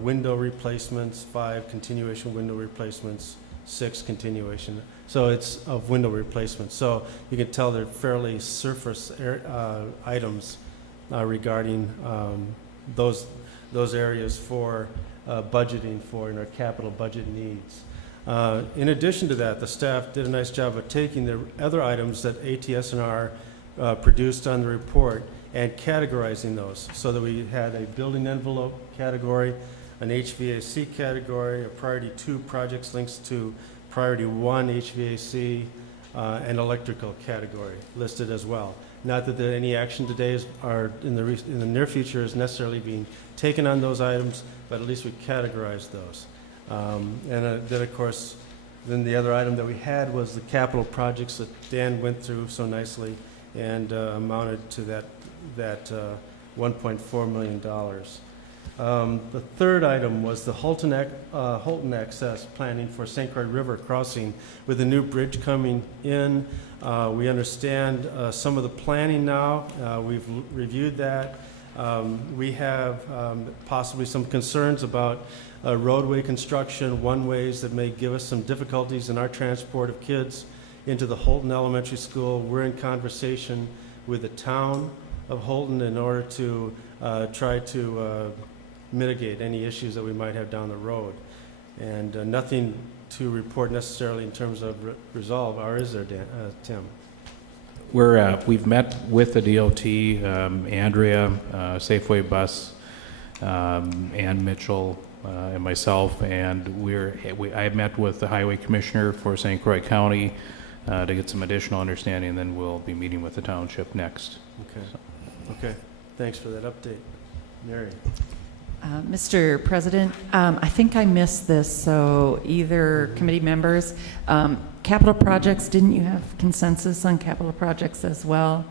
window replacements, 5, continuation window replacements, 6, continuation. So it's of window replacements. So you can tell they're fairly surface items regarding those areas for budgeting for in our capital budget needs. In addition to that, the staff did a nice job of taking the other items that ATS&R produced on the report and categorizing those so that we had a building envelope category, an HVAC category, a priority 2 projects links to priority 1 HVAC, and electrical category listed as well. Not that any action today are in the near future is necessarily being taken on those items, but at least we categorized those. And then, of course, then the other item that we had was the capital projects that Dan went through so nicely and amounted to that $1.4 million. The third item was the Holton access planning for St. Croix River crossing with the new bridge coming in. We understand some of the planning now. We've reviewed that. We have possibly some concerns about roadway construction, one-ways that may give us some difficulties in our transport of kids into the Holton Elementary School. We're in conversation with the town of Holton in order to try to mitigate any issues that we might have down the road. And nothing to report necessarily in terms of resolve, or is there, Tim? We've met with the DOT, Andrea, Safeway Bus, Ann Mitchell, and myself, and I met with the Highway Commissioner for St. Croix County to get some additional understanding, and then we'll be meeting with the township next. Okay. Okay. Thanks for that update. Mary. Mr. President, I think I missed this, so either committee members, capital projects, didn't you have consensus on capital projects as well?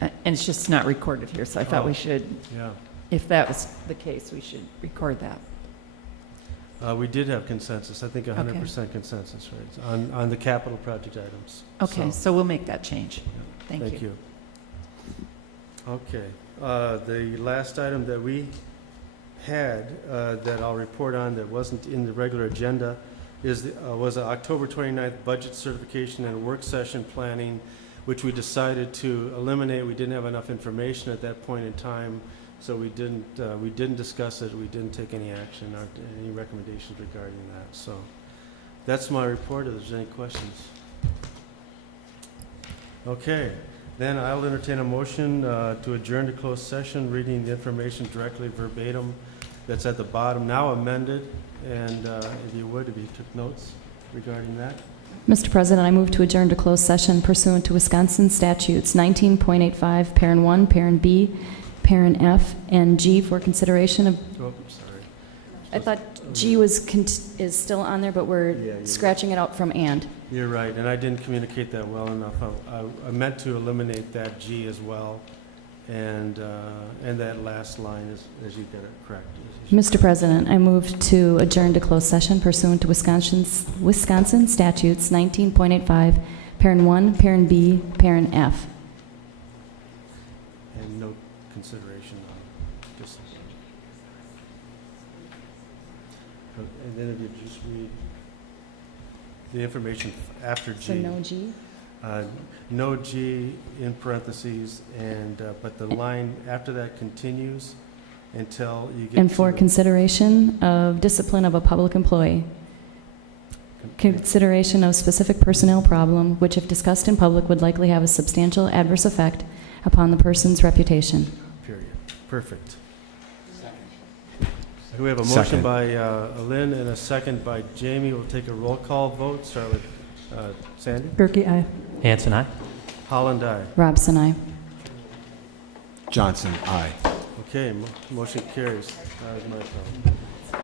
And it's just not recorded here, so I thought we should, if that was the case, we should record that. We did have consensus, I think 100% consensus, right, on the capital project items. Okay, so we'll make that change. Yeah. Thank you. Okay, the last item that we had that I'll report on that wasn't in the regular agenda was the October 29th budget certification and work session planning, which we decided to eliminate. We didn't have enough information at that point in time So we didn't discuss it, we didn't take any action or any recommendations regarding that. So that's my report. If there's any questions. Okay, then I'll entertain a motion to adjourn to closed session, reading the information directly verbatim that's at the bottom, now amended. And if you took notes regarding that. Mr. President, I move to adjourn to closed session pursuant to Wisconsin statutes 19.85, parent 1, parent B, parent F, and G for consideration of... Oh, sorry. I thought G is still on there, but we're scratching it out from and. You're right, and I didn't communicate that well enough. I meant to eliminate that G as well, and that last line is, as you got it correct. Mr. President, I move to adjourn to closed session pursuant to Wisconsin statutes 19.85, parent 1, parent B, parent F. And no consideration on this. And then if you just read the information after G. So no G? No G in parentheses, and but the line after that continues until you get And to for the- consideration of discipline of a public employee. Consideration of specific personnel problem, which if discussed in public would likely have a substantial adverse effect upon the person's reputation. Period. Perfect. We have a motion Second. by Lynn and a second by Jamie. We'll take a roll call vote. Start with Sandy. Gerke, aye. Hanson, aye. Holland, aye. Robson, aye. Johnson, aye. Okay, motion carries. That was my problem.